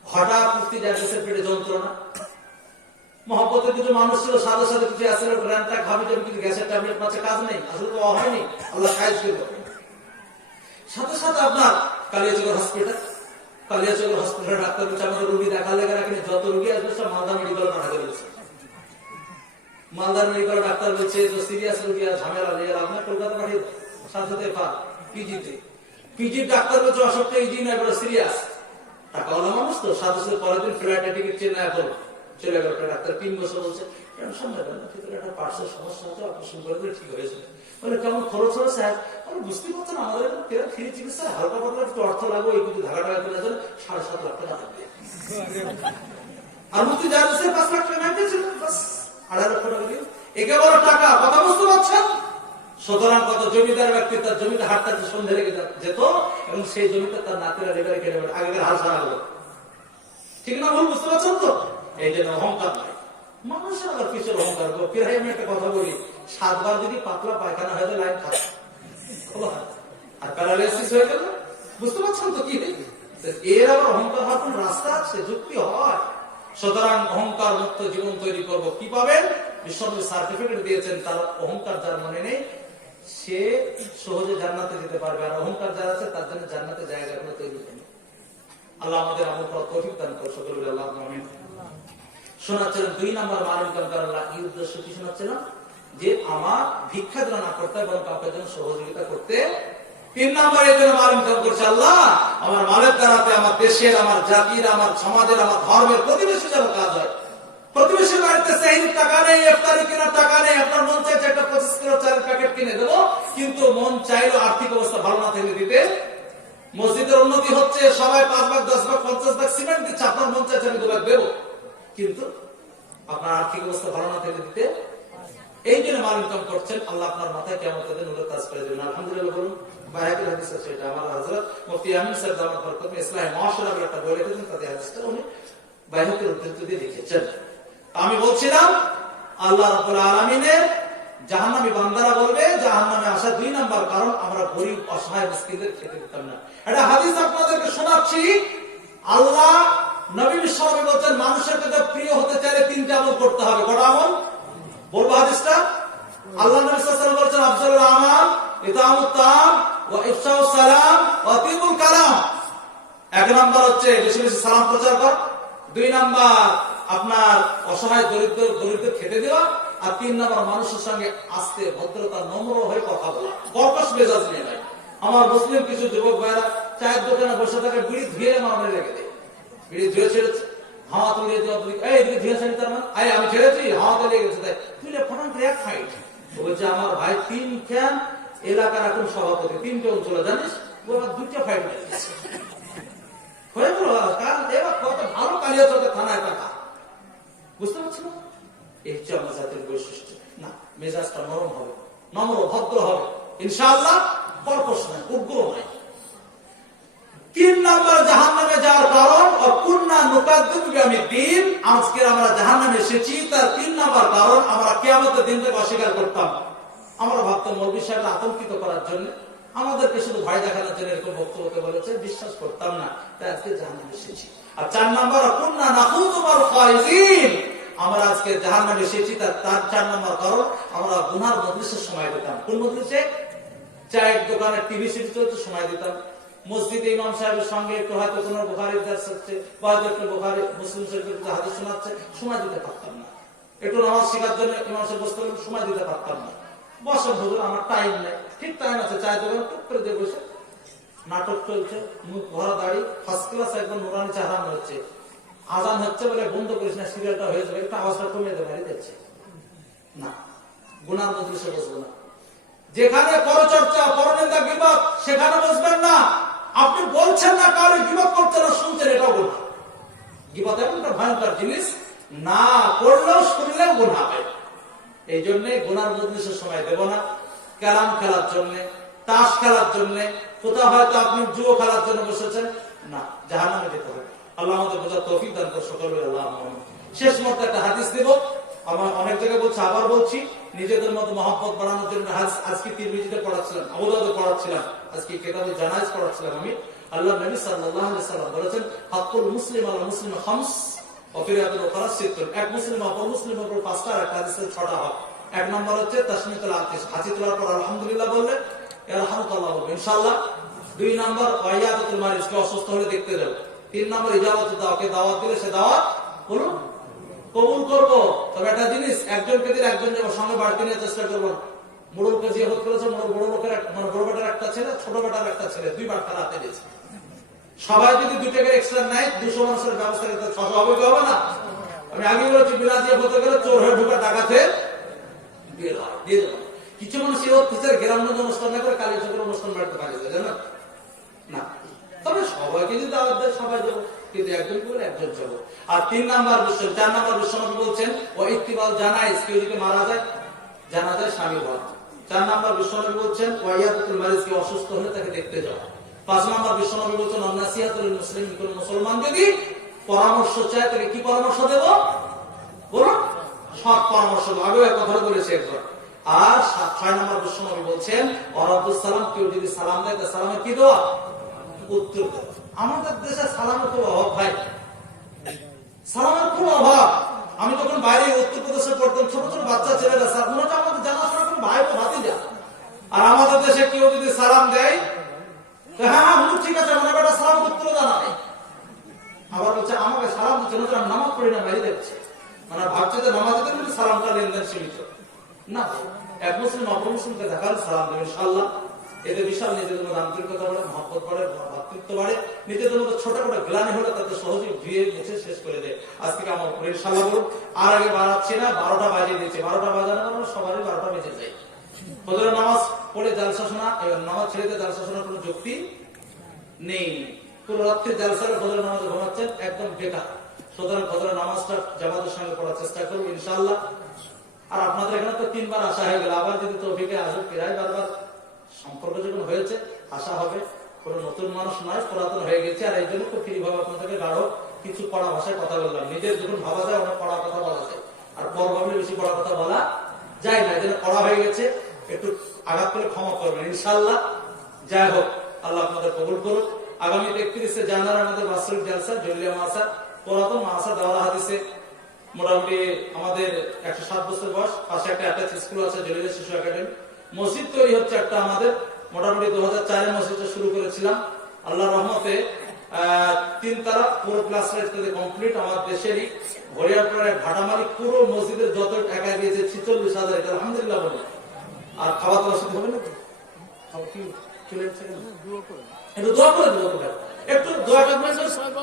হঠাৎ মুফতি জাহিদের পেটে যন্ত্রণা, মহব্বতের কিছু মানুষ ছিল, সাথে সাথে কিছু অ্যাসিড গ্রান্টটা খাবি, যেমন কিছু গ্যাসের ট্যাবলেট পাচ্ছে, কাজ নেই, আসলে তো হয়নি, আল্লাহ সাইজ করে। সাথে সাথে আপনার Kaliachak hospital, Kaliachak hospital doctor বলছে আমাদের রুগী দেখালে কিনা যত রুগী আসবে সব মালদা মেডিকেল পাঠাতে বলছে। মালদার মেডিকেল ডাক্তার বলছে সিরিয়াস রুগী আর ঝামেলা নিয়ে আপনার কলকাতা পাঠিয়ে সাথে পিজিতে পিজির ডাক্তার বলছে অসুখটা ইজি না, এবার সিরিয়াস। টাকাওয়ালা মানুষ তো, 7 বছর পরের দিন ফ্লাইটে টিকিট চেনে এখন চলে গেল। ডাক্তার 3 বছর বলছে টেনশন নেবেন না, ভিতরে একটা পার্শ্বের সমস্যা হচ্ছে, অপারেশন করে দিলে ঠিক হয়েছে। বলে কেমন খরচ হলো স্যার? বুঝতে পারছেন আমাদের ফ্রি চিকিৎসা, হালকা পাতলা একটু অর্থ লাগবে, এই কিছু ঢাকা টাকা চলে যাবে, 7.5 লাখ টাকা থাকবে। আর মুক্তি যা দিচ্ছে 5 লাখ টাকা ব্যাংকে ছিল, বাস 2.5 লক্ষ টাকা দিয়ে একে বড় টাকা। কথা বুঝতে পারছেন? সুতরাং কত জমিদার ব্যক্তি তার জমিতে হাটটা সন্ধ্যে রেখে যেত এবং সেই জমিতে তার নাতিরা রেখে কেটে পড়ে আগেকার হাল সারা হলো। ঠিক না ভুল বুঝতে পারছেন তো? এই জন্য অহংকার নাই। মানুষের আবার কিসের অহংকার? প্রায় আমি একটা কথা বলি, 7 বার যদি পাতলা পায়খানা হয়ে যায় লাইন খারাপ আর প্যারালাইসিস হয়ে গেল, বুঝতে পারছেন তো কি? এর আবার অহংকার হওয়ার কোন রাস্তা আছে? যুক্তি হয়। সুতরাং অহংকার মুক্ত জীবন তৈরি করব কি পাবেন? বিশ্বনবী সার্টিফিকেট দিয়েছেন, তার অহংকার যার মনে নেই সে সহজে জান্নাতে যেতে পারবে, আর অহংকার যার আছে তার জন্য জান্নাতে জায়গা করে তৈরি করবে। আল্লাহ আমাদের আমল করার তৌফিক দান করুন, সকলে আল্লাহ আমিন। শোনাচ্ছিলেন 2 নম্বর মালুম কাম করার এই উদ্দেশ্য কি শোনাচ্ছিলাম? যে আমার ভিক্ষা যেন না করতে এবং কাউকে যেন সহযোগিতা করতে। 3 নম্বর এই জন্য মালুম কাম করছে আল্লাহ আমার মালের দ্বারাতে আমার দেশের, আমার জাতির, আমার সমাজের, আমার ধর্মের, প্রতিবেশী যেন কাজ হয়। প্রতিবেশীর বাড়িতে সেহরির টাকা নেই, ইফতারি কেনার টাকা নেই, আপনার মন চাইছে একটা 25 কিলো চালের প্যাকেট কিনে দেবো, কিন্তু মন চাইলো আর্থিক অবস্থা ভালো না থেকে দিতে। মসজিদের উন্নতি হচ্ছে, সবাই 5 ভাগ 10 ভাগ 50 ভাগ সিমেন্ট দিচ্ছে, আপনার মন চাইছে আমি 2 ভাগ দেবো, কিন্তু আপনার আর্থিক অবস্থা ভালো না থেকে দিতে। এই জন্য মাল ইনকাম করছেন, আল্লাহ আপনার মাথায় কেমন তাদের নূরের তাজ করে দেবেন। আলহামদুলিল্লাহ বলুন। বাইহাকির হাদিস আছে, এটা আমার হযরত মুফতি আমিন সাহেব দামাত বরকত ইসলামী মুআশারা বলে একটা বই লিখেছেন, তাতে হাদিসটা উনি বাইহাকির উদ্ধৃতি দিয়ে লিখেছেন। আমি বলছিলাম আল্লাহ রাব্বুল আলামিনের জাহান্নামী বান্দারা বলবে জাহান্নামে আসা 2 নাম্বার কারণ আমরা গরীব অসহায় মিসকিনদের খেতে দিতাম না। এটা হাদিস আপনাদেরকে শোনাচ্ছি। আল্লাহ নবী বিশ্বনবী বলেন মানুষের কাছে প্রিয় হতে চাইলে 3টা আমল করতে হবে। কটা আমল বলবো হাদিসটা? আল্লাহ নবী সাল্লাল্লাহু আলাইহি ওয়াসাল্লাম বলেন আফজালুল আমাল ইতামুত তাআম ওয়া ইফশাউস সালাম ওয়া তিবুল কালাম। 1 নাম্বার হচ্ছে বেশি বেশি সালাম প্রচার কর, 2 নাম্বার আপনার অসহায় দরিদ্র খেতে দেওয়া, আর 3 নাম্বার মানুষের সঙ্গে আস্তে ভদ্রতা নম্র হয়ে কথা বলা, কর্কশ মেজাজ নিয়ে নাই। আমার মুসলিম কিছু যুবক ভাইরা চায়ের দোকানে বসে থাকে, বিড়ি ধুয়ে মামলে রেখে দেয়, বিড়ি ধুয়ে ছেড়েছে, হাওয়া তুলে ধুয়ে ছেড়ে, তার মানে আমি ছেড়েছি হাওয়াতে লেগে গেছে, তাই তুলে ফটান করে 1 ফাইট। বলছে আমার ভাই 3 ক্যান এলাকার এখন সভাপতি, 3টে অঞ্চল জানিস, ও আবার 2টা ফাইট হয়ে গেছে হয়ে গেল। কারণ এবার কত ভালো কালিয়া চলতে থানায় টাকা, বুঝতে পারছি না? এই হচ্ছে আমার জাতির বৈশিষ্ট্য। না, মেজাজটা নরম হবে, নম্র ভদ্র হবে ইনশাআল্লাহ, কর্কশ নয়, উগ্র নয়। 3 নাম্বার জাহান্নামে যাওয়ার কারণ অকুন্না নুকাদ্দিবু বিয়াউমিদ্দিন, আজকে আমরা জাহান্নামে এসেছি তার 3 নাম্বার কারণ আমরা কিয়ামতের দিনকে অস্বীকার করতাম। আমরা ভাবতাম মৌলভী সাহেব আতঙ্কিত করার জন্য, আমাদেরকে শুধু ভয় দেখানোর জন্য এরকম বক্তব্য বলেছে, বিশ্বাস করতাম না, তাই আজকে জাহান্নামে এসেছি। আর 4 নাম্বার অকুন্না নাখুযু মাল খায়িজিন, আমরা আজকে জাহান্নামে এসেছি তার 4 নাম্বার কারণ আমরা গুনার মজলিসে সময় দিতাম। কোন মজলিসে? চায়ের দোকানে টিভি সিরিজ চলতে সময় দিতাম, মসজিদে ইমাম সাহেবের সঙ্গে একটু হয়তো কোন বুখারীর দার্স হচ্ছে বা হয়তো একটু বুখারী মুসলিম শরীফের হাদিস শোনাচ্ছে, সময় দিতে পারতাম না। একটু নামাজ শেখার জন্য ইমাম সাহেব বসতে হলে সময় দিতে পারতাম না। বসেন হুজুর আমার টাইম নেই, ঠিক টাইম আছে, চায়ের দোকানে টুক করে দিয়ে বসে নাটক চলছে, মুখ ভরা দাড়ি, ফার্স্ট ক্লাস একদম নুরানি চেহারা হচ্ছে, আজান হচ্ছে বলে বন্ধ করিস না, সিরিয়ালটা হয়ে যাবে, একটু আওয়াজটা কমিয়ে দেবে, বাড়ি যাচ্ছে না, গুনার মজলিসে বসবো না। যেখানে পরচর্চা, পরনিন্দা, গীবত, সেখানে বসবেন না। আপনি বলছেন না কারো গীবত করছেন না, শুনছেন, এটাও গুনাহ। গীবত এমন একটা ভয়ঙ্কর জিনিস, না করলেও শুনলেও গুনাহ হবে। এই জন্য গুনার মজলিসের সময় দেব না। ক্যারাম খেলার জন্য, তাস খেলার জন্য, কোথাও হয়তো আপনি জুয়ো খেলার জন্য বসেছেন, না, জাহান্নামে যেতে হবে। আল্লাহ আমাদের বোঝার তৌফিক দান করুন, সকলে আল্লাহ আমিন। শেষ মতো একটা হাদিস দেব, আমার অনেক জায়গায় বলছি, আবার বলছি, নিজেদের মতো মহব্বত বাড়ানোর জন্য। আজকে তিরমিজিতে পড়াচ্ছিলাম, আবু দাউদে পড়াচ্ছিলাম, আজকে কিতাবে জানাইজ পড়াচ্ছিলাম আমি। আল্লাহ নবী সাল্লাল্লাহু আলাইহি ওয়াসাল্লাম বলেছেন হাক্কুল মুসলিম আলা মুসলিম খামস ওয়া ফিরাতুল উখরা সিত্তুন, এক মুসলিম অপর মুসলিমের উপর 5টা, আর হাদিসে 6টা হক। 1 নম্বর হচ্ছে তাসমিয়াতুল আতিশ, হাসি তোলার পর আলহামদুলিল্লাহ বললে ইয়ারহামুকাল্লাহ বলবে ইনশাআল্লাহ। 2 নম্বর ওয়াইয়াতুল মারিজ, কে অসুস্থ হলে দেখতে যাবে। 3 নম্বর ইজাবাতুদ দাওয়া, কে দাওয়াত দিলে সে দাওয়াত বলুন কবুল করবো। তবে একটা জিনিস, একজনকে দিলে একজন যাবো, সঙ্গে বাড়তি নিয়ে চেষ্টা করবো, মোড়লকে জিয়ারত করেছে, বড় লোকের মানে বড় বেটার একটা ছেলে, ছোট বেটার একটা ছেলে, দুইবার তারা হাতে দিয়েছে। সবাই যদি 2 টাকা এক্সট্রা নেয় 200 মানুষের ব্যবস্থা করতে 600 হবে কি হবে না? আমি আগে বলেছি বিনা জিয়ারত গেলে চোর হয়ে ঢোকা ডাকাতে দিয়ে দেবো। কিছু মানুষ এই অত্যাচার গ্রামগঞ্জ অনুষ্ঠান না করে কালী চক্রের অনুষ্ঠান বাড়িতে পালিয়ে যায়, জানেন না? তবে সবাইকে যদি দাওয়াত দেয় সবাই দেবো, কিন্তু একজন করে একজন যাবো। আর 3 নাম্বার বিষয়, 4 নাম্বার বিষয় বলছেন ও ইত্তিবাল জানায়, কেউ যদি মারা যায় জানাজায় শামিল হওয়া। 4 নাম্বার বিশ্বনবী বলছেন ওয়াইয়াতুল মারিজ, কি অসুস্থ হলে তাকে দেখতে যাওয়া। 5 নাম্বার বিশ্বনবী বলছেন নাসিহাতুল মুসলিম, কোন মুসলমান যদি পরামর্শ চায় তাকে কি পরামর্শ দেব বলুন? সৎ পরামর্শ। আগেও এক কথা বলেছে একবার। আর 6 নাম্বার বিশ্বনবী বলছেন ওয়ারাদুস সালাম, কেউ যদি সালাম দেয় তার সালামে কি দেওয়া? উত্তর দেওয়া। আমাদের দেশে সালামের খুব অভাব ভাই, সালামের খুব অভাব। আমি যখন বাইরে উত্তরপ্রদেশে পড়তাম, ছোট ছোট বাচ্চা ছেলেরা ওনাটা আমাদের জানাশোনা কোনো ভাই ভাতিজা। আর আমাদের দেশে কেউ যদি সালাম দেয়, হ্যাঁ হুজুর ঠিক আছে, আমার বেটা সালাম উত্তর জানায়। আবার বলছে আমাকে সালাম দিচ্ছে না, আমি নামাজ পড়ি না, বাইরে দেখছে, মানে ভাবছে যে নামাজের কিন্তু সালামটা লেনদেন সীমিত না। এক মুসলিম অপর মুসলিমকে দেখার সালাম দেবে ইনশাআল্লাহ। এতে বিশাল নিজেদের মধ্যে আন্তরিকতা বাড়ে, মহব্বত বাড়ে, ভাতৃত্ব বাড়ে। নিজেদের মধ্যে ছোট ছোট গ্লানি হলে তাদের সহজে ধুয়ে মুছে শেষ করে দেয়। আজ থেকে আমার উপরে ইনশাআল্লাহ বলুন। আর আগে বাড়াচ্ছি না, 12টা বাজিয়ে দিয়েছে। 12টা বাজানোর কারণে সবারই 12টা বেজে যায়। ফজরের নামাজ পড়ে জালসা শোনা, এবার নামাজ ছেড়ে দিয়ে জালসা শোনার কোনো যুক্তি নেই। পুরো রাত্রে জালসারে ফজরের নামাজে ঘুমাচ্ছেন, একদম বেকার। সুতরাং ফজরের নামাজটা জামাতের সঙ্গে পড়ার চেষ্টা করবো ইনশাআল্লাহ। আর আপনাদের এখানে তো 3 বার আসা হয়ে গেল, আবার যদি তৌফিকে আসুক ফিরাই বারবার। সম্পর্ক যখন হয়েছে আসা হবে, কোন নতুন মানুষ নয়, পুরাতন হয়ে গেছে। আর এই জন্য তো ফ্রি ভাবে আপনাদেরকে গাঢ় কিছু পড়া ভাষায় কথা বললাম। নিজের যখন ভাবা যায় অনেক পড়া কথা বলা যায়, আর পর ভাবলে বেশি পড়া কথা বলা যায় না। এই জন্য পড়া হয়ে গেছে, একটু আঘাত করে ক্ষমা করবেন ইনশাআল্লাহ। যাই হোক, আল্লাহ আপনাদের কবুল করুক। আগামী 31 জানুয়ারি আমাদের বাৎসরিক জালসা জলিয়া মাসা, পুরাতন মাসা দেওয়া হাদিসে মোটামুটি আমাদের 107 বছর বয়স। পাশে একটা অ্যাটাচ স্কুল আছে, জলিয়া শিশু একাডেমি। মসজিদ তৈরি হচ্ছে একটা আমাদের, মোটামুটি 2004-এ মসজিদটা শুরু করেছিলাম। আল্লাহর রহমতে 3 তারা পুরো ক্লাস কমপ্লিট। আমার দেশেরই হরিয়ারপাড়ায় ভাটামারি পুরো মসজিদের যত টাকা দিয়েছে 46,000, এটা আলহামদুলিল্লাহ বলে। আর খাওয়া দাওয়া শুধু হবে না, একটু দোয়া করে দেবো, একটু দোয়া করবেন।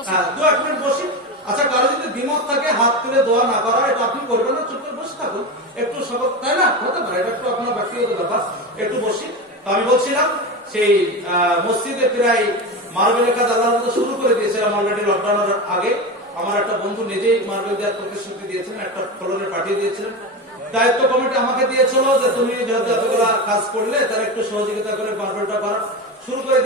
হ্যাঁ, 2-1 মিনিট বসি। আচ্ছা, কারো যদি দ্বিমত থাকে হাত তুলে দোয়া না করা, এটা আপনি করবেন না, চুপ করে বসে থাকুন। একটু সবক, তাই না, হতে পারে, এটা একটু আপনার ব্যক্তিগত ব্যাপার। একটু বসি। তো আমি বলছিলাম সেই মসজিদে প্রায় মার্বেলের কাজ আল্লাহর মতো শুরু করে দিয়েছিলাম অলরেডি লকডাউনের আগে। আমার একটা বন্ধু নিজেই মার্বেল দেওয়ার প্রতিশ্রুতি দিয়েছিলেন, একটা ফ্লোরে পাঠিয়ে দিয়েছিলেন। দায়িত্ব কমিটি আমাকে দিয়েছিল যে তুমি যেহেতু এতগুলা কাজ করলে তার একটু সহযোগিতা করে মার্বেলটা করা শুরু করে